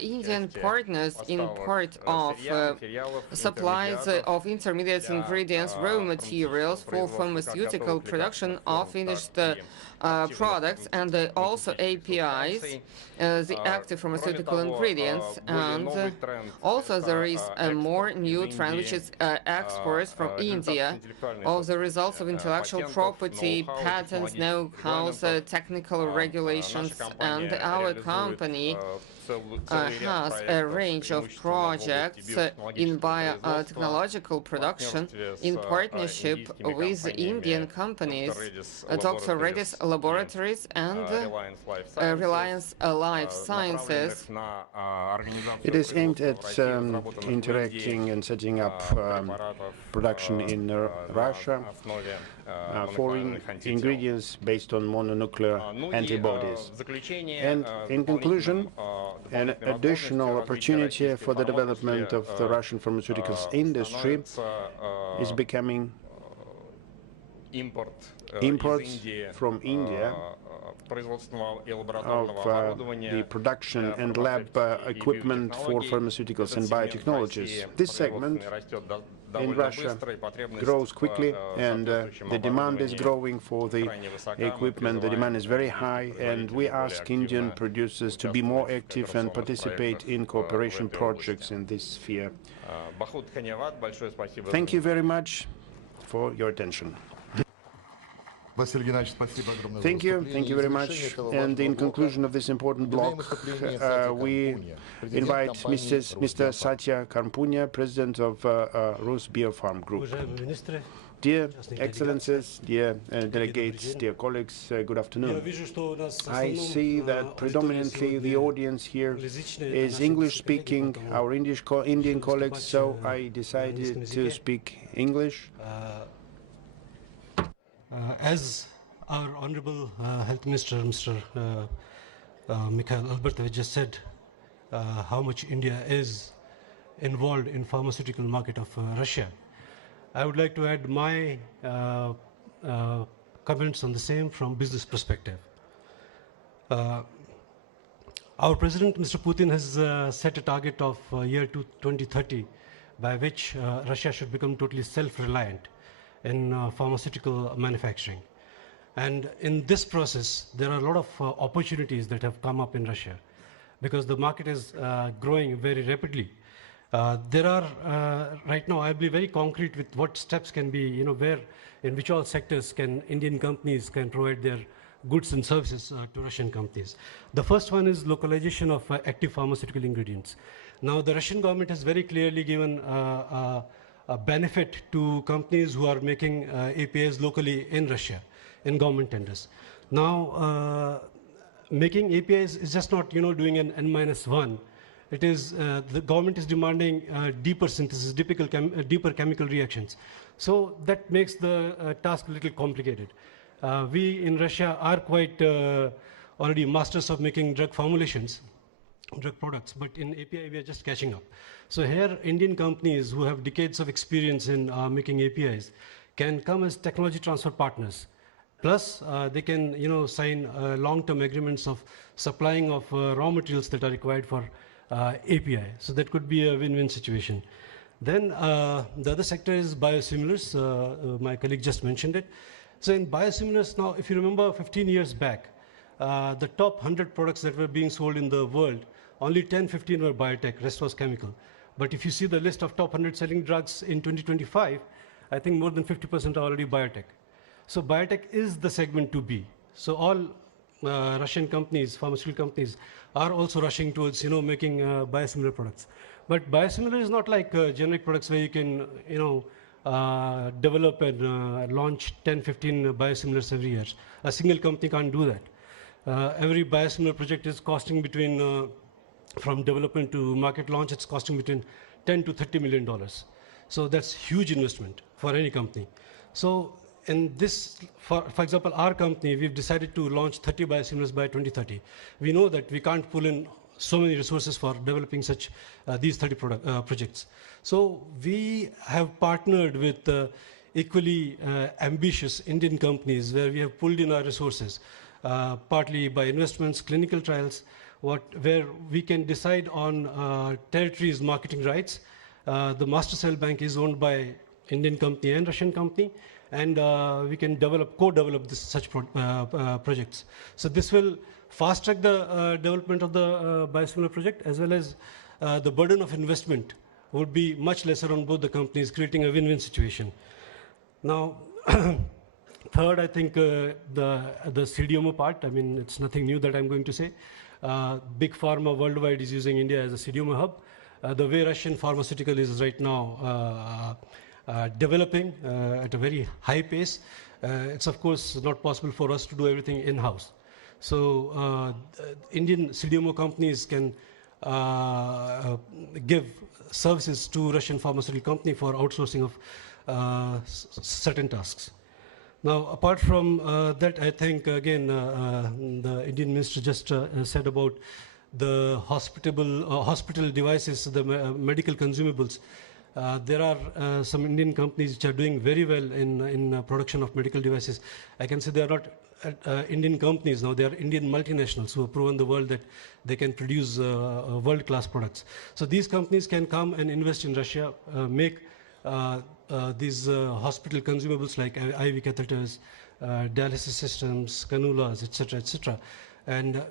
Indian partners in part of supplies of intermediate ingredients, raw materials for pharmaceutical production of finished products, and also APIs, the active pharmaceutical ingredients. And also there is a more new trend, which is exports from India of the results of intellectual property, patents, know-how, technical regulations, and our company has a range of projects in biotechnological production in partnership with Indian companies, Dr. Reddy's Laboratories and Reliance Life Sciences. It is aimed at interacting and setting up production in Russia for ingredients based on mononuclear antibodies. And in conclusion, an additional opportunity for the development of the Russian pharmaceuticals industry is becoming imports from India of the production and lab equipment for pharmaceuticals and biotechnologies. This segment in Russia grows quickly, and the demand is growing for the equipment. The demand is very high, and we ask Indian producers to be more active and participate in cooperation projects in this sphere. Thank you very much for your attention. Thank you very much. And in conclusion of this important block, we invite Mr. Satya Karmpunia, President of Rus Biopharm Group. Dear Excellencies, dear delegates, dear colleagues, good afternoon. I see that predominantly the audience here is English-speaking, our Indian colleagues, so I decided to speak English. As our Honorable Health Minister, Mr. Mikhail Albertovich just said, how much India is involved in pharmaceutical market of Russia, I would like to add my comments on the same from business perspective. Our President, Mr. Putin, has set a target of year 2030 by which Russia should become totally self-reliant in pharmaceutical manufacturing. And in this process, there are a lot of opportunities that have come up in Russia because the market is growing very rapidly. There are, right now, I'll be very concrete with what steps can be, where, in which all sectors can Indian companies can provide their goods and services to Russian companies. The first one is localization of active pharmaceutical ingredients. Now, the Russian government has very clearly given a benefit to companies who are making APIs locally in Russia, in government tenders. Now, making APIs is just not, doing an N-1. It is, the government is demanding deeper synthesis, deeper chemical reactions. So that makes the task a little complicated. We in Russia are quite already masters of making drug formulations, drug products, but in API we are just catching up. So here Indian companies who have decades of experience in making APIs can come as technology transfer partners. Plus they can sign long-term agreements of supplying of raw materials that are required for API. So that could be a win-win situation. Then the other sector is biosimilars. My colleague just mentioned it. So in biosimilars now, if you remember 15 years back, the top 100 products that were being sold in the world, only 10, 15 were biotech, rest was chemical. But if you see the list of top 100 selling drugs in 2025, I think more than 50% are already biotech. So biotech is the segment to be. So all Russian companies, pharmaceutical companies, are also rushing towards making biosimilar products. But biosimilar is not like generic products where you can develop and launch 10, 15 biosimilars every year. A single company can't do that. Every biosimilar project is costing between, from development to market launch, it's costing between $10 to $30 million. So that's huge investment for any company. So in this, for example, our company, we've decided to launch 30 biosimilars by 2030. We know that we can't pull in so many resources for developing such these 30 projects. So we have partnered with equally ambitious Indian companies where we have pulled in our resources, partly by investments, clinical trials, where we can decide on territories' marketing rights. The master cell bank is owned by Indian company and Russian company, and we can co-develop such projects. So this will fast-track the development of the biosimilar project, as well as the burden of investment would be much lesser on both the companies, creating a win-win situation. Now, third, I think the CDMO part, I mean, it's nothing new that I'm going to say. Big pharma worldwide is using India as a CDMO hub. The way Russian pharmaceutical is right now developing at a very high pace, it's of course not possible for us to do everything in-house. So Indian CDMO companies can give services to Russian pharmaceutical company for outsourcing of certain tasks. Now, apart from that, I think, again, the Indian minister just said about the hospital devices, the medical consumables. There are some Indian companies which are doing very well in production of medical devices. I can say they are not Indian companies now, they are Indian multinationals who have proven the world that they can produce world-class products. So these companies can come and invest in Russia, make these hospital consumables like IV catheters, dialysis systems, cannulas, etc., etc. And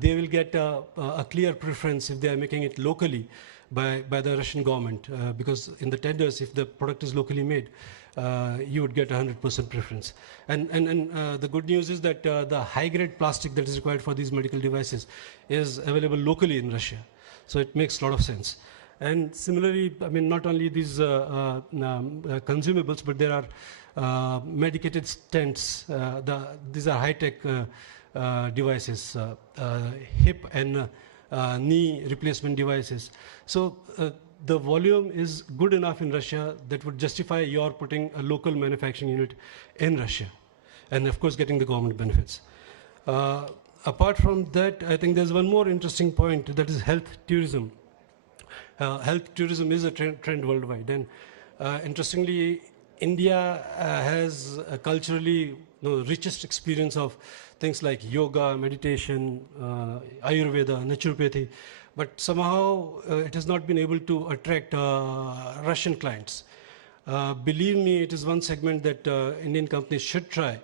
they will get a clear preference if they are making it locally by the Russian government, because in the tenders, if the product is locally made, you would get 100% preference. And the good news is that the high-grade plastic that is required for these medical devices is available locally in Russia. So it makes a lot of sense. And similarly, I mean, not only these consumables, but there are medicated stents. These are high-tech devices, hip and knee replacement devices. So the volume is good enough in Russia that would justify your putting a local manufacturing unit in Russia, and of course getting the government benefits. Apart from that, I think there's one more interesting point, that is health tourism. Health tourism is a trend worldwide, and interestingly, India has a culturally richest experience of things like yoga, meditation, Ayurveda, naturopathy, but somehow it has not been able to attract Russian clients. Believe me, it is one segment that Indian companies should try.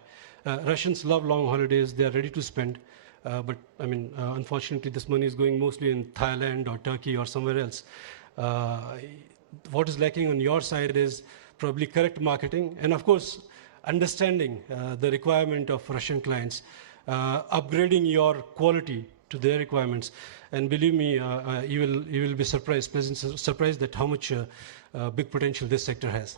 Russians love long holidays, they are ready to spend, but I mean, unfortunately, this money is going mostly in Thailand or Turkey or somewhere else. What is lacking on your side is probably correct marketing, and of course, understanding the requirement of Russian clients, upgrading your quality to their requirements, and believe me, you will be surprised at how much big potential this sector has.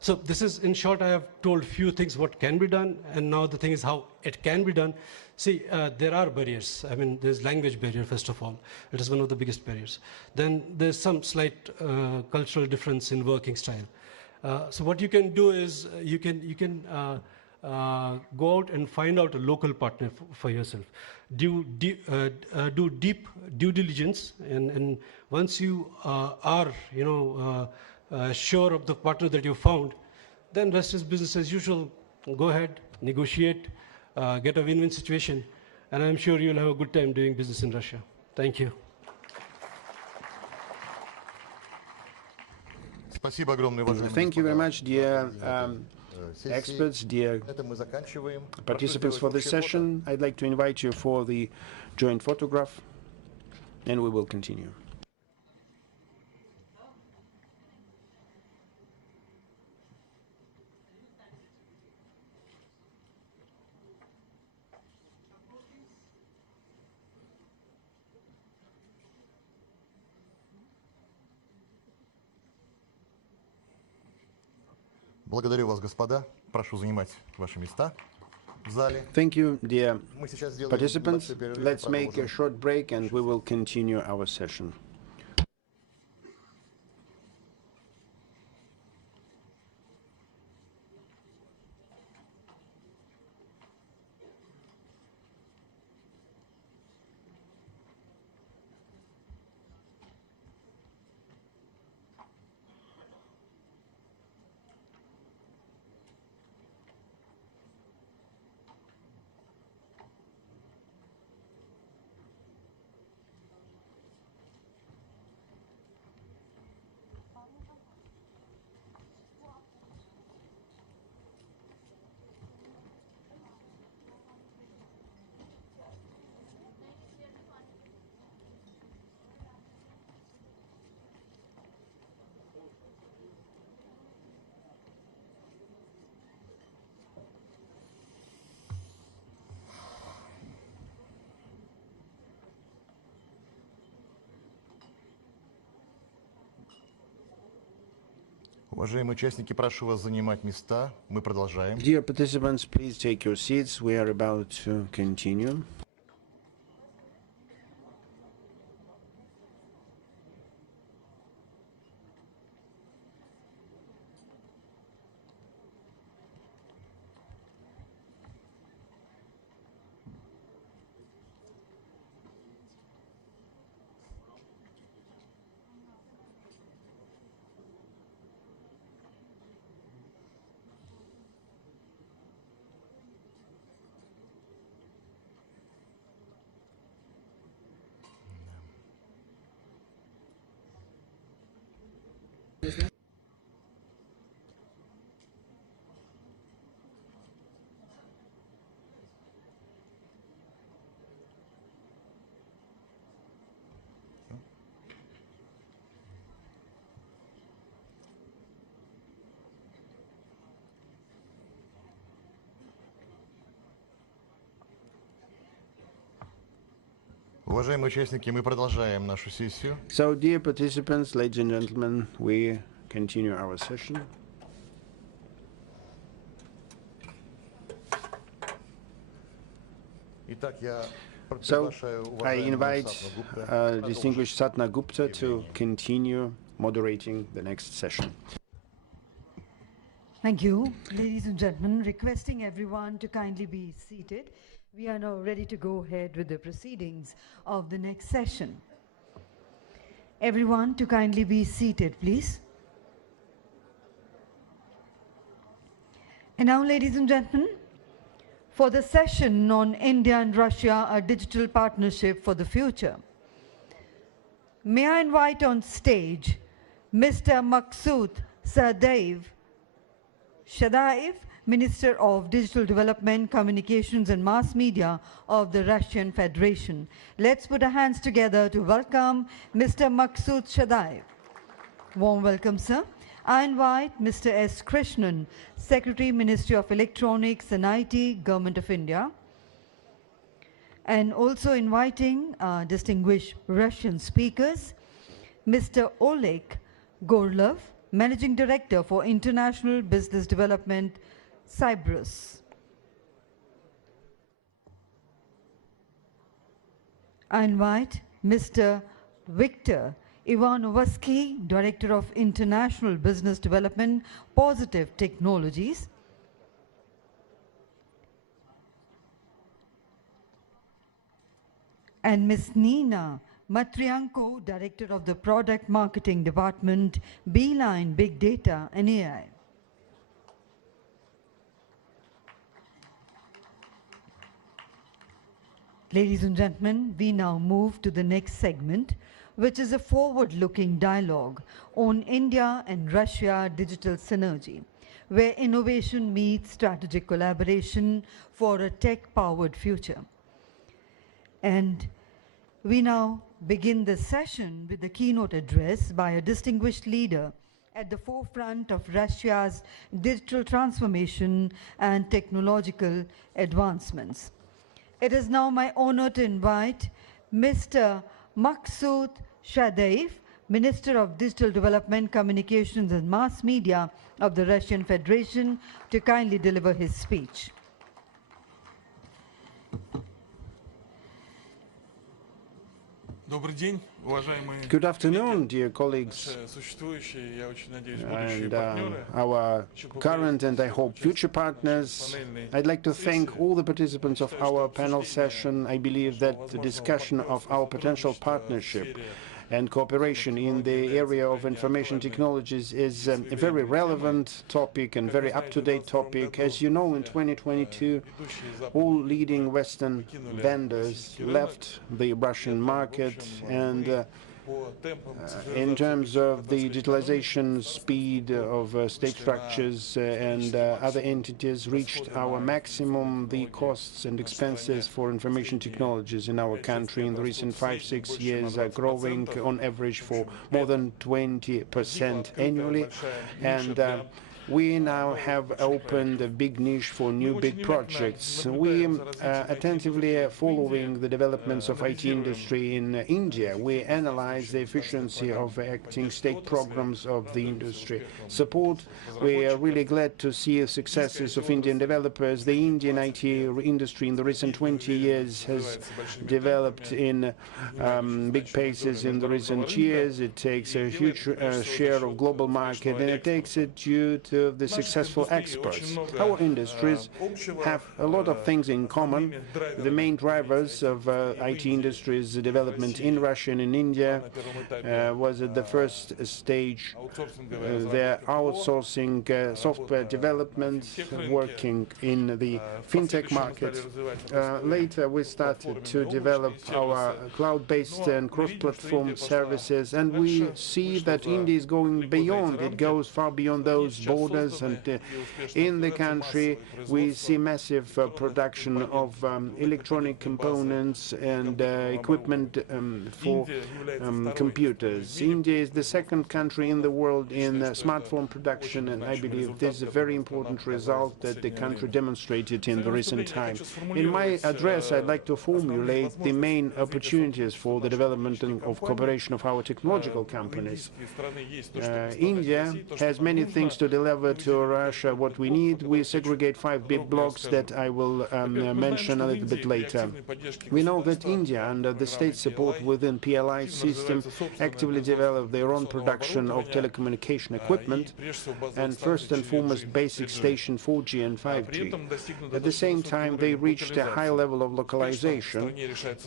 So this is, in short, I have told few things what can be done, and now the thing is how it can be done. See, there are barriers. I mean, there's language barrier, first of all. It is one of the biggest barriers. Then there's some slight cultural difference in working style. So what you can do is you can go out and find out a local partner for yourself. Do deep due diligence, and once you are sure of the partner that you found, then rest is business as usual. Go ahead, negotiate, get a win-win situation, and I'm sure you'll have a good time doing business in Russia. Thank you. Thank you very much, dear experts, dear participants for this session. I'd like to invite you for the joint photograph, and we will continue. Благодарю вас, господа. Прошу занимать ваши места в зале. Thank you, dear participants. Let's make a short break and we will continue our session. Уважаемые участники, прошу вас занимать места. Мы продолжаем. Dear participants, please take your seats. We are about to continue. Уважаемые участники, мы продолжаем нашу сессию. So, dear participants, ladies and gentlemen, we continue our session. So, I invite distinguished Satna Gupta to continue moderating the next session. Thank you. Ladies and gentlemen, requesting everyone to kindly be seated. We are now ready to go ahead with the proceedings of the next session. Everyone to kindly be seated, please. And now, ladies and gentlemen, for the session on India and Russia, a digital partnership for the future, may I invite on stage Mr. Maqsood Shadaev, Minister of Digital Development, Communications and Mass Media of the Russian Federation. Let's put our hands together to welcome Mr. Maqsood Shadaev. Warm welcome, sir. I invite Mr. S. Krishnan, Secretary, Ministry of Electronics and IT, Government of India. And also inviting distinguished Russian speakers, Mr. Oleg Gorlov, Managing Director for International Business Development, Cyprus. I invite Mr. Viktor Ivanovsky, Director of International Business Development, Positive Technologies. And Ms. Nina Matrianko, Director of the Product Marketing Department, Beeline Big Data and AI. Ladies and gentlemen, we now move to the next segment, which is a forward-looking dialogue on India and Russia digital synergy, where innovation meets strategic collaboration for a tech-powered future. And we now begin the session with the keynote address by a distinguished leader at the forefront of Russia's digital transformation and technological advancements. It is now my honor to invite Mr. Maqsood Shadaev, Minister of Digital Development, Communications and Mass Media of the Russian Federation, to kindly deliver his speech. Good afternoon, dear colleagues, and our current and I hope future partners. I'd like to thank all the participants of our panel session. I believe that the discussion of our potential partnership and cooperation in the area of information technologies is a very relevant topic and very up-to-date topic. As you know, in 2022, all leading Western vendors left the Russian market, and in terms of the digitalization speed of state structures and other entities reached our maximum. The costs and expenses for information technologies in our country in the recent 5-6 years are growing on average for more than 20% annually, and we now have opened a big niche for new big projects. We attentively are following the developments of IT industry in India. We analyze the efficiency of acting state programs of the industry support. We are really glad to see the successes of Indian developers. The Indian IT industry in the recent 20 years has developed in big paces in the recent years. It takes a huge share of global market, and it takes it due to the successful experts. Our industries have a lot of things in common. The main drivers of IT industry's development in Russia and in India was at the first stage their outsourcing software development, working in the fintech market. Later we started to develop our cloud-based and cross-platform services, and we see that India is going beyond. It goes far beyond those borders. borders. And in the country, we see massive production of electronic components and equipment for computers. India is the second country in the world in smartphone production, and I believe this is a very important result that the country demonstrated in the recent time. In my address, I'd like to formulate the main opportunities for the development of cooperation of our technological companies. India has many things to deliver to Russia. What we need, we segregate 5 big blocks that I will mention a little bit later. We know that India, under the state support within PLI system, actively developed their own production of telecommunication equipment, and first and foremost basic station 4G and 5G. At the same time, they reached a high level of localization.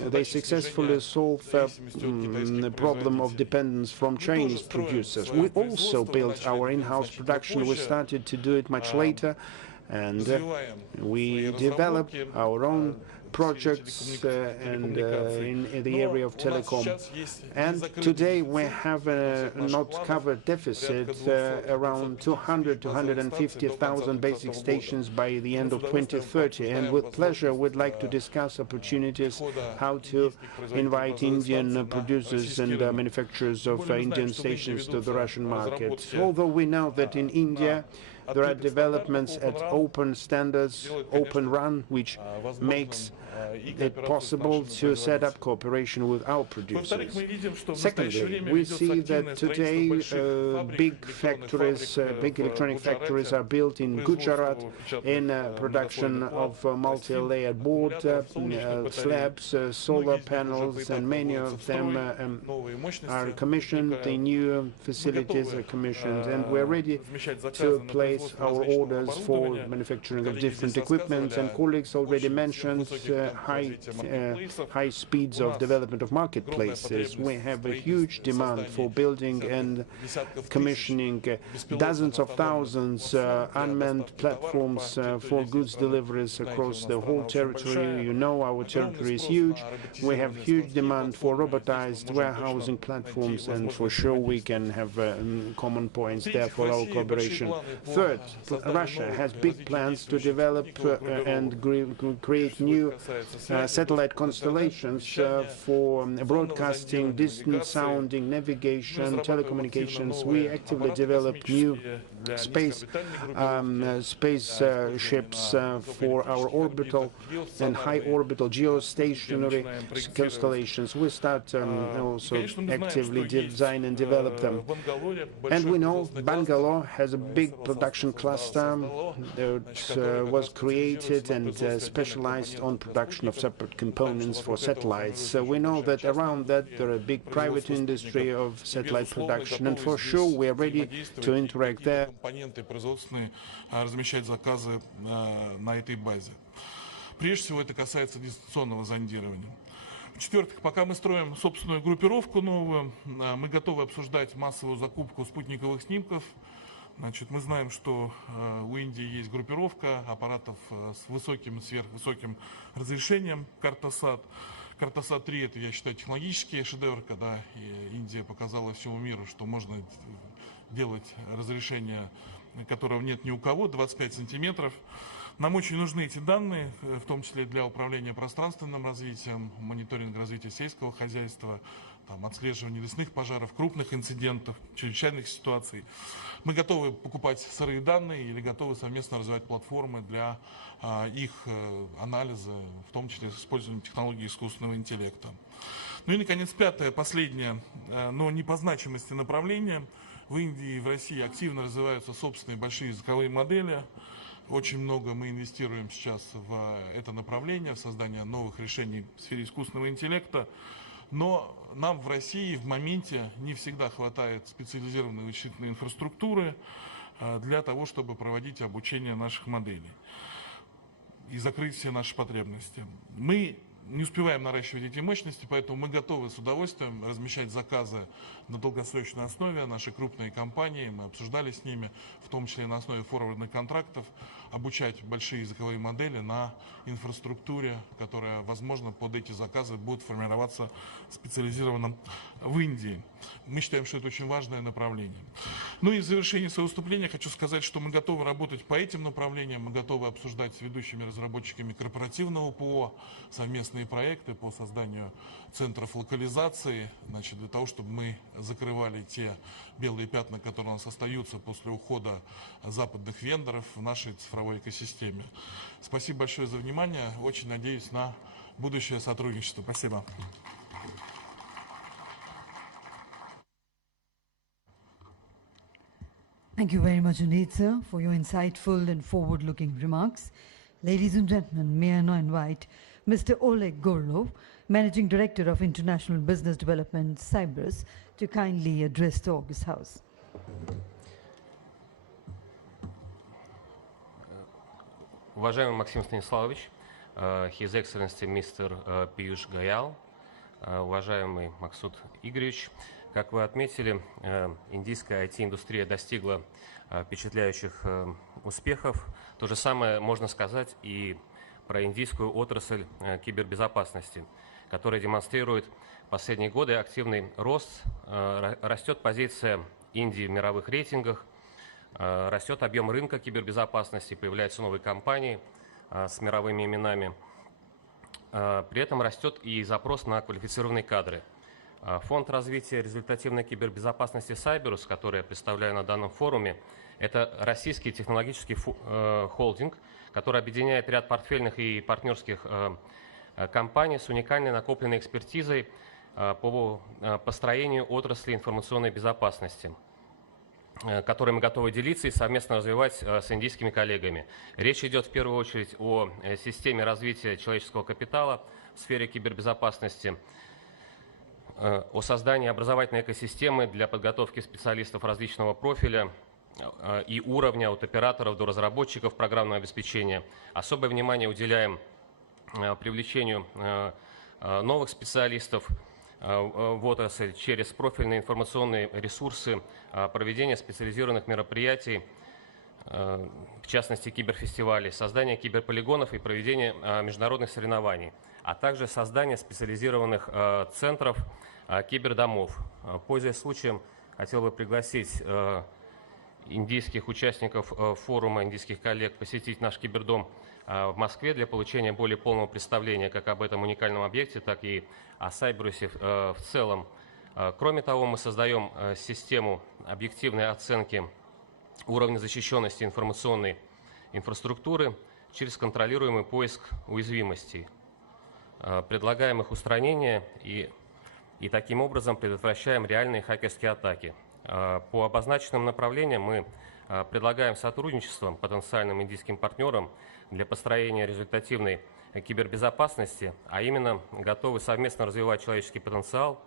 They successfully solved the problem of dependence from Chinese producers. We also built our in-house production. We started to do it much later, and we developed our own projects and in the area of telecom. And today we have a not covered deficit around 200 to 150,000 basic stations by the end of 2030. And with pleasure, we'd like to discuss opportunities how to invite Indian producers and manufacturers of Indian stations to the Russian market. Although we know that in India, there are developments at open standards, Open RAN, which makes it possible to set up cooperation with our producers. Secondly, we see that today big factories, big electronic factories are built in Gujarat in production of multi-layered board slabs, solar panels, and many of them are commissioned. The new facilities are commissioned, and we're ready to place our orders for manufacturing of different equipment. And colleagues already mentioned high speeds of development of marketplaces. We have a huge demand for building and commissioning dozens of thousands unmanned platforms for goods deliveries across the whole territory. You know, our territory is huge. We have huge demand for robotized warehousing platforms, and for sure we can have common points there for our cooperation. Third, Russia has big plans to develop and create new satellite constellations for broadcasting, distance sounding, navigation, telecommunications. We actively develop new space ships for our orbital and high orbital geostationary constellations. We start also actively design and develop them. And we know Bangalore has a big production cluster that was created and specialized on production of separate components for satellites. So we know that around that there are a big private industry of satellite production, and for sure we are ready to interact there. Размещать заказы на этой базе. Прежде всего это касается дистанционного зондирования. В-четвертых, пока мы строим собственную группировку новую, мы готовы обсуждать массовую закупку спутниковых снимков. Значит, мы знаем, что у Индии есть группировка аппаратов с высоким, сверхвысоким разрешением Картосат. Картосат-3 — это, я считаю, технологический шедевр, когда Индия показала всему миру, что можно делать разрешение, которого нет ни у кого, 25 сантиметров. Нам очень нужны эти данные, в том числе для управления пространственным развитием, мониторинга развития сельского хозяйства, отслеживания лесных пожаров, крупных инцидентов, чрезвычайных ситуаций. Мы готовы покупать сырые данные или готовы совместно развивать платформы для их анализа, в том числе с использованием технологий искусственного интеллекта. Ну и, наконец, пятое, последнее, но не по значимости направление. В Индии и в России активно развиваются собственные большие языковые модели. Очень много мы инвестируем сейчас в это направление, в создание новых решений в сфере искусственного интеллекта. Но нам в России в моменте не всегда хватает специализированной вычислительной инфраструктуры для того, чтобы проводить обучение наших моделей и закрыть все наши потребности. Мы не успеваем наращивать эти мощности, поэтому мы готовы с удовольствием размещать заказы на долгосрочной основе. Наши крупные компании, мы обсуждали с ними, в том числе на основе форвардных контрактов, обучать большие языковые модели на инфраструктуре, которая, возможно, под эти заказы будет формироваться специализированно в Индии. Мы считаем, что это очень важное направление. Ну и в завершении своего выступления хочу сказать, что мы готовы работать по этим направлениям, мы готовы обсуждать с ведущими разработчиками корпоративного ПО совместные проекты по созданию центров локализации, значит, для того, чтобы мы закрывали те белые пятна, которые у нас остаются после ухода западных вендоров в нашей цифровой экосистеме. Спасибо большое за внимание. Очень надеюсь на будущее сотрудничество. Спасибо. Thank you very much indeed, sir, for your insightful and forward-looking remarks. Ladies and gentlemen, may I now invite Mr. Oleg Gorlov, Managing Director of International Business Development, Cyprus, to kindly address the August House. Уважаемый Максим Станиславович, His Excellency Mr. Piyush Goyal, уважаемый Максут Игоревич, как вы отметили, индийская IT-индустрия достигла впечатляющих успехов. То же самое можно сказать и про индийскую отрасль кибербезопасности, которая демонстрирует в последние годы активный рост, растет позиция Индии в мировых рейтингах, растет объем рынка кибербезопасности, появляются новые компании с мировыми именами. При этом растет и запрос на квалифицированные кадры. Фонд развития результативной кибербезопасности Cyberus, который я представляю на данном форуме, это российский технологический холдинг, который объединяет ряд портфельных и партнерских компаний с уникальной накопленной экспертизой по построению отрасли информационной безопасности, которой мы готовы делиться и совместно развивать с индийскими коллегами. Речь идет в первую очередь о системе развития человеческого капитала в сфере кибербезопасности, о создании образовательной экосистемы для подготовки специалистов различного профиля и уровня от операторов до разработчиков программного обеспечения. Особое внимание уделяем привлечению новых специалистов в отрасль через профильные информационные ресурсы, проведение специализированных мероприятий, в частности киберфестивалей, создание киберполигонов и проведение международных соревнований, а также создание специализированных центров кибердомов. Пользуясь случаем, хотел бы пригласить индийских участников форума, индийских коллег посетить наш кибердом в Москве для получения более полного представления как об этом уникальном объекте, так и о Сайбрусе в целом. Кроме того, мы создаем систему объективной оценки уровня защищенности информационной инфраструктуры через контролируемый поиск уязвимостей. Предлагаем их устранение и таким образом предотвращаем реальные хакерские атаки. По обозначенным направлениям мы предлагаем сотрудничество потенциальным индийским партнерам для построения результативной кибербезопасности, а именно готовы совместно развивать человеческий потенциал,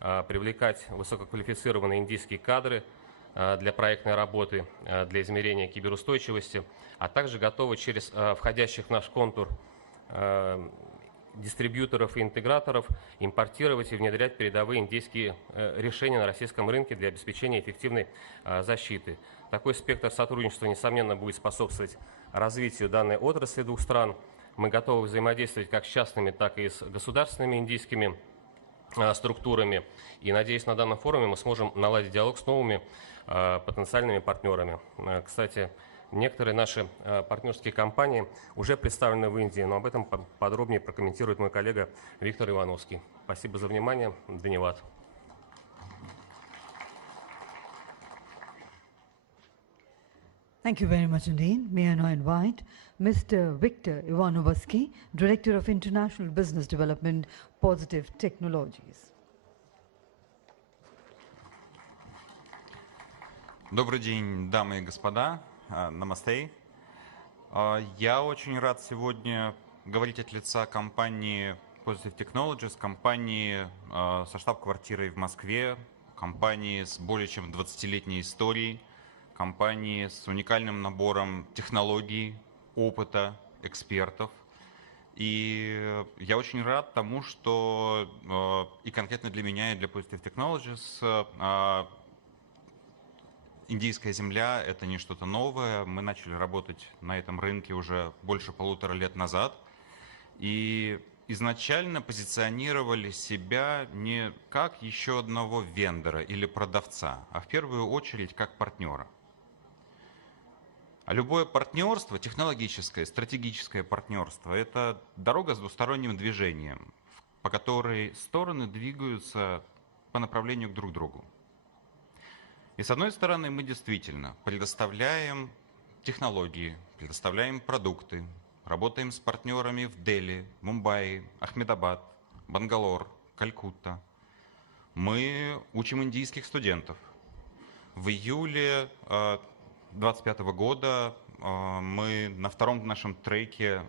привлекать высококвалифицированные индийские кадры для проектной работы, для измерения киберустойчивости, а также готовы через входящих в наш контур дистрибьюторов и интеграторов импортировать и внедрять передовые индийские решения на российском рынке для обеспечения эффективной защиты. Такой спектр сотрудничества, несомненно, будет способствовать развитию данной отрасли двух стран. Мы готовы взаимодействовать как с частными, так и с государственными индийскими структурами. И, надеюсь, на данном форуме мы сможем наладить диалог с новыми потенциальными партнерами. Кстати, некоторые наши партнерские компании уже представлены в Индии, но об этом подробнее прокомментирует мой коллега Виктор Ивановский. Спасибо за внимание. Дневат. Thank you very much indeed. May I now invite Mr. Viktor Ivanovsky, Director of International Business Development, Positive Technologies. Добрый день, дамы и господа. Намасте. Я очень рад сегодня говорить от лица компании Positive Technologies, компании со штаб-квартирой в Москве, компании с более чем 20-летней историей, компании с уникальным набором технологий, опыта, экспертов. И я очень рад тому, что и конкретно для меня, и для Positive Technologies индийская земля — это не что-то новое. Мы начали работать на этом рынке уже больше 1,5 лет назад. И изначально позиционировали себя не как еще одного вендора или продавца, а в первую очередь как партнера. А любое партнерство, технологическое, стратегическое партнерство — это дорога с двусторонним движением, по которой стороны двигаются по направлению друг к другу. И с одной стороны, мы действительно предоставляем технологии, предоставляем продукты, работаем с партнерами в Дели, Мумбаи, Ахмедабад, Бангалор, Калькутта. Мы учим индийских студентов. В июле 2025 года мы на втором нашем треке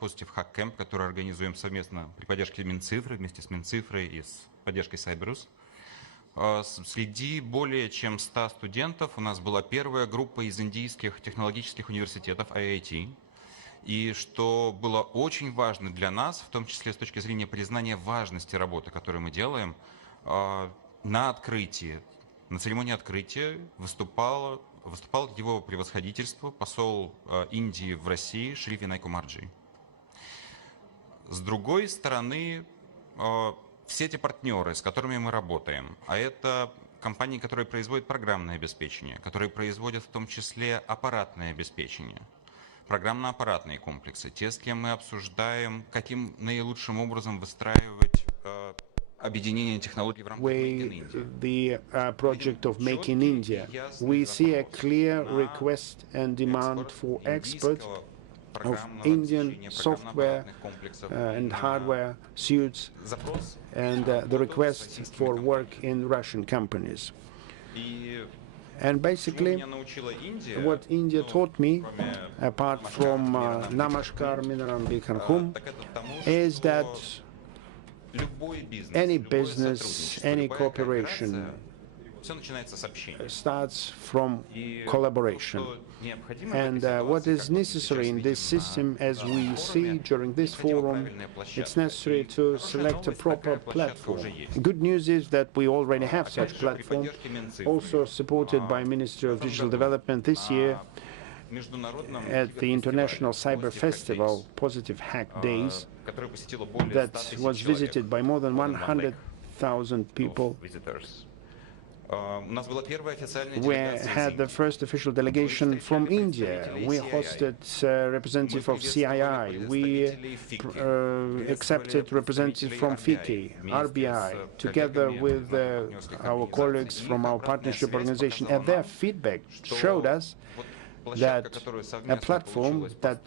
Positive Hack Camp, который организуем совместно при поддержке Минцифры, вместе с Минцифрой и с поддержкой Cyberus. Среди более чем 100 студентов у нас была первая группа из индийских технологических университетов IIT. И что было очень важно для нас, в том числе с точки зрения признания важности работы, которую мы делаем, на открытии, на церемонии открытия выступал его превосходительство, посол Индии в России Шри Винай Кумарджи. С другой стороны, все эти партнеры, с которыми мы работаем, а это компании, которые производят программное обеспечение, которые производят в том числе аппаратное обеспечение, программно-аппаратные комплексы, те, с кем мы обсуждаем, каким наилучшим образом выстраивать объединение технологий в рамках Make in The project of Make in India. We see a clear request and demand for export of Indian software and hardware suits, and the request for work in Russian companies. And basically, what India taught me, apart from Namaskar, Minaram, Bikhan Hum, is that any business, any cooperation starts from collaboration. And what is necessary in this system, as we see during this forum, it's necessary to select a proper platform. Good news is that we already have such platform, also supported by Ministry of Digital Development this year at the International Cyber Festival, Positive Hack Days, that was visited by more than 100,000 people. We had the first official delegation from India. We hosted a representative of CII. We accepted representative from FICI, RBI, together with our colleagues from our partnership organization. And their feedback showed us that a platform that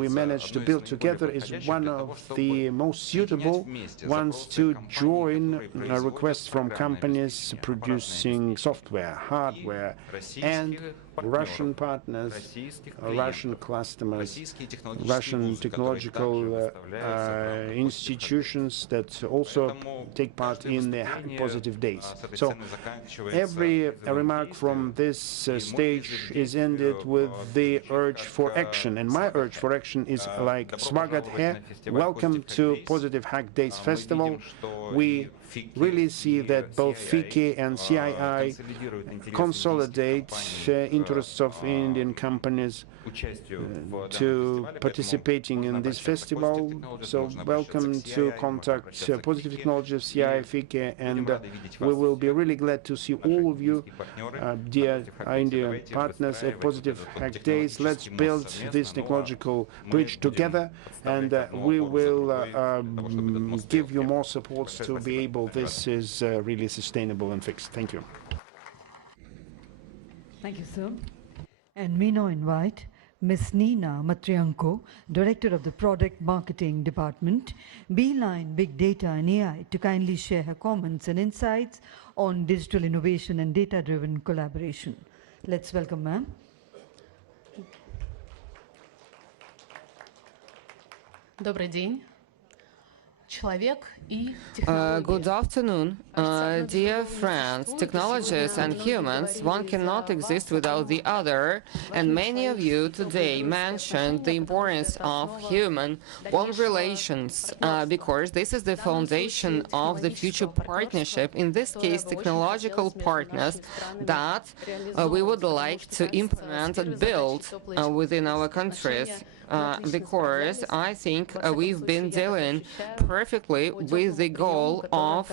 we managed to build together is one of the most suitable ones to join requests from companies producing software, hardware, and Russian partners, Russian customers, Russian technological institutions that also take part in the Positive Days. So every remark from this stage is ended with the urge for action, and my urge for action is like Swagat hai, welcome to Positive Hack Days Festival. We really see that both FICI and CII consolidate interests of Indian companies to participating in this festival. So welcome to contact Positive Technologies, CII, FICI, and we will be really glad to see all of you, dear Indian partners at Positive Hack Days. Let's build this technological bridge together, and we will give you more support to be able. This is really sustainable and fixed. Thank you. Thank you, sir. And we now invite Ms. Nina Matrianko, Director of the Product Marketing Department, Beeline Big Data and AI, to kindly share her comments and insights on digital innovation and data-driven collaboration. Let's welcome ma'am. Добрый день. Good afternoon, dear friends. Technologies and humans, one cannot exist without the other, and many of you today mentioned the importance of human-one relations, because this is the foundation of the future partnership, in this case technological partners, that we would like to implement and build within our countries. Because I think we've been dealing perfectly with the goal of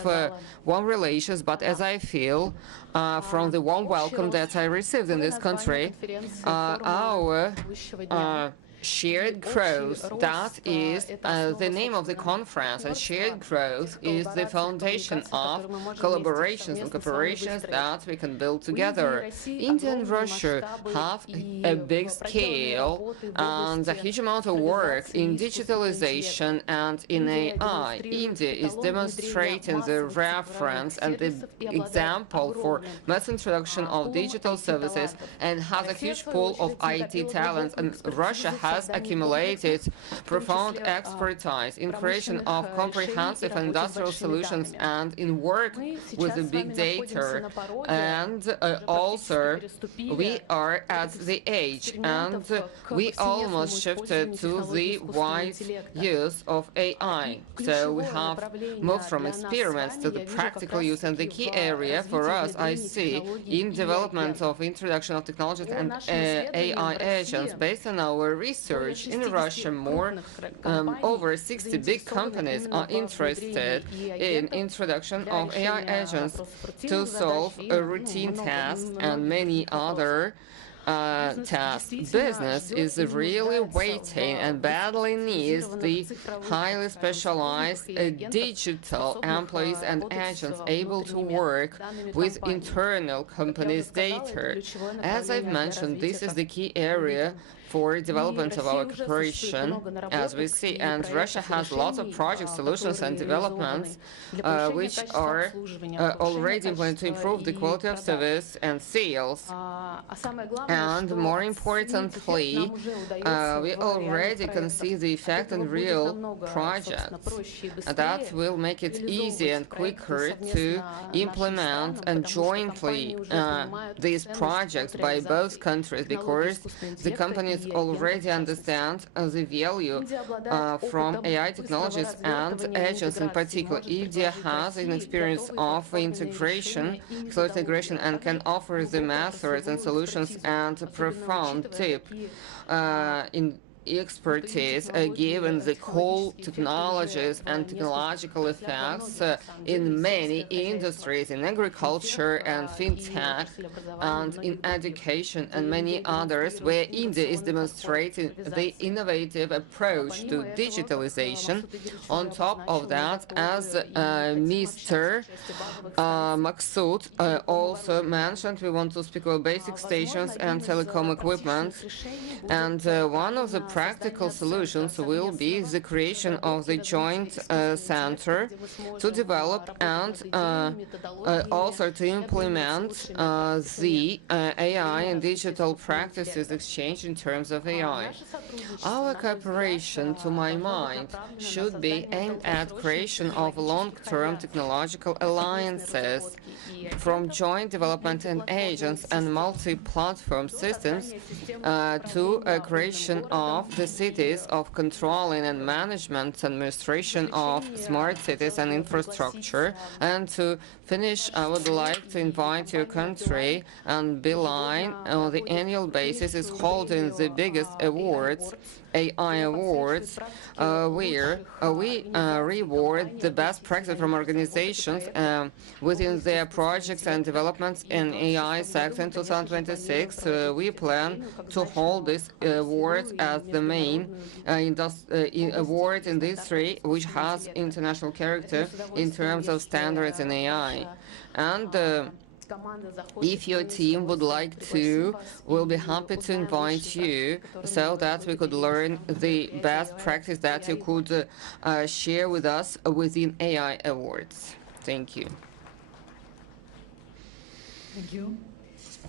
one relations, but as I feel from the warm welcome that I received in this country, our shared growth, that is the name of the conference, and shared growth is the foundation of collaborations and cooperations that we can build together. India and Russia have a big scale and a huge amount of work in digitalization and in AI. India is demonstrating the reference and the example for mass introduction of digital services and has a huge pool of IT talents, and Russia has accumulated profound expertise in creation of comprehensive industrial solutions and in work with the big data. And also, we are at the age and we almost shifted to the wide use of AI. So we have moved from experiments to the practical use, and the key area for us, I see, in development of introduction of technologies and AI agents. Based on our research in Russia, over 60 big companies are interested in introduction of AI agents to solve routine tasks and many other tasks. Business is really waiting and badly needs the highly specialized digital employees and agents able to work with internal companies' data. As I've mentioned, this is the key area for development of our cooperation, as we see, and Russia has lots of project solutions and developments which are already implemented to improve the quality of service and sales. And more importantly, we already can see the effect in real projects that will make it easier and quicker to implement and jointly these projects by both countries, because the companies already understand the value from AI technologies and agents in particular. India has an experience of integration, close integration, and can offer the methods and solutions and profound tip in expertise given the cool technologies and technological effects in many industries, in agriculture and fintech and in education and many others, where India is demonstrating the innovative approach to digitalization. On top of that, as Mr. Maksud also mentioned, we want to speak about basic stations and telecom equipment, and one of the practical solutions will be the creation of the joint center to develop and also to implement the AI and digital practices exchange in terms of AI. Our cooperation, to my mind, should be aimed at creation of long-term technological alliances from joint development and agents and multi-platform systems to a creation of the cities of controlling and management administration of smart cities and infrastructure. And to finish, I would like to invite your country, and Beeline on the annual basis is holding the biggest awards, AI awards, where we reward the best practice from organizations within their projects and developments in AI sector. In 2026, we plan to hold this award as the main award in this industry, which has international character in terms of standards in AI. And if your team would like to, we'll be happy to invite you so that we could learn the best practice that you could share with us within AI awards. Thank you. Thank you.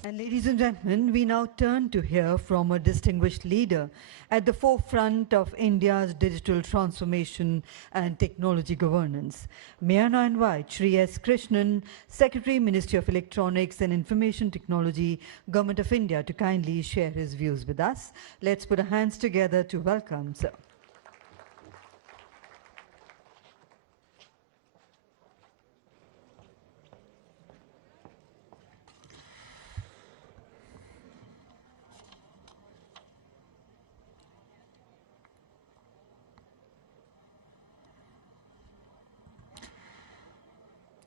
And ladies and gentlemen, we now turn to hear from a distinguished leader at the forefront of India's digital transformation and technology governance. May I now invite Shri S. Krishnan, Secretary, Ministry of Electronics and Information Technology, Government of India, to kindly share his views with us. Let's put our hands together to welcome sir.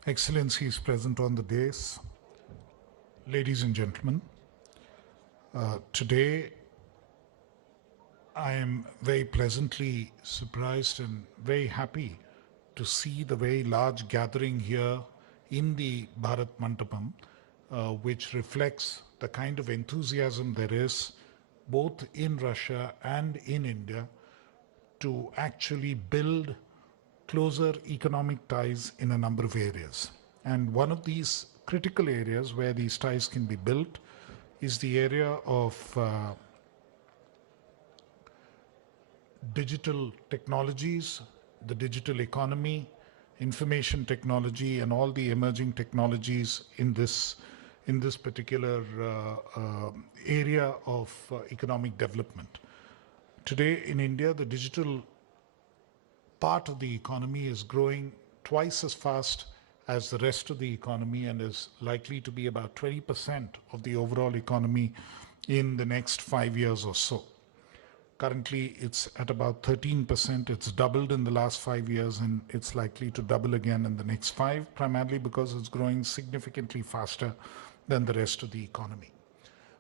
Excellencies present on the dais, ladies and gentlemen, today I am very pleasantly surprised and very happy to see the very large gathering here in the Bharat Mandapam, which reflects the kind of enthusiasm there is both in Russia and in India to actually build closer economic ties in a number of areas. And one of these critical areas where these ties can be built is the area of digital technologies, the digital economy, information technology, and all the emerging technologies in this particular area of economic development. Today in India, the digital part of the economy is growing twice as fast as the rest of the economy and is likely to be about 20% of the overall economy in the next 5 years or so. Currently, it's at about 13%. It's doubled in the last 5 years, and it's likely to double again in the next 5, primarily because it's growing significantly faster than the rest of the economy.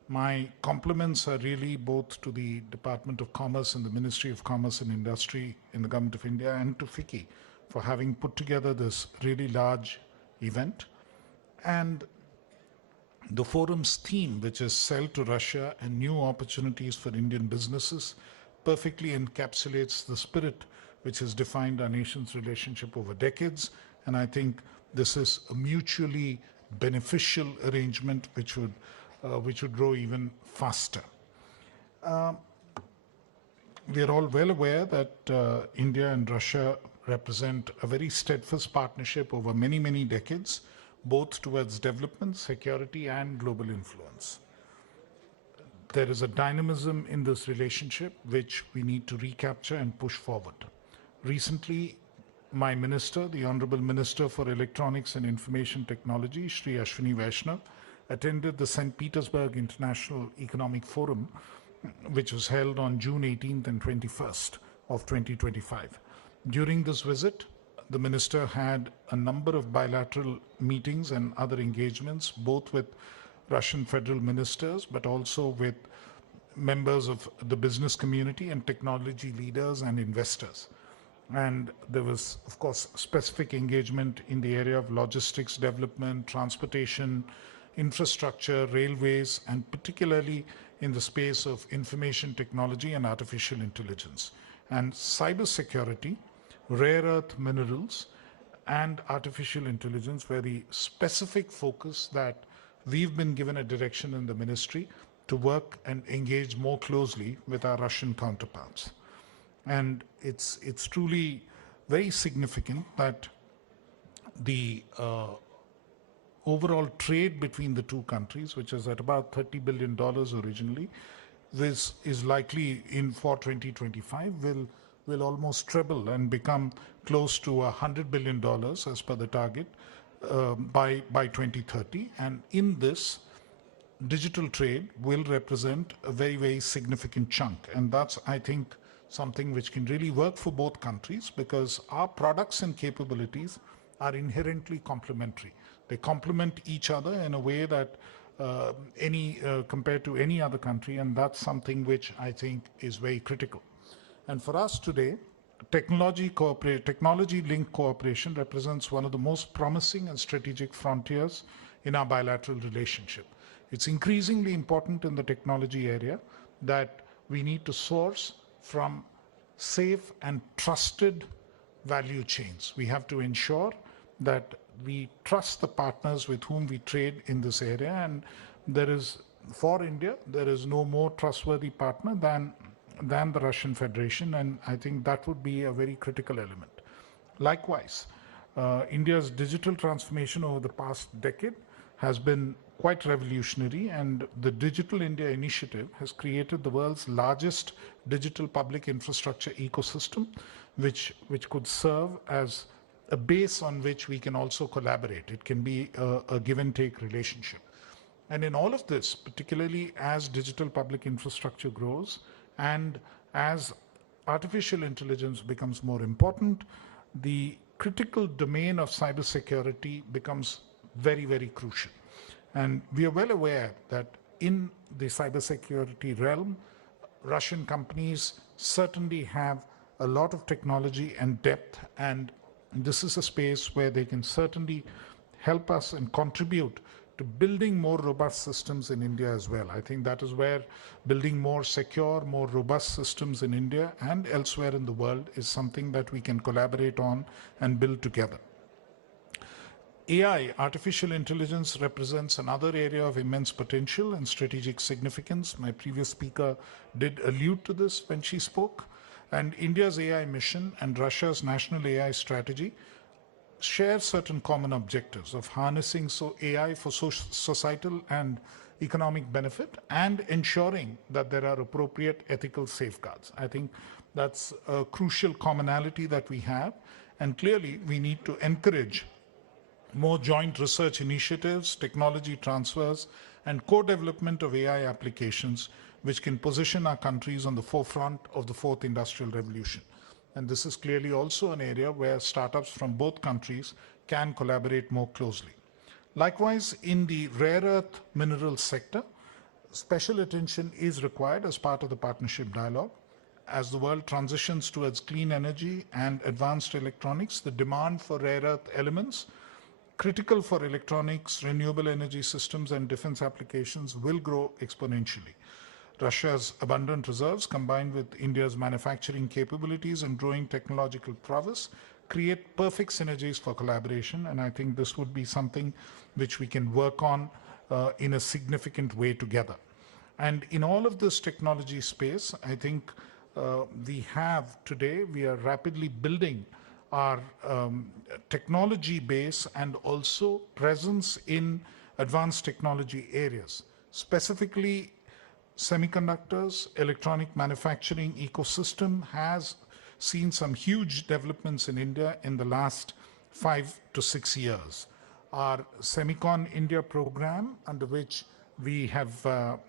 My compliments are really both to the Department of Commerce and the Ministry of Commerce and Industry in the Government of India and to FICCI for having put together this really large event. And the forum's theme, which is Sell to Russia and New Opportunities for Indian Businesses, perfectly encapsulates the spirit which has defined our nation's relationship over decades. And I think this is a mutually beneficial arrangement which would grow even faster. We are all well aware that India and Russia represent a very steadfast partnership over many, many decades, both towards development, security, and global influence. There is a dynamism in this relationship which we need to recapture and push forward. Recently, my minister, the Honorable Minister for Electronics and Information Technology, Shri Ashwini Vaishnav, attended the St. Petersburg International Economic Forum, which was held on June 18th and 21st of 2025. During this visit, the minister had a number of bilateral meetings and other engagements, both with Russian federal ministers, but also with members of the business community and technology leaders and investors. And there was, of course, specific engagement in the area of logistics development, transportation, infrastructure, railways, and particularly in the space of information technology and artificial intelligence. And cybersecurity, rare earth minerals, and artificial intelligence were the specific focus that we've been given a direction in the ministry to work and engage more closely with our Russian counterparts. And it's truly very significant that the overall trade between the two countries, which is at about $30 billion originally, this is likely for 2025 will almost treble and become close to $100 billion as per the target by 2030. And in this, digital trade will represent a very, very significant chunk. And that's, I think, something which can really work for both countries because our products and capabilities are inherently complementary. They complement each other in a way that compared to any other country, and that's something which I think is very critical. And for us today, technology-linked cooperation represents one of the most promising and strategic frontiers in our bilateral relationship. It's increasingly important in the technology area that we need to source from safe and trusted value chains. We have to ensure that we trust the partners with whom we trade in this area, and for India, there is no more trustworthy partner than the Russian Federation, and I think that would be a very critical element. Likewise, India's digital transformation over the past decade has been quite revolutionary, and the Digital India Initiative has created the world's largest digital public infrastructure ecosystem, which could serve as a base on which we can also collaborate. It can be a give and take relationship. And in all of this, particularly as digital public infrastructure grows and as artificial intelligence becomes more important, the critical domain of cybersecurity becomes very, very crucial. And we are well aware that in the cybersecurity realm, Russian companies certainly have a lot of technology and depth, and this is a space where they can certainly help us and contribute to building more robust systems in India as well. I think that is where building more secure, more robust systems in India and elsewhere in the world is something that we can collaborate on and build together. AI, artificial intelligence, represents another area of immense potential and strategic significance. My previous speaker did allude to this when she spoke. And India's AI mission and Russia's national AI strategy share certain common objectives of harnessing AI for societal and economic benefit and ensuring that there are appropriate ethical safeguards. I think that's a crucial commonality that we have, and clearly we need to encourage more joint research initiatives, technology transfers, and co-development of AI applications which can position our countries on the forefront of the fourth industrial revolution. And this is clearly also an area where startups from both countries can collaborate more closely. Likewise, in the rare earth minerals sector, special attention is required as part of the partnership dialogue. As the world transitions towards clean energy and advanced electronics, the demand for rare earth elements critical for electronics, renewable energy systems, and defense applications will grow exponentially. Russia's abundant reserves, combined with India's manufacturing capabilities and growing technological prowess, create perfect synergies for collaboration, and I think this would be something which we can work on in a significant way together. And in all of this technology space, I think we are rapidly building our technology base and also presence in advanced technology areas. Specifically, semiconductors, electronic manufacturing ecosystem has seen some huge developments in India in the last 5 to 6 years. Our Semicon India program, under which we are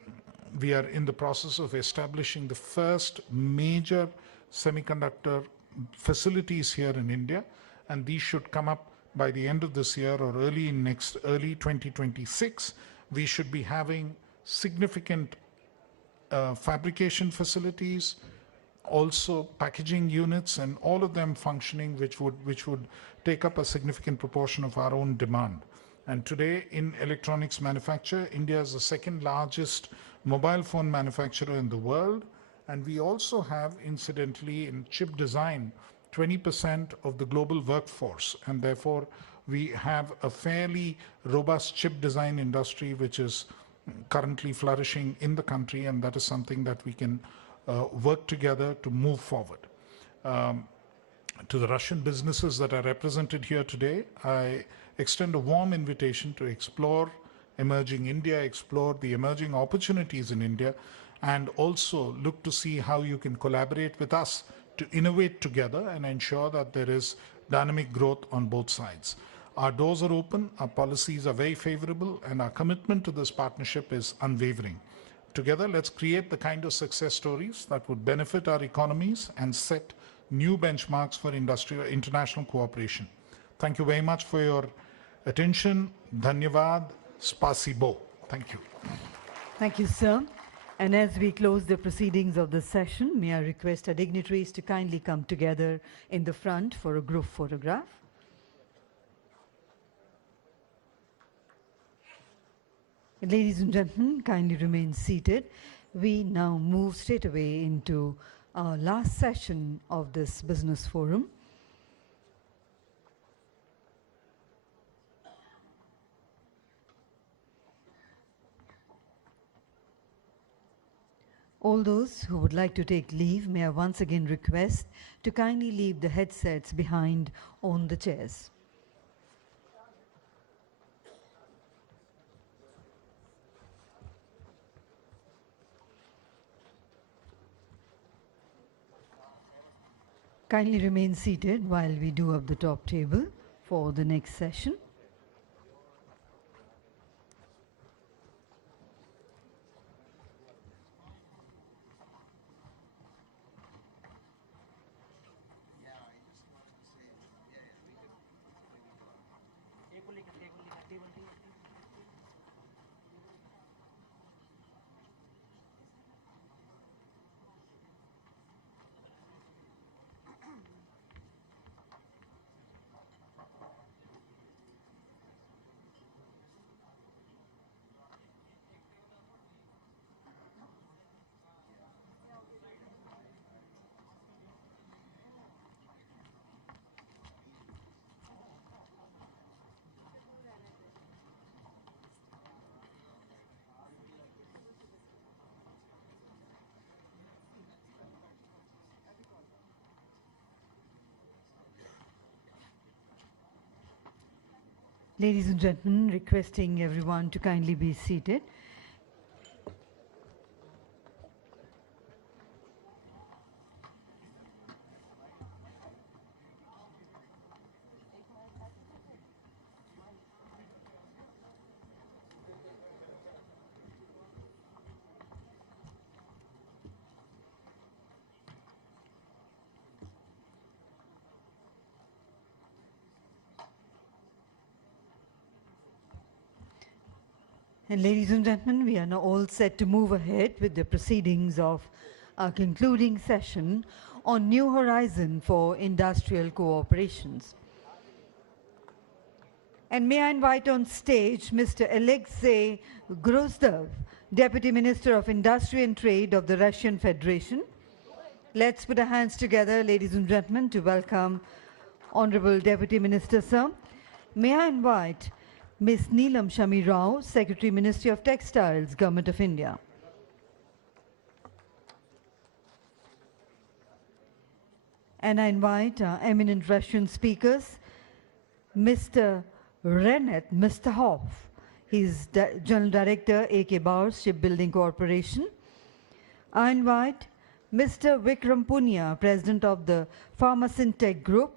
in the process of establishing the first major semiconductor facilities here in India, and these should come up by the end of this year or early 2026. We should be having significant fabrication facilities, also packaging units, and all of them functioning, which would take up a significant proportion of our own demand. And today in electronics manufacture, India is the second largest mobile phone manufacturer in the world. And we also have, incidentally, in chip design, 20% of the global workforce. And therefore, we have a fairly robust chip design industry, which is currently flourishing in the country. And that is something that we can work together to move forward. To the Russian businesses that are represented here today, I extend a warm invitation to explore emerging India, explore the emerging opportunities in India, and also look to see how you can collaborate with us to innovate together and ensure that there is dynamic growth on both sides. Our doors are open, our policies are very favorable, and our commitment to this partnership is unwavering. Together, let's create the kind of success stories that would benefit our economies and set new benchmarks for international cooperation. Thank you very much for your attention. Dhanyavad. Spasibo. Thank you. Thank you, sir. And as we close the proceedings of this session, may I request our dignitaries to kindly come together in the front for a group photograph. Ladies and gentlemen, kindly remain seated. We now move straight away into our last session of this business forum. All those who would like to take leave, may I once again request to kindly leave the headsets behind on the chairs. Kindly remain seated while we do up the top table for the next session. Ladies and gentlemen, requesting everyone to kindly be seated. And ladies and gentlemen, we are now all set to move ahead with the proceedings of our concluding session on New Horizon for Industrial Cooperations. And may I invite on stage Mr. Alexei Grozdev, Deputy Minister of Industry and Trade of the Russian Federation. Let's put our hands together, ladies and gentlemen, to welcome Honorable Deputy Minister, sir. May I invite Ms. Neelam Shami Rao, Secretary, Ministry of Textiles, Government of India. And I invite our eminent Russian speakers, Mr. Renat Mistahov. He's General Director, AK Bars Shipbuilding Corporation. I invite Mr. Vikram Punia, President of the Pharmacintech Group.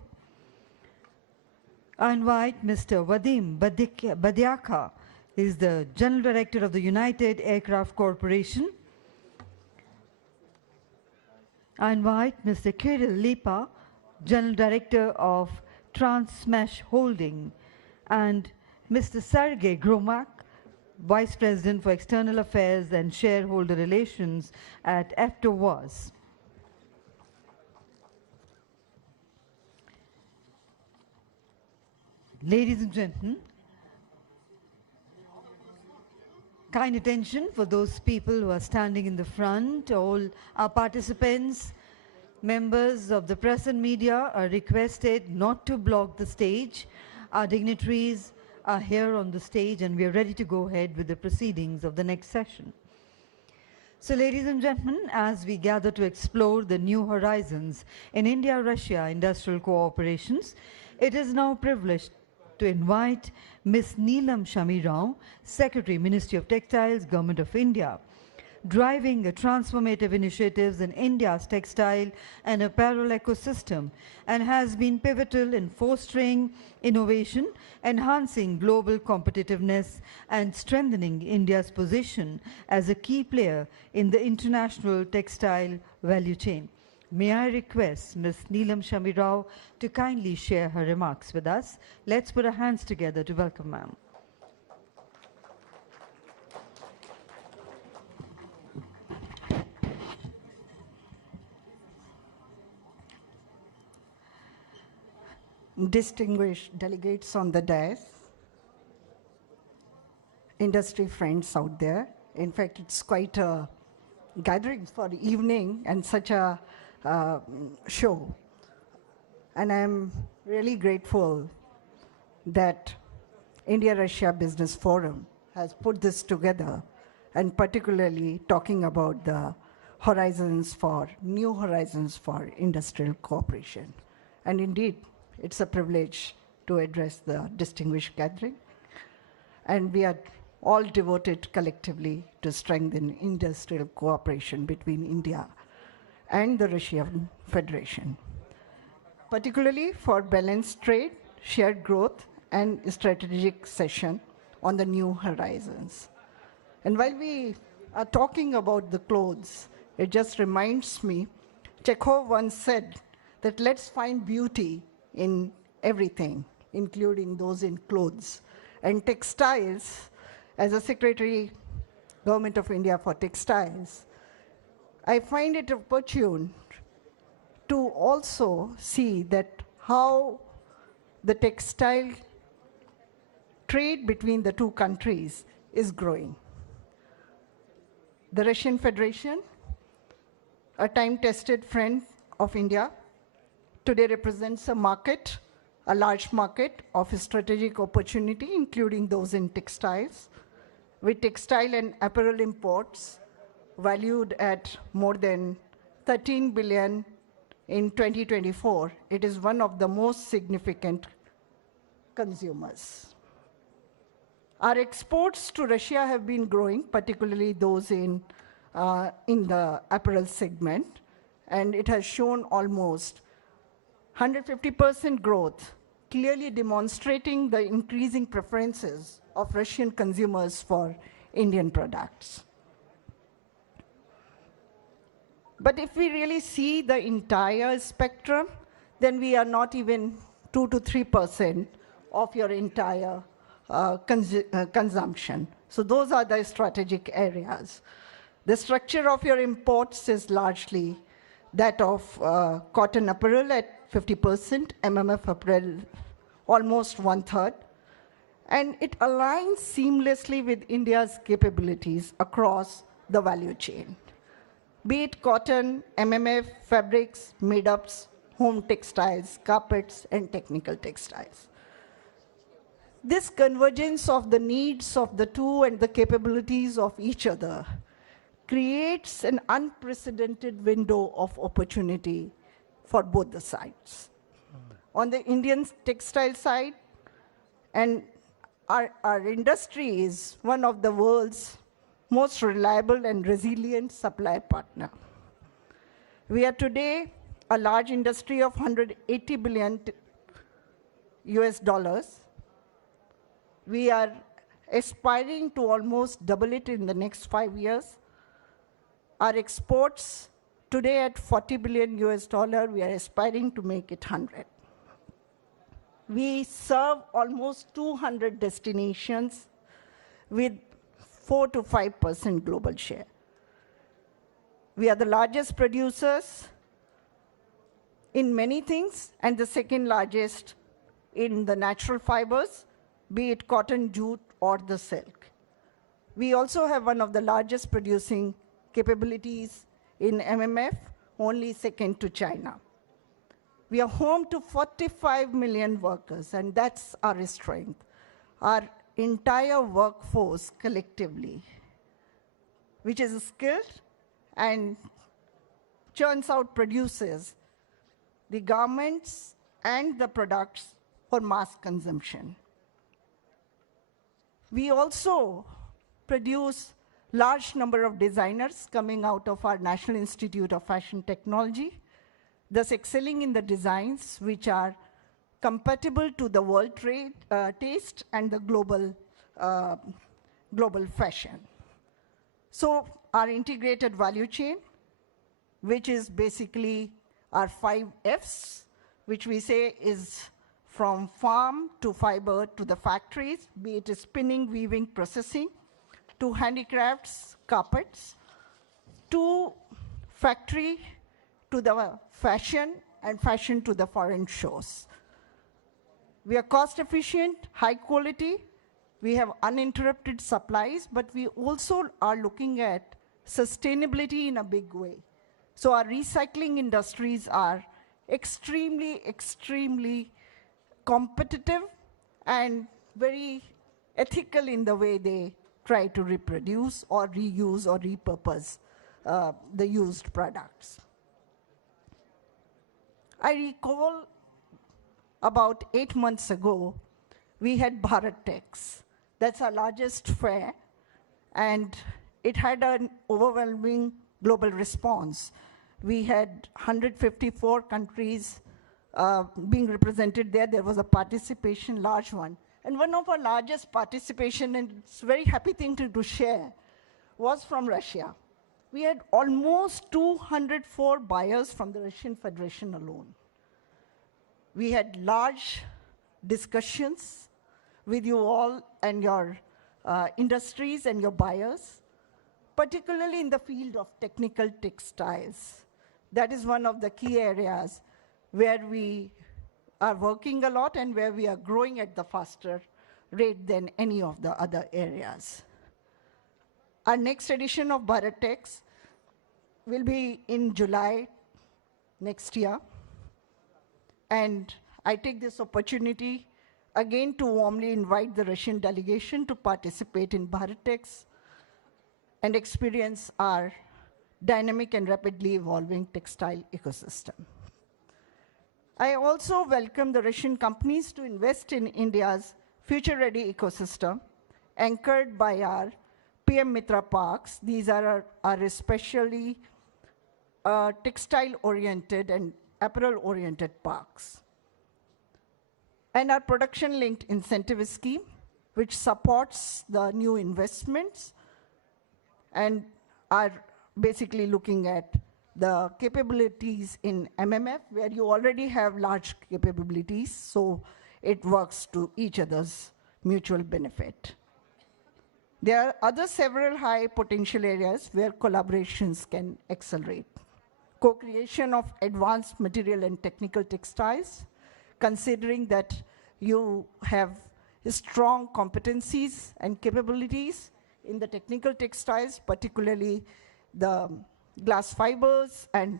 I invite Mr. Vadim Badiaka, he is the General Director of the United Aircraft Corporation. I invite Mr. Kirill Lipa, General Director of Transmesh Holding, and Mr. Sergei Gromak, Vice President for External Affairs and Shareholder Relations at APT. Ladies and gentlemen, kind attention for those people who are standing in the front. All our participants, members of the press and media are requested not to block the stage. Our dignitaries are here on the stage and we are ready to go ahead with the proceedings of the next session. So ladies and gentlemen, as we gather to explore the new horizons in India-Russia industrial cooperations, it is now privileged to invite Ms. Neelam Shami Rao, Secretary, Ministry of Textiles, Government of India, driving transformative initiatives in India's textile and apparel ecosystem, and has been pivotal in fostering innovation, enhancing global competitiveness, and strengthening India's position as a key player in the international textile value chain. May I request Ms. Neelam Shami Rao to kindly share her remarks with us. Let's put our hands together to welcome ma'am. Distinguished delegates on the dais, industry friends out there. In fact, it's quite a gathering for the evening and such a show. And I'm really grateful that India-Russia Business Forum has put this together, and particularly talking about the new horizons for industrial cooperation. And indeed, it's a privilege to address the distinguished gathering. And we are all devoted collectively to strengthen industrial cooperation between India and the Russian Federation, particularly for balanced trade, shared growth, and strategic session on the new horizons. And while we are talking about the clothes, it just reminds me, Chekhov once said that let's find beauty in everything, including those in clothes. And textiles, as a Secretary, Government of India for Textiles, I find it opportune to also see that how the textile trade between the two countries is growing. The Russian Federation, a time-tested friend of India, today represents a market, a large market of strategic opportunity, including those in textiles, with textile and apparel imports valued at more than 13 billion in 2024. It is one of the most significant consumers. Our exports to Russia have been growing, particularly those in the apparel segment, and it has shown almost 150% growth, clearly demonstrating the increasing preferences of Russian consumers for Indian products. But if we really see the entire spectrum, then we are not even 2 to 3% of your entire consumption. So those are the strategic areas. The structure of your imports is largely that of cotton apparel at 50%, MMF apparel almost 1/3, and it aligns seamlessly with India's capabilities across the value chain, be it cotton, MMF, fabrics, made-ups, home textiles, carpets, and technical textiles. This convergence of the needs of the two and the capabilities of each other creates an unprecedented window of opportunity for both the sides. On the Indian textile side, and our industry is one of the world's most reliable and resilient supply partner. We are today a large industry of 180 billion US dollars. We are aspiring to almost double it in the next 5 years. Our exports today at 40 billion US dollar, we are aspiring to make it 100. We serve almost 200 destinations with 4 to 5% global share. We are the largest producers in many things and the second largest in the natural fibers, be it cotton, jute, or the silk. We also have one of the largest producing capabilities in MMF, only second to China. We are home to 45 million workers, and that's our strength. Our entire workforce collectively, which is skilled and churns out, produces the garments and the products for mass consumption. We also produce large number of designers coming out of our National Institute of Fashion Technology, thus excelling in the designs which are compatible to the world trade taste and the global fashion. So our integrated value chain, which is basically our 5 Fs, which we say is from farm to fiber to the factories, be it spinning, weaving, processing, to handicrafts, carpets, to factory, to the fashion, and fashion to the foreign shows. We are cost efficient, high quality, we have uninterrupted supplies, but we also are looking at sustainability in a big way. So our recycling industries are extremely, extremely competitive and very ethical in the way they try to reproduce or reuse or repurpose the used products. I recall about 8 months ago, we had BharatTex. That's our largest fair, and it had an overwhelming global response. We had 154 countries being represented there. There was a participation, large one. And one of our largest participation, and it's a very happy thing to share, was from Russia. We had almost 204 buyers from the Russian Federation alone. We had large discussions with you all and your industries and your buyers, particularly in the field of technical textiles. That is one of the key areas where we are working a lot and where we are growing at the faster rate than any of the other areas. Our next edition of BharatTex will be in July next year. And I take this opportunity again to warmly invite the Russian delegation to participate in BharatTex and experience our dynamic and rapidly evolving textile ecosystem. I also welcome the Russian companies to invest in India's future-ready ecosystem, anchored by our PM Mitra parks. These are our especially textile-oriented and apparel-oriented parks. And our production-linked incentive scheme, which supports the new investments and are basically looking at the capabilities in MMF, where you already have large capabilities, so it works to each other's mutual benefit. There are other several high potential areas where collaborations can accelerate. Co-creation of advanced material and technical textiles, considering that you have strong competencies and capabilities in the technical textiles, particularly the glass fibers and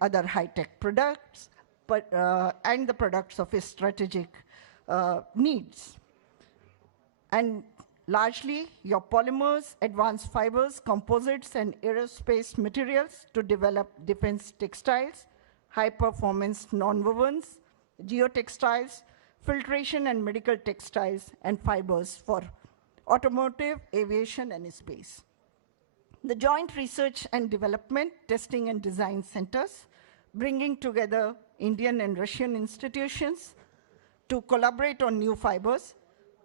other high-tech products, and the products of strategic needs. And largely, your polymers, advanced fibers, composites, and aerospace materials to develop defense textiles, high-performance nonwovens, geotextiles, filtration and medical textiles, and fibers for automotive, aviation, and space. The Joint Research and Development, Testing and Design Centers, bringing together Indian and Russian institutions to collaborate on new fibers,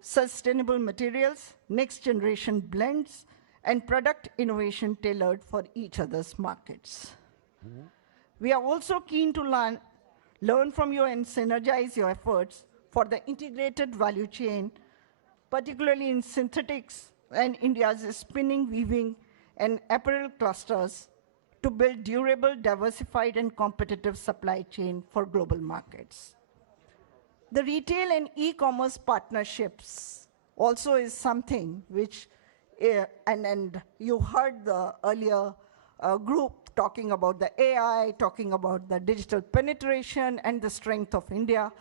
sustainable materials, next-generation blends, and product innovation tailored for each other's markets. We are also keen to learn from you and synergize your efforts for the integrated value chain, particularly in synthetics and India's spinning, weaving, and apparel clusters to build durable, diversified, and competitive supply chain for global markets. The retail and e-commerce partnerships also is something which, and you heard the earlier group talking about the AI, talking about the digital penetration and the strength of India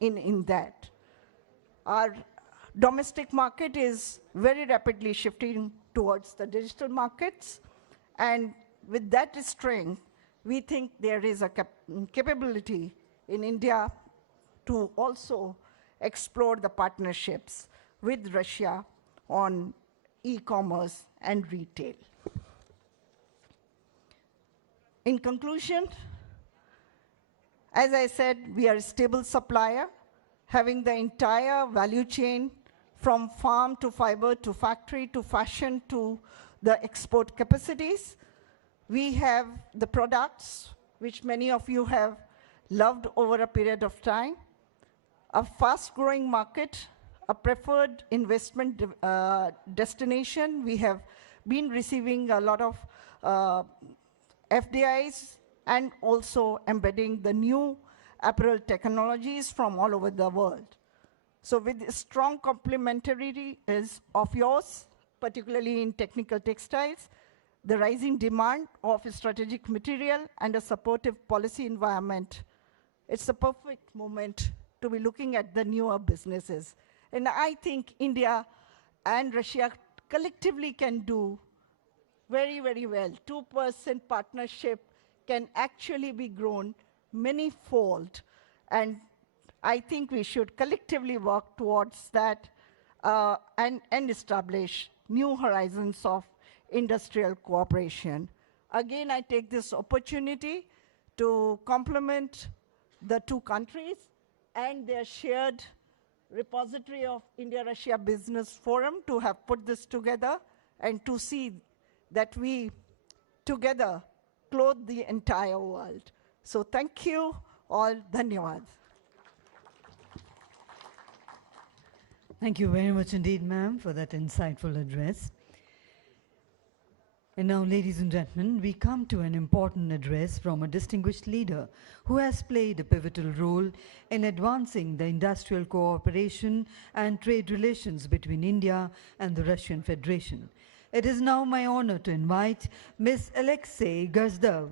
in that. Our domestic market is very rapidly shifting towards the digital markets, and with that strength, we think there is a capability in India to also explore the partnerships with Russia on e-commerce and retail. In conclusion, as I said, we are a stable supplier, having the entire value chain from farm to fiber to factory to fashion to the export capacities. We have the products which many of you have loved over a period of time, a fast-growing market, a preferred investment destination. We have been receiving a lot of FDIs and also embedding the new apparel technologies from all over the world. So with the strong complementarity of yours, particularly in technical textiles, the rising demand of strategic material and a supportive policy environment, it's a perfect moment to be looking at the newer businesses. And I think India and Russia collectively can do very, very well. 2% partnership can actually be grown many-fold. And I think we should collectively work towards that and establish new horizons of industrial cooperation. Again, I take this opportunity to compliment the two countries and their shared repository of India-Russia Business Forum to have put this together and to see that we together clothe the entire world. So thank you all. Dhanyawad. Thank you very much indeed, ma'am, for that insightful address. And now, ladies and gentlemen, we come to an important address from a distinguished leader who has played a pivotal role in advancing the industrial cooperation and trade relations between India and the Russian Federation. It is now my honor to invite Ms. Alexei Gazdov,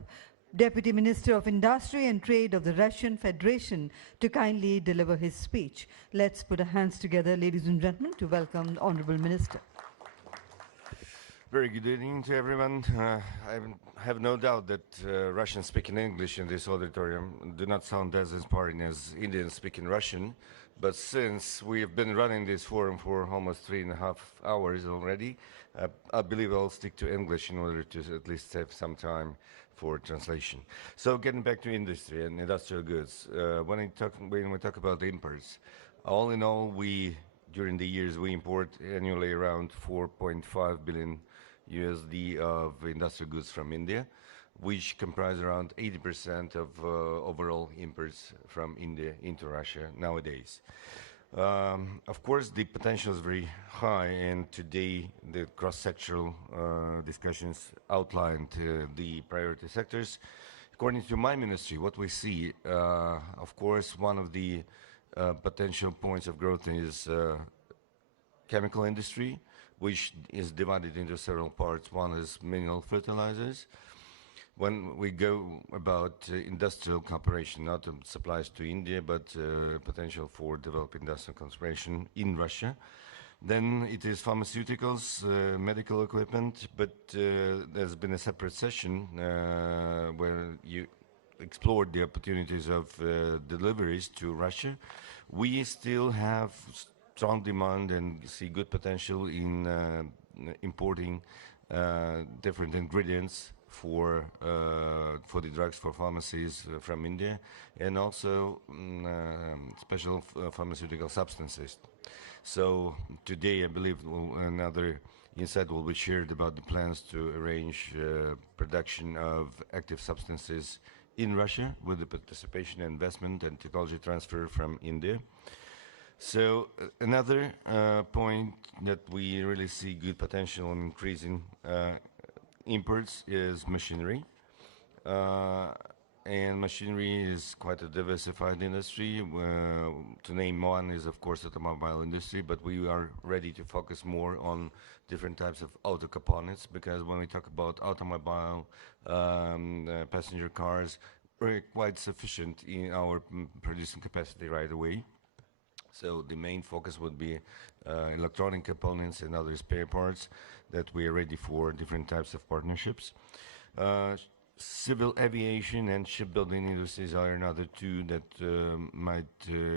Deputy Minister of Industry and Trade of the Russian Federation, to kindly deliver his speech. Let's put our hands together, ladies and gentlemen, to welcome the Honorable Minister. Very good evening to everyone. I have no doubt that Russians speaking English in this auditorium do not sound as inspiring as Indians speaking Russian. But since we have been running this forum for almost 3.5 hours already, I believe I'll stick to English in order to at least save some time for translation. So getting back to industry and industrial goods, when we talk about imports, all in all, during the years we import annually around 4.5 billion USD of industrial goods from India, which comprise around 80% of overall imports from India into Russia nowadays. Of course, the potential is very high, and today the cross-sectoral discussions outlined the priority sectors. According to my ministry, what we see, of course, one of the potential points of growth is chemical industry, which is divided into several parts. One is mineral fertilizers. When we go about industrial cooperation, not supplies to India, but potential for developing industrial cooperation in Russia, then it is pharmaceuticals, medical equipment, but there's been a separate session where you explored the opportunities of deliveries to Russia. We still have strong demand and see good potential in importing different ingredients for the drugs for pharmacies from India, and also special pharmaceutical substances. So today, I believe another insight will be shared about the plans to arrange production of active substances in Russia with the participation, investment, and technology transfer from India. So another point that we really see good potential in increasing imports is machinery. And machinery is quite a diversified industry. To name one is, of course, the automobile industry, but we are ready to focus more on different types of auto components, because when we talk about automobile, passenger cars, we're quite sufficient in our producing capacity right away. So the main focus would be electronic components and other spare parts that we are ready for different types of partnerships. Civil aviation and shipbuilding industries are another two that might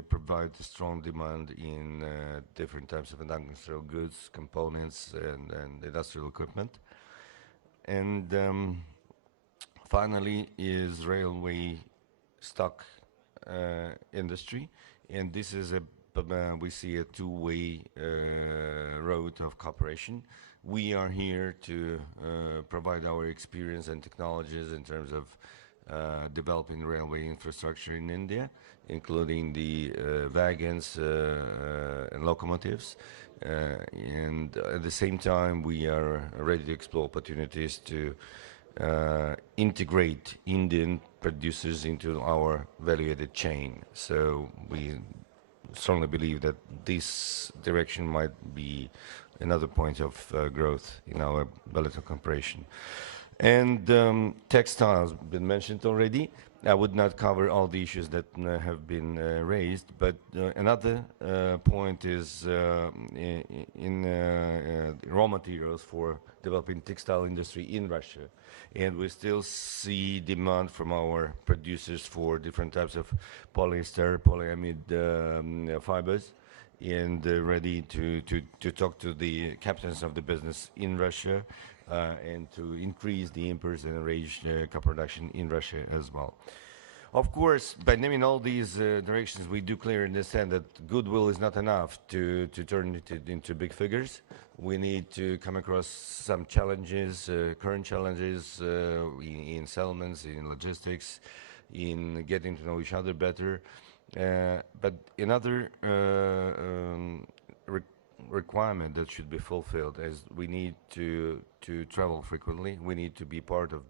provide a strong demand in different types of industrial goods, components, and industrial equipment. And finally is railway stock industry, and this is we see a two-way road of cooperation. We are here to provide our experience and technologies in terms of developing railway infrastructure in India, including the wagons and locomotives. And at the same time, we are ready to explore opportunities to integrate Indian producers into our value-added chain. So we strongly believe that this direction might be another point of growth in our bilateral cooperation. And textiles been mentioned already. I would not cover all the issues that have been raised, but another point is in raw materials for developing textile industry in Russia. And we still see demand from our producers for different types of polyester, polyamide fibers, and ready to talk to the captains of the business in Russia and to increase the imports and encourage co-production in Russia as well. Of course, by naming all these directions, we do clearly understand that goodwill is not enough to turn it into big figures. We need to come across some challenges, current challenges in settlements, in logistics, in getting to know each other better. But another requirement that should be fulfilled is we need to travel frequently. We need to be part of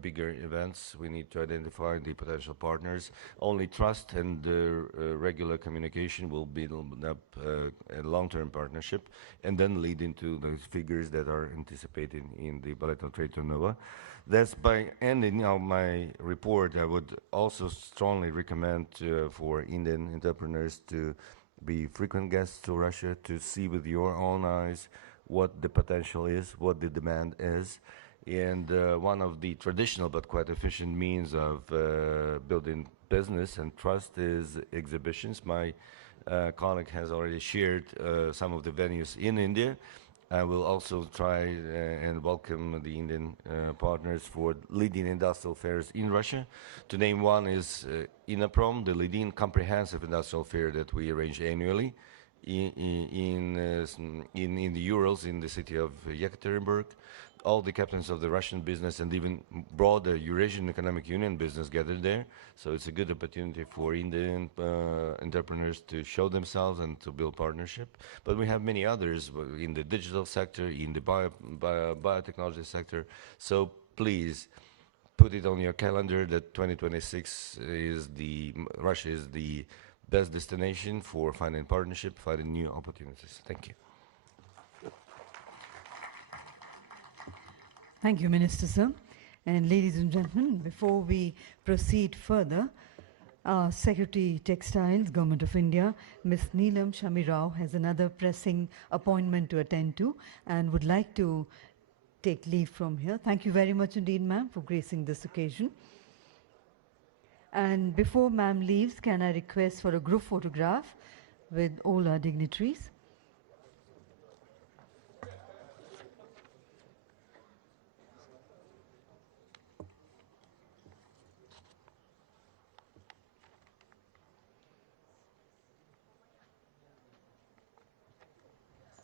bigger events. We need to identify the potential partners. Only trust and regular communication will build up a long-term partnership and then lead into those figures that are anticipated in the bilateral trade turnover. That's by ending of my report. I would also strongly recommend for Indian entrepreneurs to be frequent guests to Russia, to see with your own eyes what the potential is, what the demand is. And one of the traditional but quite efficient means of building business and trust is exhibitions. My colleague has already shared some of the venues in India. I will also try and welcome the Indian partners for leading industrial fairs in Russia. To name one is INAPROM, the leading comprehensive industrial fair that we arrange annually in the Urals in the city of Yekaterinburg. All the captains of the Russian business and even broader Eurasian Economic Union business gathered there. So it's a good opportunity for Indian entrepreneurs to show themselves and to build partnership. But we have many others in the digital sector, in the biotechnology sector. So please put it on your calendar that 2026 Russia is the best destination for finding partnership, finding new opportunities. Thank you. Thank you, Minister, sir. And ladies and gentlemen, before we proceed further, our Secretary Textiles, Government of India, Ms. Neelam Shamirao, has another pressing appointment to attend to and would like to take leave from here. Thank you very much indeed, ma'am, for gracing this occasion. And before ma'am leaves, can I request for a group photograph with all our dignitaries?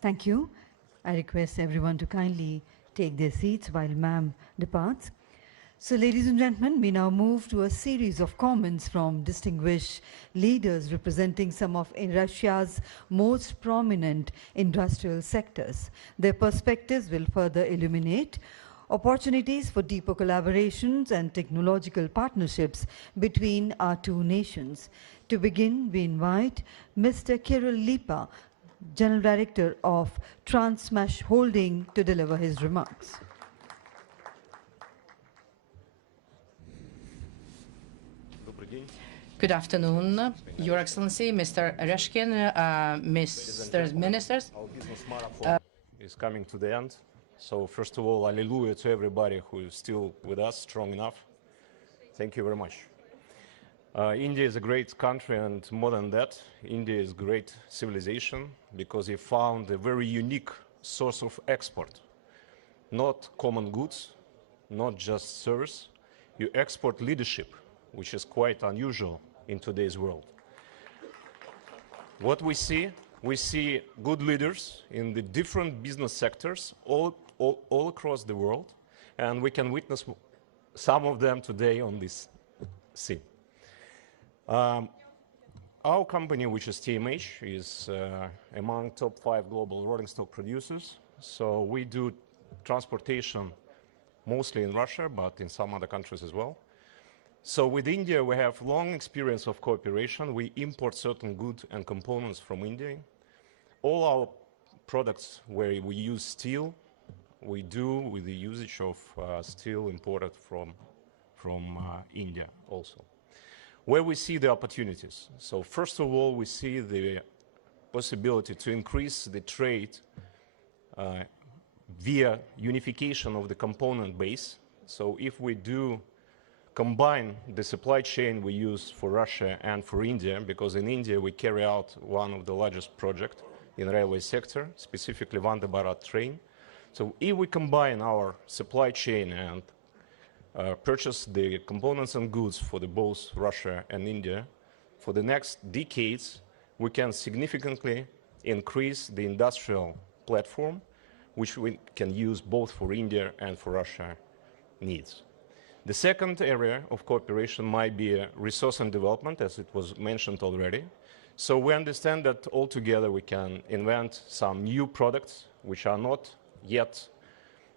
Thank you. I request everyone to kindly take their seats while ma'am departs. So, ladies and gentlemen, we now move to a series of comments from distinguished leaders representing some of Russia's most prominent industrial sectors. Their perspectives will further illuminate opportunities for deeper collaborations and technological partnerships between our two nations. To begin, we invite Mr. Kirill Lipa, General Director of Transmash Holding, to deliver his remarks. Good afternoon, Your Excellency, Mr. Oreshkin, Mr. Ministers. Is coming to the end. So first of all, hallelujah to everybody who is still with us, strong enough. Thank you very much. India is a great country, and more than that, India is a great civilization because it found a very unique source of export. Not common goods, not just service. You export leadership, which is quite unusual in today's world. What we see good leaders in the different business sectors all across the world, and we can witness some of them today on this scene. Our company, which is TMH, is among top 5 global rolling stock producers. So we do transportation mostly in Russia, but in some other countries as well. So with India, we have long experience of cooperation. We import certain goods and components from India. All our products where we use steel, we do with the usage of steel imported from India also. Where we see the opportunities. So first of all, we see the possibility to increase the trade via unification of the component base. So if we do combine the supply chain we use for Russia and for India, because in India we carry out one of the largest projects in the railway sector, specifically Vande Bharat train. So if we combine our supply chain and purchase the components and goods for both Russia and India, for the next decades, we can significantly increase the industrial platform, which we can use both for India and for Russia needs. The second area of cooperation might be resource and development, as it was mentioned already. So we understand that altogether we can invent some new products which are not yet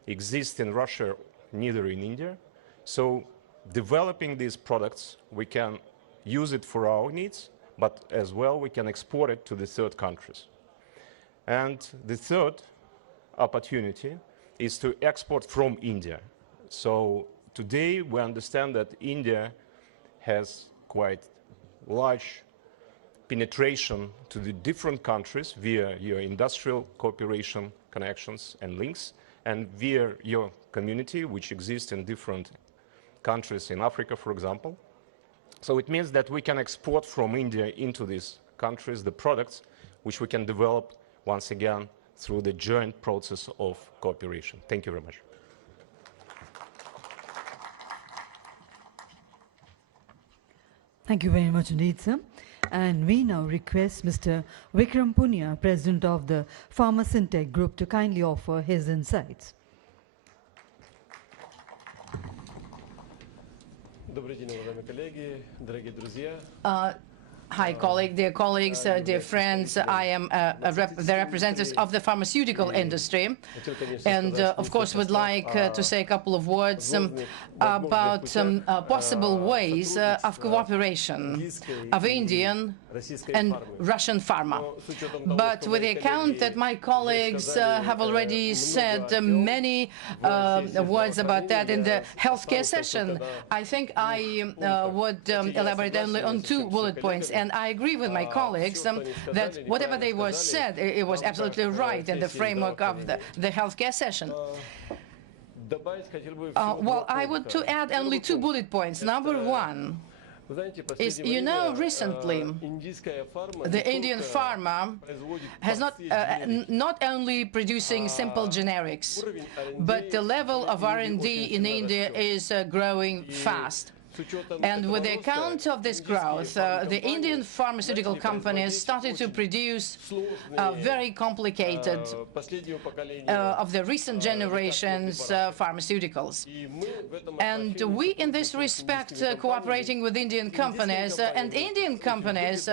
exist in Russia, neither in India. So developing these products, we can use it for our needs, but as well we can export it to the third countries. And the third opportunity is to export from India. So today we understand that India has quite large penetration to the different countries via your industrial cooperation connections and links, and via your community, which exists in different countries in Africa, for example. So it means that we can export from India into these countries the products which we can develop once again through the joint process of cooperation. Thank you very much. Thank you very much indeed, sir. And we now request Mr. Vikram Punia, President of the Pharma-Syntech Group, to kindly offer his insights. Hi, dear colleagues, dear friends. I am the representatives of the pharmaceutical industry, and of course would like to say a couple of words about possible ways of cooperation of Indian and Russian pharma. But with the account that my colleagues have already said many words about that in the healthcare session, I think I would elaborate only on 2 bullet points. And I agree with my colleagues that whatever they were said, it was absolutely right in the framework of the healthcare session. Well, I would to add only 2 bullet points. Number 1 is, you know, recently the Indian pharma has not only producing simple generics, but the level of R&D in India is growing fast. And with the account of this growth, the Indian pharmaceutical companies started to produce very complicated, of the recent generations, pharmaceuticals. And we, in this respect, cooperating with Indian companies, and Indian companies,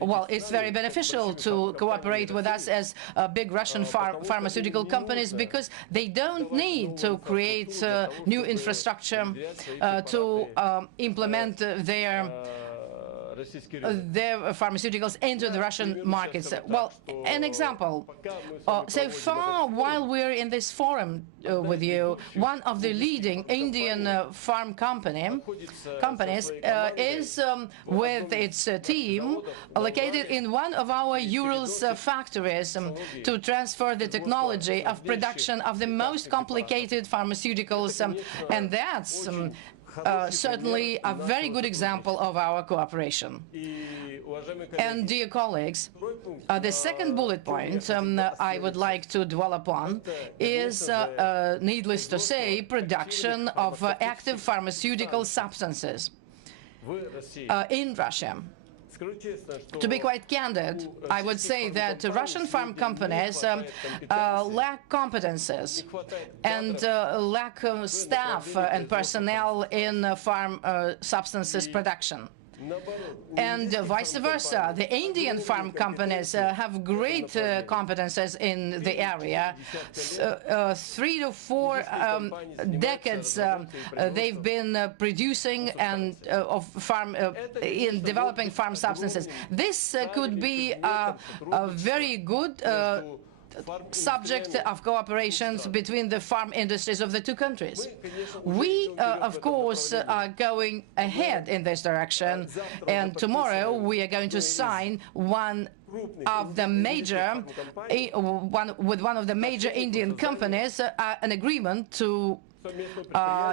well, it's very beneficial to cooperate with us as big Russian pharmaceutical companies, because they don't need to create new infrastructure to implement their pharmaceuticals into the Russian markets. Well, an example. So far, while we're in this forum with you, one of the leading Indian farm companies is with its team located in one of our Urals factories to transfer the technology of production of the most complicated pharmaceuticals, and that's certainly a very good example of our cooperation. And dear colleagues, the second bullet point I would like to dwell upon is, needless to say, production of active pharmaceutical substances in Russia. To be quite candid, I would say that Russian farm companies lack competences and lack staff and personnel in farm substances production. And vice versa, the Indian farm companies have great competences in the area. 3 to 4 decades they've been producing and in developing farm substances. This could be a very good subject of cooperations between the farm industries of the two countries. We, of course, are going ahead in this direction, and tomorrow we are going to sign one of the major, with one of the major Indian companies, an agreement to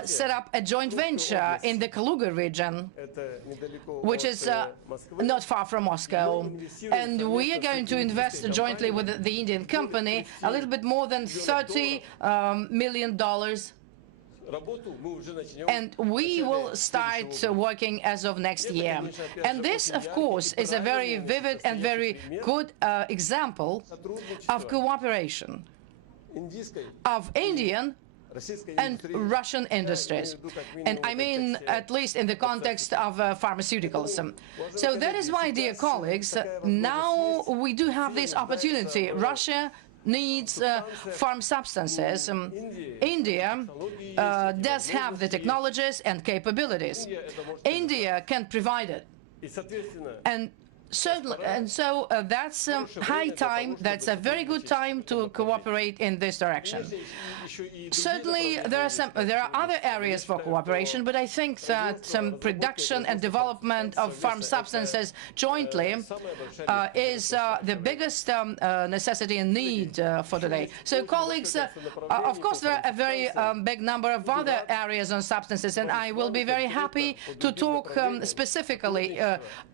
set up a joint venture in the Kaluga region, which is not far from Moscow. And we are going to invest jointly with the Indian company a little bit more than $30 million. And we will start working as of next year. And this, of course, is a very vivid and very good example of cooperation of Indian and Russian industries, and I mean at least in the context of pharmaceuticals. So that is why, dear colleagues, now we do have this opportunity. Russia needs farm substances. India does have the technologies and capabilities. India can provide it. And certainly, and so that's high time. That's a very good time to cooperate in this direction. Certainly, there are other areas for cooperation, but I think that production and development of farm substances jointly is the biggest necessity and need for today. So, colleagues, of course, there are a very big number of other areas on substances, and I will be very happy to talk specifically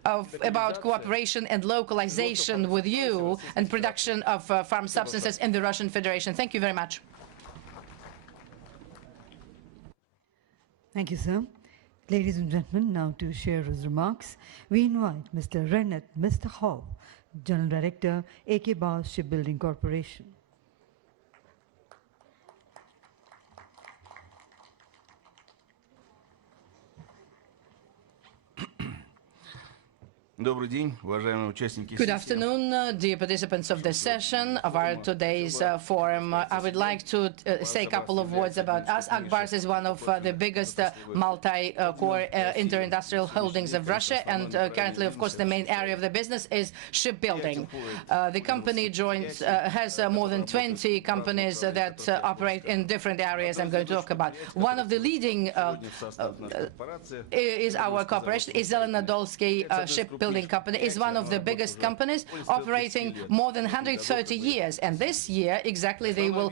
about cooperation and localization with you and production of farm substances in the Russian Federation. Thank you very much. Thank you, sir. Ladies and gentlemen, now to share his remarks, we invite Mr. Renat Mistahov, General Director, AK Bars Shipbuilding Corporation. Good afternoon, dear participants of the session of our today's forum. I would like to say a couple of words about us. Akbars is one of the biggest multi-core inter-industrial holdings of Russia, and currently, of course, the main area of the business is shipbuilding. The company has more than 20 companies that operate in different areas I'm going to talk about. One of the leading is our corporation, Zelenodolsky Shipbuilding Company, is one of the biggest companies operating more than 130 years, and this year exactly they will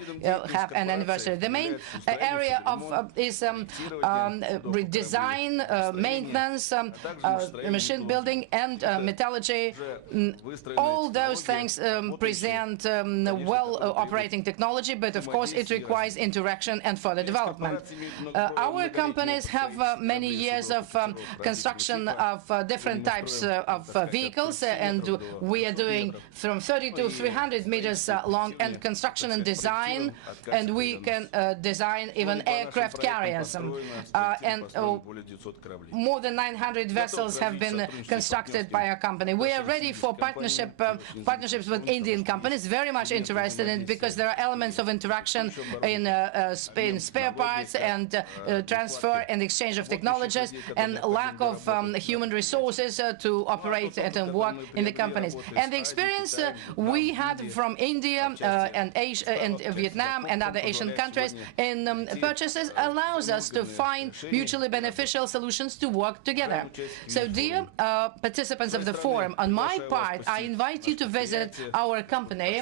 have an anniversary. The main area of is design, maintenance, machine building, and metallurgy. All those things present well operating technology, but of course it requires interaction and further development. Our companies have many years of construction of different types of vehicles, and we are doing from 30 to 300 meters long, and construction and design, and we can design even aircraft carriers. And more than 900 vessels have been constructed by our company. We are ready for partnerships with Indian companies, very much interested in it, because there are elements of interaction in spare parts and transfer and exchange of technologies, and lack of human resources to operate and work in the companies. And the experience we had from India and Asia and Vietnam and other Asian countries in purchases allows us to find mutually beneficial solutions to work together. So, dear participants of the forum, on my part, I invite you to visit our company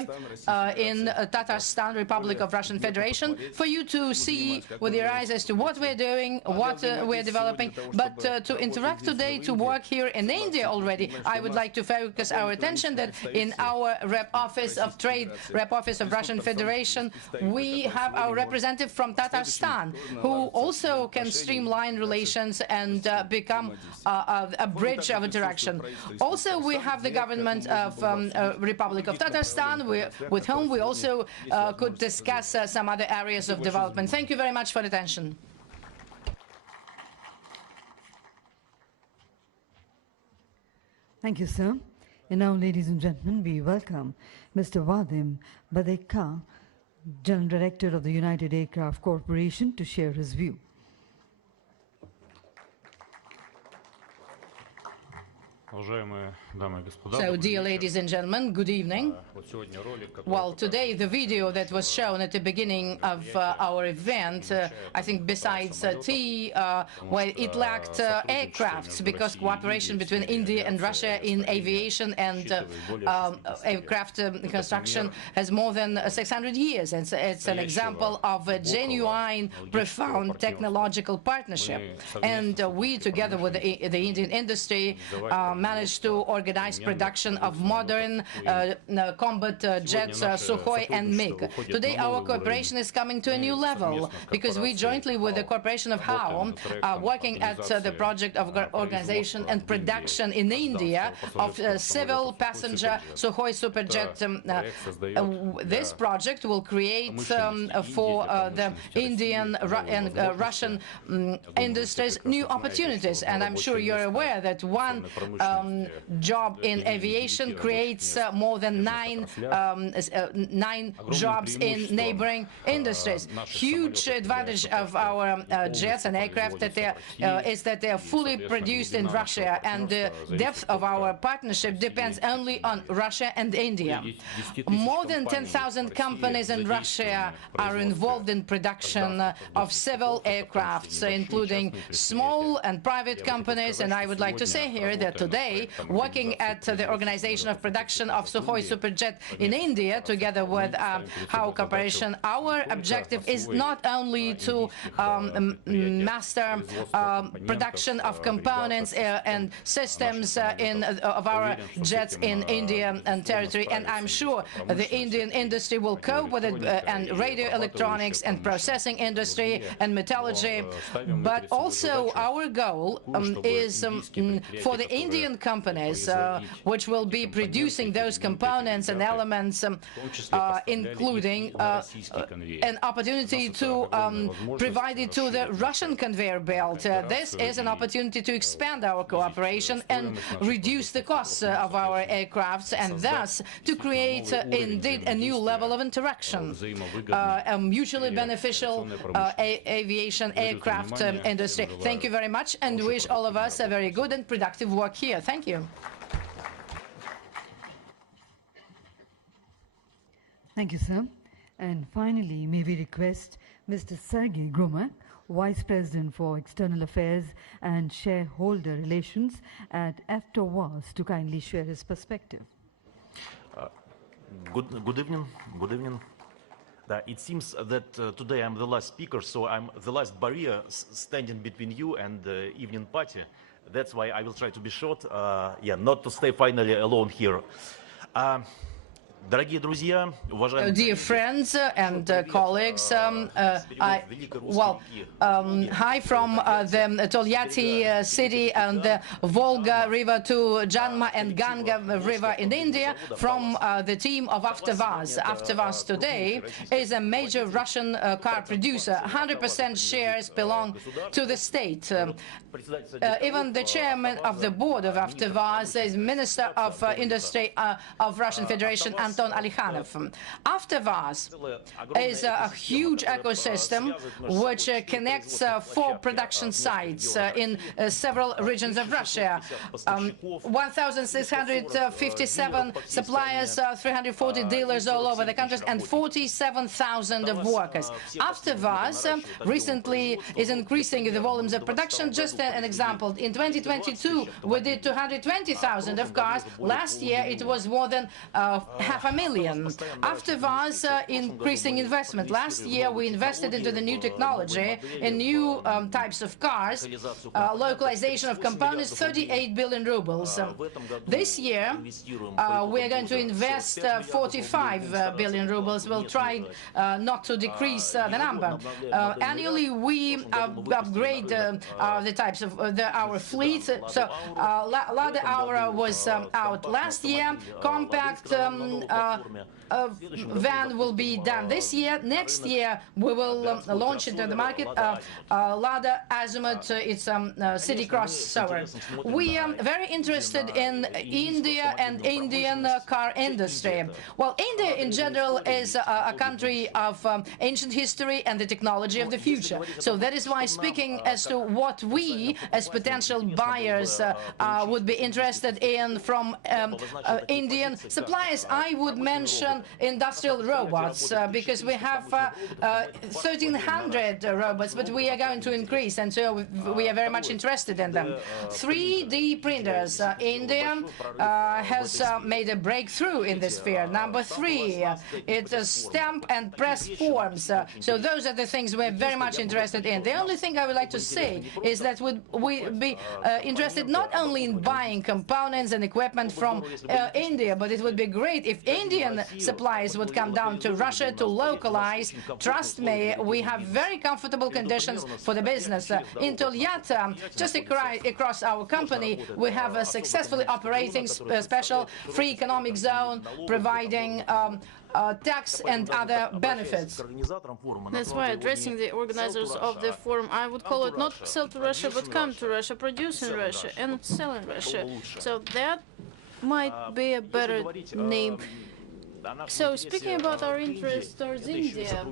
in Tatarstan, Republic of Russian Federation, for you to see with your eyes as to what we're doing, what we're developing. But to interact today, to work here in India already, I would like to focus our attention that in our rep office of trade, rep office of Russian Federation, we have our representative from Tatarstan, who also can streamline relations and become a bridge of interaction. Also, we have the government of Republic of Tatarstan, with whom we also could discuss some other areas of development. Thank you very much for attention. Thank you, sir. And now, ladies and gentlemen, we welcome Mr. Vadim Badeka, General Director of the United Aircraft Corporation, to share his view. So, dear ladies and gentlemen, good evening. Well, today the video that was shown at the beginning of our event, I think besides tea, well, it lacked aircrafts, because cooperation between India and Russia in aviation and aircraft construction has more than 600 years. And it's an example of a genuine, profound technological partnership. And we, together with the Indian industry, managed to organize production of modern combat jets, Sukhoi and MiG. Today, our cooperation is coming to a new level, because we jointly with the Corporation of HAO are working at the project of organization and production in India of civil passenger Sukhoi Superjet. This project will create for the Indian and Russian industries new opportunities. And I'm sure you're aware that one job in aviation creates more than nine jobs in neighboring industries. Huge advantage of our jets and aircraft is that they are fully produced in Russia, and the depth of our partnership depends only on Russia and India. More than 10,000 companies in Russia are involved in production of civil aircrafts, including small and private companies. And I would like to say here that today, working at the organization of production of Sukhoi Superjet in India, together with HAO Corporation, our objective is not only to master production of components and systems of our jets in India and territory, and I'm sure the Indian industry will cope with it, and radio electronics and processing industry and metallurgy. But also our goal is for the Indian companies which will be producing those components and elements, including an opportunity to provide it to the Russian conveyor belt. This is an opportunity to expand our cooperation and reduce the costs of our aircrafts, and thus to create indeed a new level of interaction, a mutually beneficial aviation aircraft industry. Thank you very much, and wish all of us a very good and productive work here. Thank you. Thank you, sir. And finally, may we request Mr. Sergei Gromak, Vice President for External Affairs and Shareholder Relations at AvtoVAZ, to kindly share his perspective. Good evening. Good evening. It seems that today I'm the last speaker, so I'm the last barrier standing between you and the evening party. That's why I will try to be short, not to stay finally alone here. Dear friends and colleagues, hi from the Tolyatti city and the Volga River to Janma and Ganga River in India, from the team of AvtoVAZ. AvtoVAZ today is a major Russian car producer. 100% shares belong to the state. Even the chairman of the board of AvtoVAZ is Minister of Industry of Russian Federation, Anton Alikhanov. AvtoVAZ is a huge ecosystem which connects 4 production sites in several regions of Russia. 1,657 suppliers, 340 dealers all over the country, and 47,000 of workers. AvtoVAZ recently is increasing the volumes of production. Just an example, in 2022 we did 220,000 of cars. Last year it was more than 500,000. AvtoVAZ increasing investment. Last year we invested into the new technology, in new types of cars, localization of components, 38 billion rubles. This year we are going to invest 45 billion rubles. We'll try not to decrease the number. Annually we upgrade the types of our fleet. So Lada Aura was out last year, compact van will be done this year. Next year, we will launch into the market Lada Azimuth. It's a city crossover. We are very interested in India and Indian car industry. Well, India in general is a country of ancient history and the technology of the future. So that is why, speaking as to what we as potential buyers would be interested in from Indian suppliers, I would mention industrial robots because we have 1,300 robots, but we are going to increase, and so we are very much interested in them. 3D printers. India has made a breakthrough in this field. Number 3, it's stamp and press forms. So those are the things we're very much interested in. The only thing I would like to say is that we'd be interested not only in buying components and equipment from India, but it would be great if Indian suppliers would come down to Russia to localize. Trust me, we have very comfortable conditions for the business. In Tolyatti, just across our company, we have a successfully operating special free economic zone providing tax and other benefits. That's why, addressing the organizers of the forum, I would call it not sell to Russia, but come to Russia, produce in Russia, and sell in Russia. So that might be a better name. So, speaking about our interest towards India,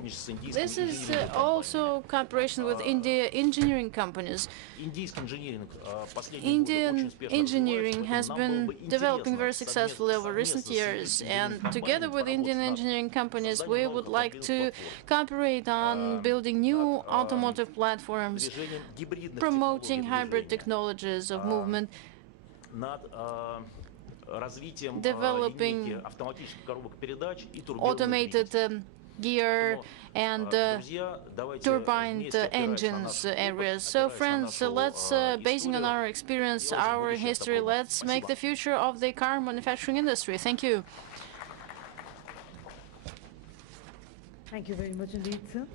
this is also cooperation with India engineering companies. Indian engineering has been developing very successfully over recent years, and together with Indian engineering companies, we would like to cooperate on building new automotive platforms, promoting hybrid technologies of movement, developing automated gear and turbine engines areas. So, friends, let's, basing on our experience, our history, let's make the future of the car manufacturing industry. Thank you. Thank you very much indeed, sir.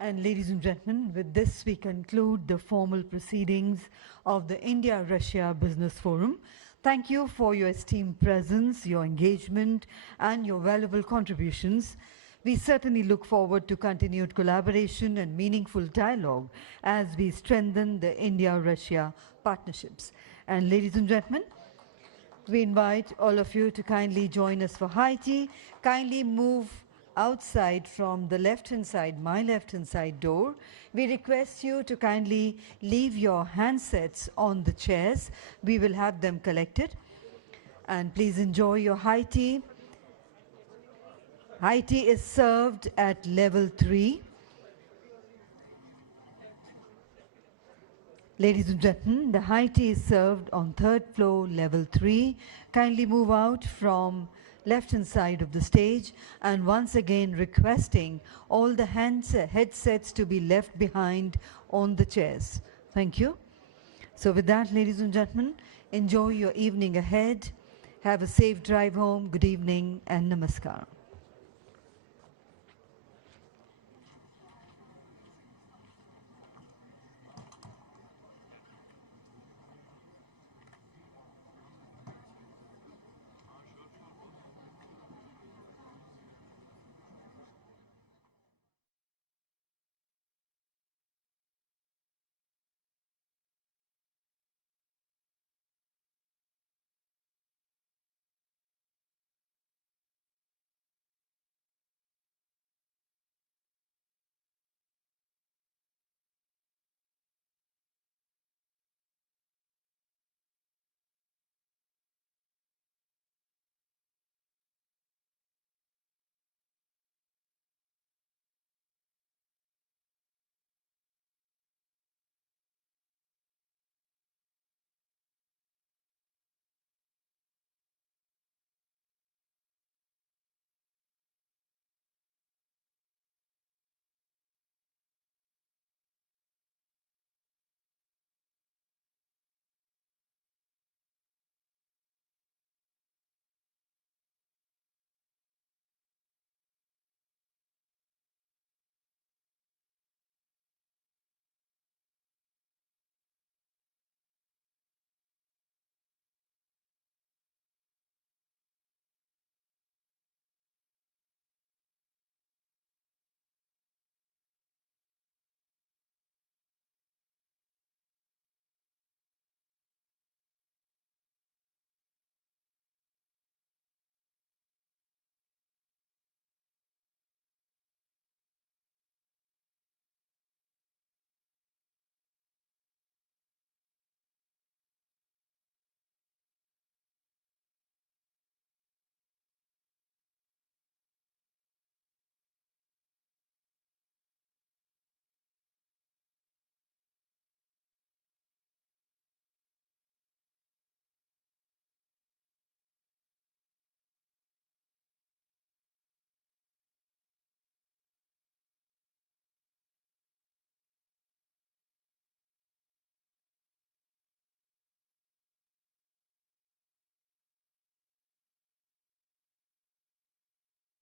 And ladies and gentlemen, with this we conclude the formal proceedings of the India-Russia Business Forum. Thank you for your esteemed presence, your engagement, and your valuable contributions. We certainly look forward to continued collaboration and meaningful dialogue as we strengthen the India-Russia partnerships. And ladies and gentlemen, we invite all of you to kindly join us for high tea. Kindly move outside from the left-hand side, my left-hand side door. We request you to kindly leave your handsets on the chairs. We will have them collected. And please enjoy your high tea. High tea is served at level 3. Ladies and gentlemen, the high tea is served on 3rd floor, level 3. Kindly move out from left-hand side of the stage, and once again requesting all the headsets to be left behind on the chairs. Thank you. So with that, ladies and gentlemen, enjoy your evening ahead. Have a safe drive home. Good evening and namaskar.